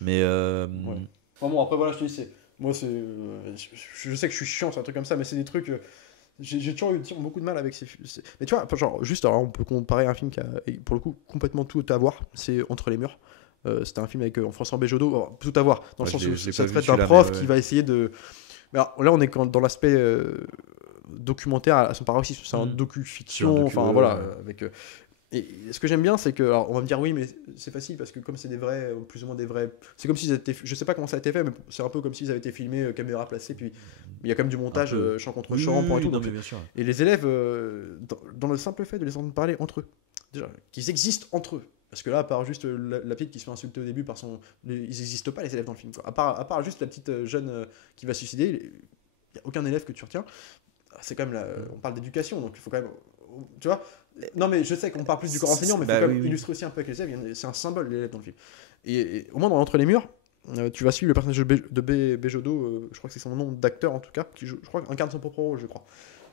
Mais Enfin bon après voilà je te dis moi c'est je sais que je suis chiant sur un truc comme ça, mais c'est des trucs. J'ai toujours eu beaucoup de mal avec ces. Mais tu vois, genre, juste, alors, on peut comparer un film qui a, pour le coup, complètement tout à voir. C'est Entre les murs. C'était un film avec François Béjodeau. Tout à voir, dans le sens où ça traite d'un prof qui va essayer de. Mais alors, là, on est dans l'aspect documentaire à son paroxysme. C'est un docu-fiction. Enfin, voilà. Avec. Et ce que j'aime bien, c'est que. Alors, on va me dire, oui, mais c'est facile parce que comme c'est des vrais, plus ou moins des vrais. C'est comme s'ils étaient. Je sais pas comment ça a été fait, mais c'est un peu comme s'ils avaient été filmés, caméra placée, puis il y a quand même du montage, champ contre champ, point et tout. Bien sûr. Et les élèves, dans le simple fait de les entendre parler entre eux, déjà, qu'ils existent entre eux. Parce que là, à part juste la petite qui se fait insulter au début par ils n'existent pas les élèves dans le film, quoi. À part juste la petite jeune qui va se suicider, il n'y a aucun élève que tu retiens. C'est quand même on parle d'éducation, donc il faut quand même. Tu vois. Non mais je sais qu'on parle plus du corps enseignant, mais il faut quand même illustrer aussi un peu avec les élèves. C'est un symbole l'élève dans le film. Et au moins dans Entre les murs, tu vas suivre le personnage de Béjodeau, je crois que c'est son nom d'acteur en tout cas, qui je crois incarne son propre rôle, je crois,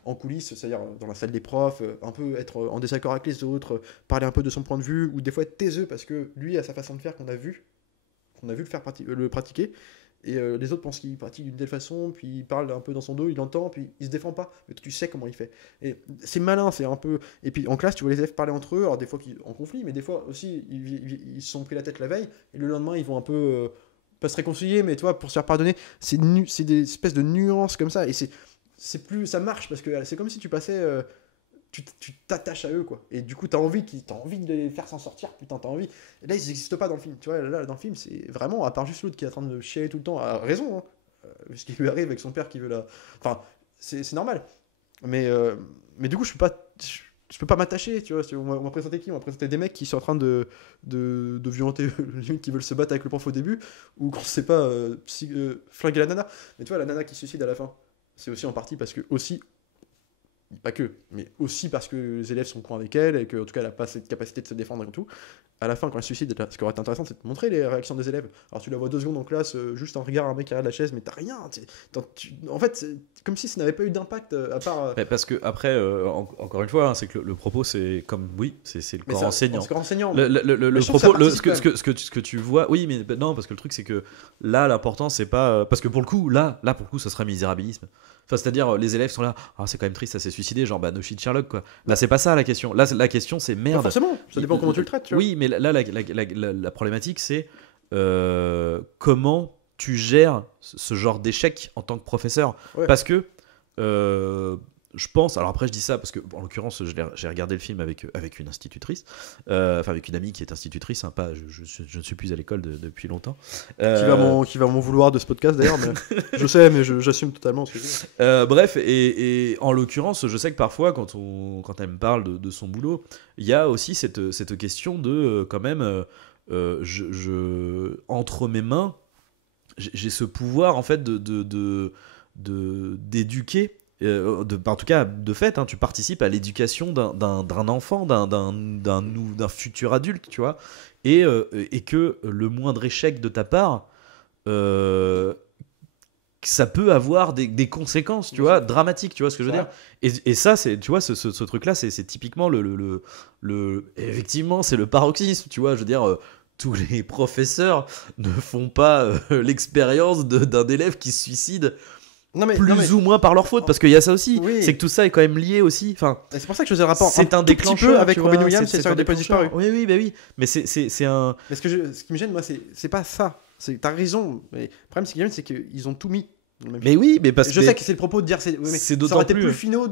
en coulisses, c'est-à-dire dans la salle des profs, un peu être en désaccord avec les autres, parler un peu de son point de vue, ou des fois être taiseux parce que lui a sa façon de faire qu'on a vu le pratiquer. Et les autres pensent qu'il pratique d'une telle façon, puis il parle un peu dans son dos, il entend, puis il se défend pas. Mais tu sais comment il fait. Et c'est malin, c'est un peu. Et puis en classe, tu vois les élèves parler entre eux, alors des fois en conflit, mais des fois aussi, ils se sont pris la tête la veille, et le lendemain, ils vont un peu. Pas se réconcilier, mais toi, pour se faire pardonner, c'est des espèces de nuances comme ça. Et c'est plus. Ça marche, parce que c'est comme si tu passais. Tu t'attaches à eux, quoi. Et du coup, t'as envie de les faire s'en sortir, putain, t'as envie. Et là, ils n'existent pas dans le film, tu vois. Là, dans le film, c'est vraiment, à part juste l'autre qui est en train de chialer tout le temps, à raison, hein, ce qui lui arrive avec son père qui veut la. Enfin, c'est normal. Mais du coup, je peux pas m'attacher, tu vois. On m'a présenté qui ? On m'a présenté des mecs qui sont en train de violenter, qui veulent se battre avec le prof au début, ou qu'on sait pas, flinguer la nana. Mais tu vois, la nana qui se suicide à la fin, c'est aussi en partie parce que, aussi. Pas que, mais aussi parce que les élèves sont cons avec elle et qu'en tout cas elle n'a pas cette capacité de se défendre et tout. À la fin, quand elle se suicide, ce qui aurait été intéressant, c'est de montrer les réactions des élèves. Alors tu la vois 2 secondes en classe, juste un regard, un mec qui arrive de la chaise, mais t'as rien. En fait, c'est comme si ça n'avait pas eu d'impact à part. Parce que après, encore une fois, hein, c'est que le propos, c'est comme c'est le corps enseignant. C'est le corps enseignant. Le propos, ce que tu vois, oui, mais non, parce que le truc, c'est que là, l'important, c'est pas parce que pour le coup, ça serait misérabilisme. Enfin, c'est-à-dire, les élèves sont là, c'est quand même triste, ça s'est suicidé, genre, no shit Sherlock, quoi. Là, c'est pas ça la question. Là, la question, c'est merde. Pas forcément, ça dépend comment tu le traites, tu vois. Oui, mais là, la problématique, c'est comment tu gères ce genre d'échec en tant que professeur. Ouais. Parce que je pense, alors après je dis ça parce que en l'occurrence j'ai regardé le film avec une institutrice, enfin avec une amie qui est institutrice, hein, pas, je ne suis plus à l'école depuis longtemps. Qui va m'en vouloir de ce podcast d'ailleurs, mais je sais, mais j'assume totalement ce que je dis. Bref, et en l'occurrence, je sais que parfois quand elle me parle de son boulot, il y a aussi cette question de quand même, entre mes mains, j'ai ce pouvoir en fait d'éduquer. En tout cas, de fait, hein, tu participes à l'éducation d'un enfant, d'un futur adulte, tu vois, et que le moindre échec de ta part, ça peut avoir des conséquences, tu vois, dramatiques, tu vois ce que je veux dire. Et ça, c'est, tu vois, ce truc-là, c'est typiquement effectivement, c'est le paroxysme, tu vois, je veux dire. Tous les professeurs ne font pas l'expérience d'un élève qui se suicide. Plus ou moins par leur faute, parce qu'il y a ça aussi. Oui. C'est que tout ça est quand même lié aussi. Enfin, c'est pour ça que je faisais le rapport. C'est un déclencheur avec Robin Williams, c'est sur des postes disparus. Oui, bah oui. Mais c'est un. Mais ce qui me gêne, moi, c'est pas ça. T'as raison. Mais le problème, c'est qu'ils ont tout mis. Mais oui, mais parce que. Je sais que c'est le propos de dire. C'est d'autant ça aurait été plus finaux à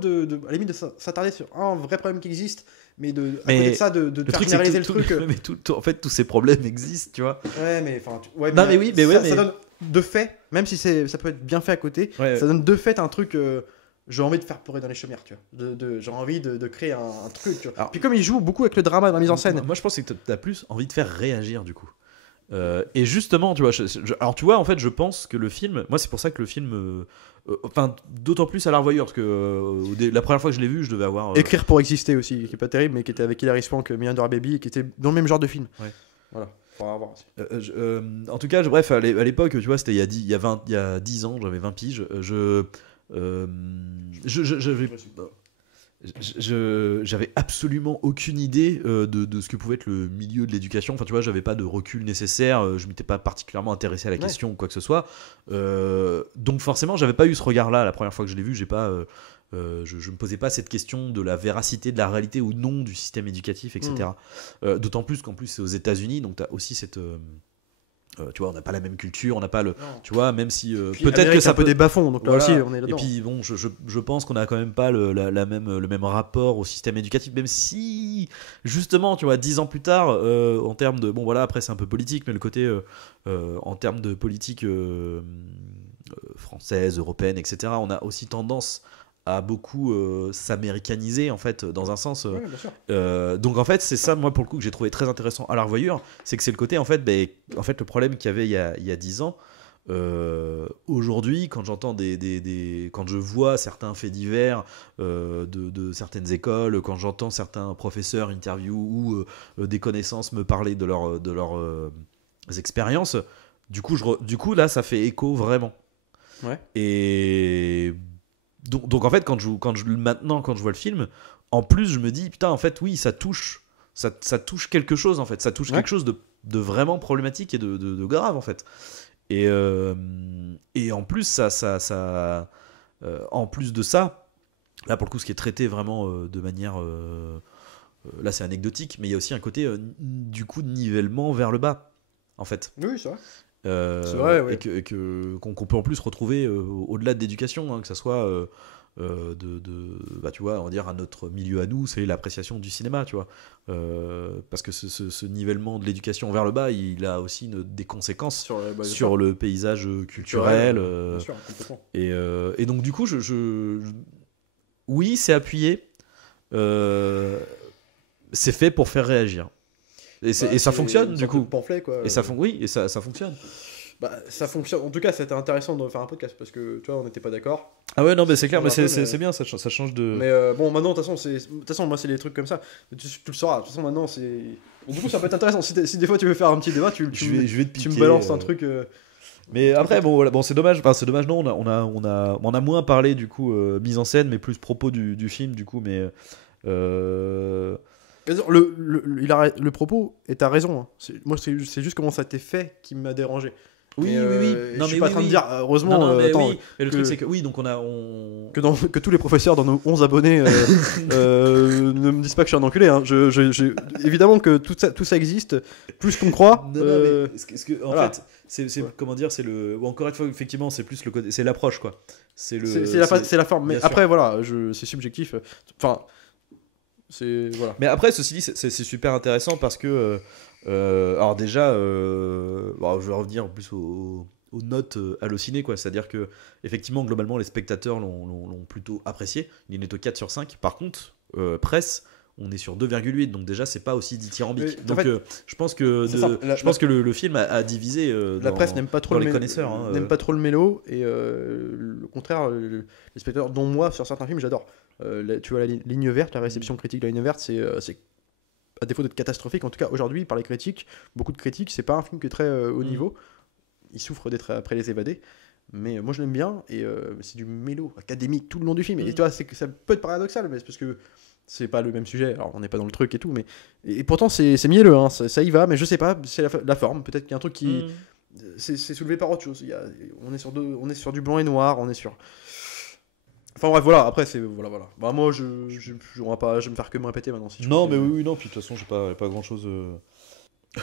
la limite de s'attarder sur un vrai problème qui existe. Mais à côté de ça, de faire généraliser le truc. Mais en fait, tous ces problèmes existent, tu vois. Ouais, mais enfin. Ça donne de fait, même si ça peut être bien fait à côté, ça donne de fait un truc. J'ai envie de faire pleurer dans les chaumières, tu vois. J'ai envie de créer un truc, tu vois. Alors, puis comme il joue beaucoup avec le drama dans la mise en scène. Moi, je pense que t'as plus envie de faire réagir, du coup. Et justement, tu vois, alors tu vois, en fait, je pense que le film, moi, c'est pour ça que le film. Enfin, d'autant plus à la revoyure, parce que la première fois que je l'ai vu, je devais avoir. Écrire pour exister aussi, qui est pas terrible, mais qui était avec Hilary Swank, Million Dollar Baby, et qui était dans le même genre de film. Ouais. Voilà. En tout cas, bref, à l'époque, tu vois, c'était il y a 10 ans, j'avais 20 piges. J'avais absolument aucune idée de ce que pouvait être le milieu de l'éducation. Enfin, tu vois, j'avais pas de recul nécessaire. Je m'étais pas particulièrement intéressé à la question ou quoi que ce soit. Donc, forcément, j'avais pas eu ce regard-là la première fois que je l'ai vu. Je me posais pas cette question de la véracité, de la réalité ou non du système éducatif, etc. D'autant plus qu'en plus c'est aux États-Unis, donc tu as aussi cette tu vois, on n'a pas la même culture, on n'a pas le, tu vois, même si peut-être que ça peut des bas-fonds, donc là voilà. aussi on est là-dedans. Et puis bon, je pense qu'on a quand même pas le même rapport au système éducatif, même si justement, tu vois, 10 ans plus tard, en termes de, bon voilà, après c'est un peu politique, mais le côté en termes de politique française, européenne, etc., on a aussi tendance à beaucoup s'américaniser en fait dans un sens bien sûr. Donc en fait c'est ça moi pour le coup que j'ai trouvé très intéressant à la revoyure, c'est que c'est le côté en fait le problème qu'il y avait il y a 10 ans aujourd'hui quand j'entends quand je vois certains faits divers de certaines écoles, quand j'entends certains professeurs interview ou des connaissances me parler de leurs expériences, du coup là ça fait écho vraiment. Et donc en fait maintenant quand je vois le film, en plus je me dis putain en fait oui ça touche quelque chose en fait, ça touche quelque chose de vraiment problématique et de grave en fait. Et en plus en plus de ça, là pour le coup ce qui est traité vraiment de manière là c'est anecdotique, mais il y a aussi un côté du coup de nivellement vers le bas en fait. Oui, c'est vrai. C'est vrai, ouais. Et qu'on peut en plus retrouver au-delà de l'éducation, hein, que ça soit bah, tu vois, on va dire à notre milieu à nous, c'est l'appréciation du cinéma, tu vois, parce que ce nivellement de l'éducation vers le bas, il a aussi des conséquences sur le paysage culturel, bien sûr, complètement. Et donc du coup, oui, c'est appuyé, c'est fait pour faire réagir. Et ça fonctionne du coup. Pamphlet, quoi. Et ça fonctionne. Bah, ça fonctionne. En tout cas, c'était intéressant de faire un podcast parce que tu vois, on n'était pas d'accord. Ah ouais, non, mais c'est clair, mais c'est bien, ça change de. Mais bon, maintenant, de toute façon, moi, c'est des trucs comme ça. Tu le sauras. De toute façon, maintenant, c'est. Du coup, ça peut être intéressant. Si des fois tu veux faire un petit débat, tu me balances un truc. Mais après, bon, c'est dommage. Enfin, c'est dommage. Non, on a moins parlé du coup mise en scène, mais plus propos du film, du coup, mais. Le propos, et t'as raison, hein. Moi c'est juste comment ça a été fait qui m'a dérangé. Oui, Mais, oui, oui. Je Non, suis mais pas en oui, train de oui. dire, heureusement, Non, mais attends, oui. Et le que- truc, c'est que oui, donc que tous les professeurs dans nos 11 abonnés ne me disent pas que je suis un enculé. Hein. Évidemment que tout ça existe, plus qu'on croit. Non, non, mais en voilà. fait, c'est Ouais. comment dire, c'est le. Ou encore une fois, effectivement, c'est plus le côté, c'est l'approche, quoi. C'est le. C'est la forme. Mais bien sûr. après, voilà, c'est subjectif. Enfin, c'est. Voilà. Mais après, ceci dit, c'est super intéressant parce que. Alors, déjà, bon, je vais revenir plus aux notes hallucinées, quoi. C'est-à-dire que, effectivement, globalement, les spectateurs l'ont plutôt apprécié. Il est au 4 sur 5. Par contre, presse. On est sur 2,8, donc déjà c'est pas aussi dithyrambique. Mais, Donc en fait, je pense que, c'est simple. je pense que le film a divisé. La Dans- presse n'aime pas trop dans le les mélo, connaisseurs, hein, n'aime pas trop le mélo et le contraire, les spectateurs, dont moi sur certains films j'adore. Tu vois la ligne verte, la réception critique de la ligne verte, c'est à défaut d'être catastrophique, en tout cas aujourd'hui par les critiques, beaucoup de critiques, c'est pas un film qui est très haut niveau. Il souffre d'être après les évadés. Mais moi je l'aime bien et c'est du mélo académique tout le long du film. Et tu vois, ça peut être paradoxal, mais c'est parce que c'est pas le même sujet. Alors on n'est pas dans le truc et tout, mais et pourtant c'est mielleux, hein, ça y va. Mais je sais pas, c'est la forme. Peut-être qu'il y a un truc qui c'est soulevé par autre chose. On est sur du blanc et noir, on est sur. Enfin bref, voilà. Après c'est voilà. Bah moi je vais me faire que me répéter maintenant. Si tu Non, continues. mais oui, non. Puis de toute façon, j'ai pas grand chose.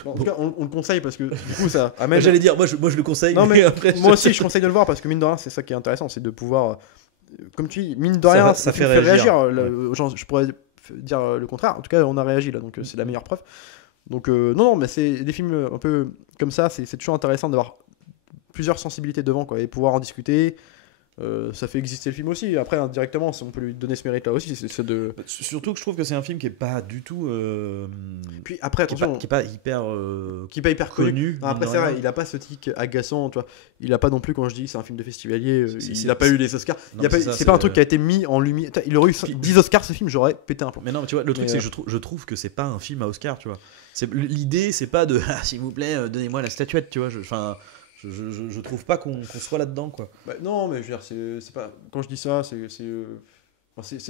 Bon, en tout cas, on le conseille parce que du coup ça amène. J'allais dire, moi je le conseille. Non mais après, moi aussi je conseille de le voir parce que mine de rien c'est ça qui est intéressant, c'est de pouvoir comme tu dis, mine de Ça rien va- ça ça fait fait réagir, réagir. genre, je pourrais dire le contraire, en tout cas on a réagi là, donc c'est la meilleure preuve. Donc non mais c'est des films un peu comme ça, c'est toujours intéressant d'avoir plusieurs sensibilités devant quoi, et pouvoir en discuter. Ça fait exister le film aussi. Après, indirectement, on peut lui donner ce mérite-là aussi. C'est de. Surtout que je trouve que c'est un film qui est pas du tout. Puis après, attention, qui est pas hyper. qui est pas hyper connu. Non, après, mine c'est de vrai, rien. il a pas ce tic agaçant, tu vois. Il a pas non plus, quand je dis c'est un film de festivalier, C'est- il a pas eu les Oscars. Non, mais c'est ça, C'est pas un c'est- truc qui a été mis en lumière. Il aurait eu 10 Oscars ce film, j'aurais pété un plomb. Mais non, mais tu vois, le truc Mais, c'est que je trouve que c'est pas un film à Oscar, tu vois. L'idée, c'est pas de ah, s'il vous plaît, donnez-moi la statuette, tu vois. Enfin, je trouve pas qu'on soit là-dedans, quoi. Bah, non, mais je veux dire, c'est pas. Quand je dis ça, c'est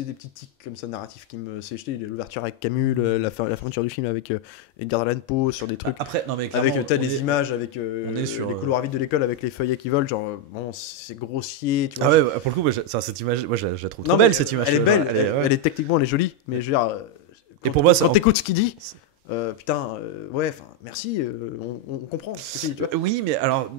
des petits tics comme ça narratifs qui me. C'est jeté l'ouverture avec Camus, la fermeture du film avec Edgar Allan Poe sur des trucs. Après, non, mais clairement, Avec t'as on des est- images avec on est sur, les couloirs vides de l'école avec les feuillets qui volent, genre bon c'est grossier, tu vois. Ah ouais, pour le coup, moi, cette image, moi je la trouve trop Non, mais belle, cette image. Elle est belle, Elle est- ouais. elle est techniquement elle est jolie, mais je veux dire. Et pour moi, quand ça- t'écoutes ce qu'il dit, putain, ouais, enfin merci, on comprend ce qu'il dit, tu vois. Oui, mais alors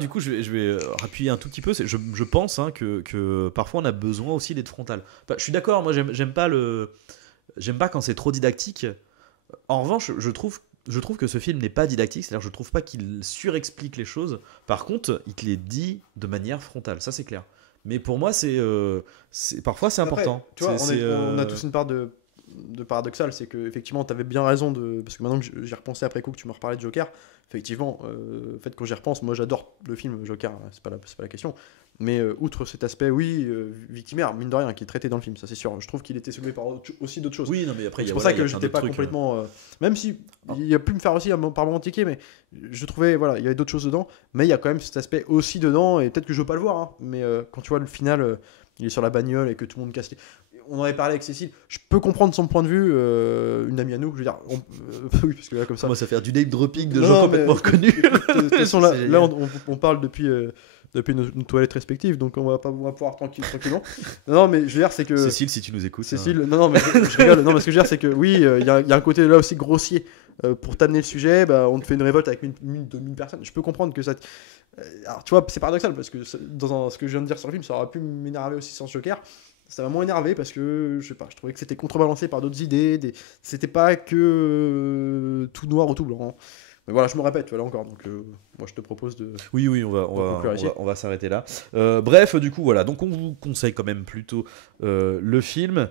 du coup, je vais appuyer un tout petit peu. Je pense hein, que parfois on a besoin aussi d'être frontal. Enfin, je suis d'accord. Moi, j'aime pas quand c'est trop didactique. En revanche, je trouve que ce film n'est pas didactique. C'est-à-dire, je trouve pas qu'il surexplique les choses. Par contre, il te les dit de manière frontale. Ça, c'est clair. Mais pour moi, parfois c'est Après, important. tu vois, C'est- on a tous une part de paradoxal, c'est que effectivement t'avais bien raison parce que maintenant que j'y repensé après coup que tu me reparlais de Joker, effectivement en fait quand j'y repense, moi j'adore le film Joker, c'est pas la question, mais outre cet aspect victimaire mine de rien qui est traité dans le film, ça c'est sûr, je trouve qu'il était soulevé par aussi d'autres choses. Oui, non, mais après, il y C'est a- pour voilà, ça il y a que plein j'étais d'autres pas trucs, complètement même si il a pu me faire aussi par moment tiquer, mais je trouvais voilà il y avait d'autres choses dedans, mais il y a quand même cet aspect aussi dedans, et peut-être que je veux pas le voir hein, mais quand tu vois le final, il est sur la bagnole et que tout le monde casse les... On en avait parlé avec Cécile, je peux comprendre son point de vue, une amie à nous, je veux dire, oui, parce que là comme ça. Ça commence à faire du name dropping de Non, gens mais- complètement connus. De toute façon, là, C'est là génial. on parle depuis nos toilettes respectives, donc on va pouvoir tranquillement. Non, mais je veux dire, c'est que. Cécile, si tu nous écoutes. Cécile, non, mais je rigole. Non, mais ce que je veux dire, c'est que oui, il y a un côté là aussi grossier. Pour t'amener le sujet, bah, on te fait une révolte avec 1000 personnes. Je peux comprendre que ça. Alors, tu vois, c'est paradoxal parce que ce que je viens de dire sur le film, ça aurait pu m'énerver aussi sans Joker. Ça m'a moins énervé parce que je sais pas, je trouvais que c'était contrebalancé par d'autres idées. C'était pas que tout noir ou tout blanc. Hein. Mais voilà, je me répète, voilà encore. Donc, moi, je te propose de. Oui, on va s'arrêter là. Bref, du coup, voilà. Donc, on vous conseille quand même plutôt le film.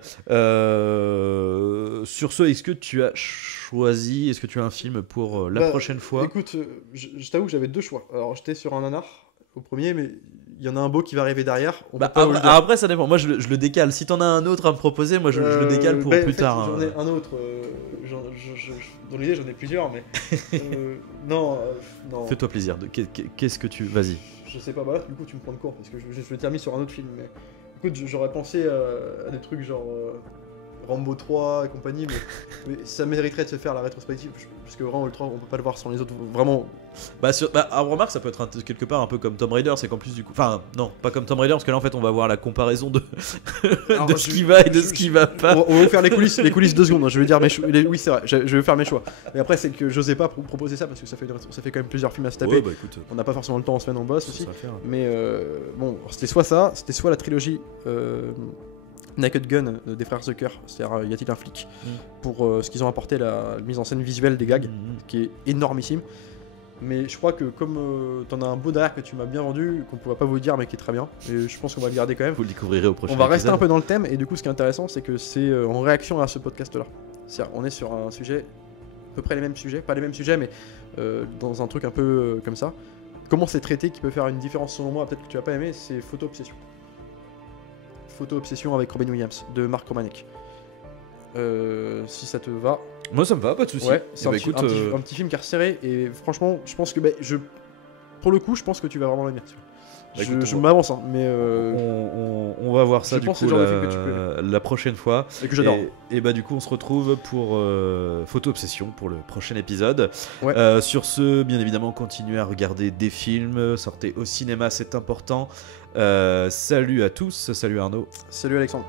Sur ce, est-ce que tu as choisi, est-ce que tu as un film pour la prochaine fois? Écoute, je t'avoue que j'avais deux choix. Alors, j'étais sur un nanar au premier, mais il y en a un beau qui va arriver derrière. On va pas vous le dire. Après, ça dépend. Moi, je le décale. Si t'en as un autre à me proposer, moi, je le décale pour Ben, plus en fait, tard. J'en hein. ai un autre. Dans l'idée, j'en ai plusieurs, mais. Non, non. Fais-toi plaisir. Qu'est-ce que tu. Vas-y. Je sais pas, bah là, du coup, tu me prends de court parce que je vais terminer sur un autre film. Mais écoute, j'aurais pensé à des trucs genre. Rambo 3 et compagnie, mais ça mériterait de se faire la rétrospective, parce que vraiment le 3 on peut pas le voir sans les autres, vraiment. Remarque, ça peut être quelque part un peu comme Tomb Raider, c'est qu'en plus du coup, enfin non, pas comme Tomb Raider, parce que là en fait on va voir la comparaison de Alors, de ce qui va et de ce qui va pas. On va vous faire les coulisses 2 secondes, je vais dire mes choix. Oui, c'est vrai, je vais faire mes choix. Mais après, c'est que j'osais pas proposer ça parce que ça fait quand même plusieurs films à se taper. Ouais, bah écoute, On n'a pas forcément le temps en semaine en boss ça aussi. va faire. Mais bon, c'était soit ça, c'était soit la trilogie Naked Gun des frères Zucker, c'est-à-dire y a-t-il un flic, pour ce qu'ils ont apporté, la mise en scène visuelle des gags, qui est énormissime. Mais je crois que comme t'en as un beau derrière que tu m'as bien vendu, qu'on pourra pas vous dire mais qui est très bien, et je pense qu'on va le garder quand même. Vous le découvrirez au prochain On va rester épisode. un peu dans le thème, et du coup ce qui est intéressant c'est que c'est en réaction à ce podcast là. C'est-à-dire on est sur un sujet, à peu près les mêmes sujets, pas les mêmes sujets mais dans un truc un peu comme ça. Comment c'est traité qui peut faire une différence selon moi, peut-être que tu vas pas aimer, c'est Photo Obsession. Photo Obsession avec Robin Williams, de Mark Romanek. Si ça te va. Moi ça me va, pas de soucis. Ouais, c'est Eh un, bah, petit, écoute, un petit film qui est resserré, et franchement je pense que pour le coup je pense que tu vas vraiment l'aimer. écoute, Je m'avance hein, mais on va voir ça je du pense coup que c'est le genre de film que tu peux la prochaine fois. et que j'adore. Et bah du coup on se retrouve pour Photo Obsession pour le prochain épisode. Ouais. Sur ce, bien évidemment, continuez à regarder des films, sortez au cinéma, c'est important. Salut à tous, salut Arnaud. Salut Alexandre.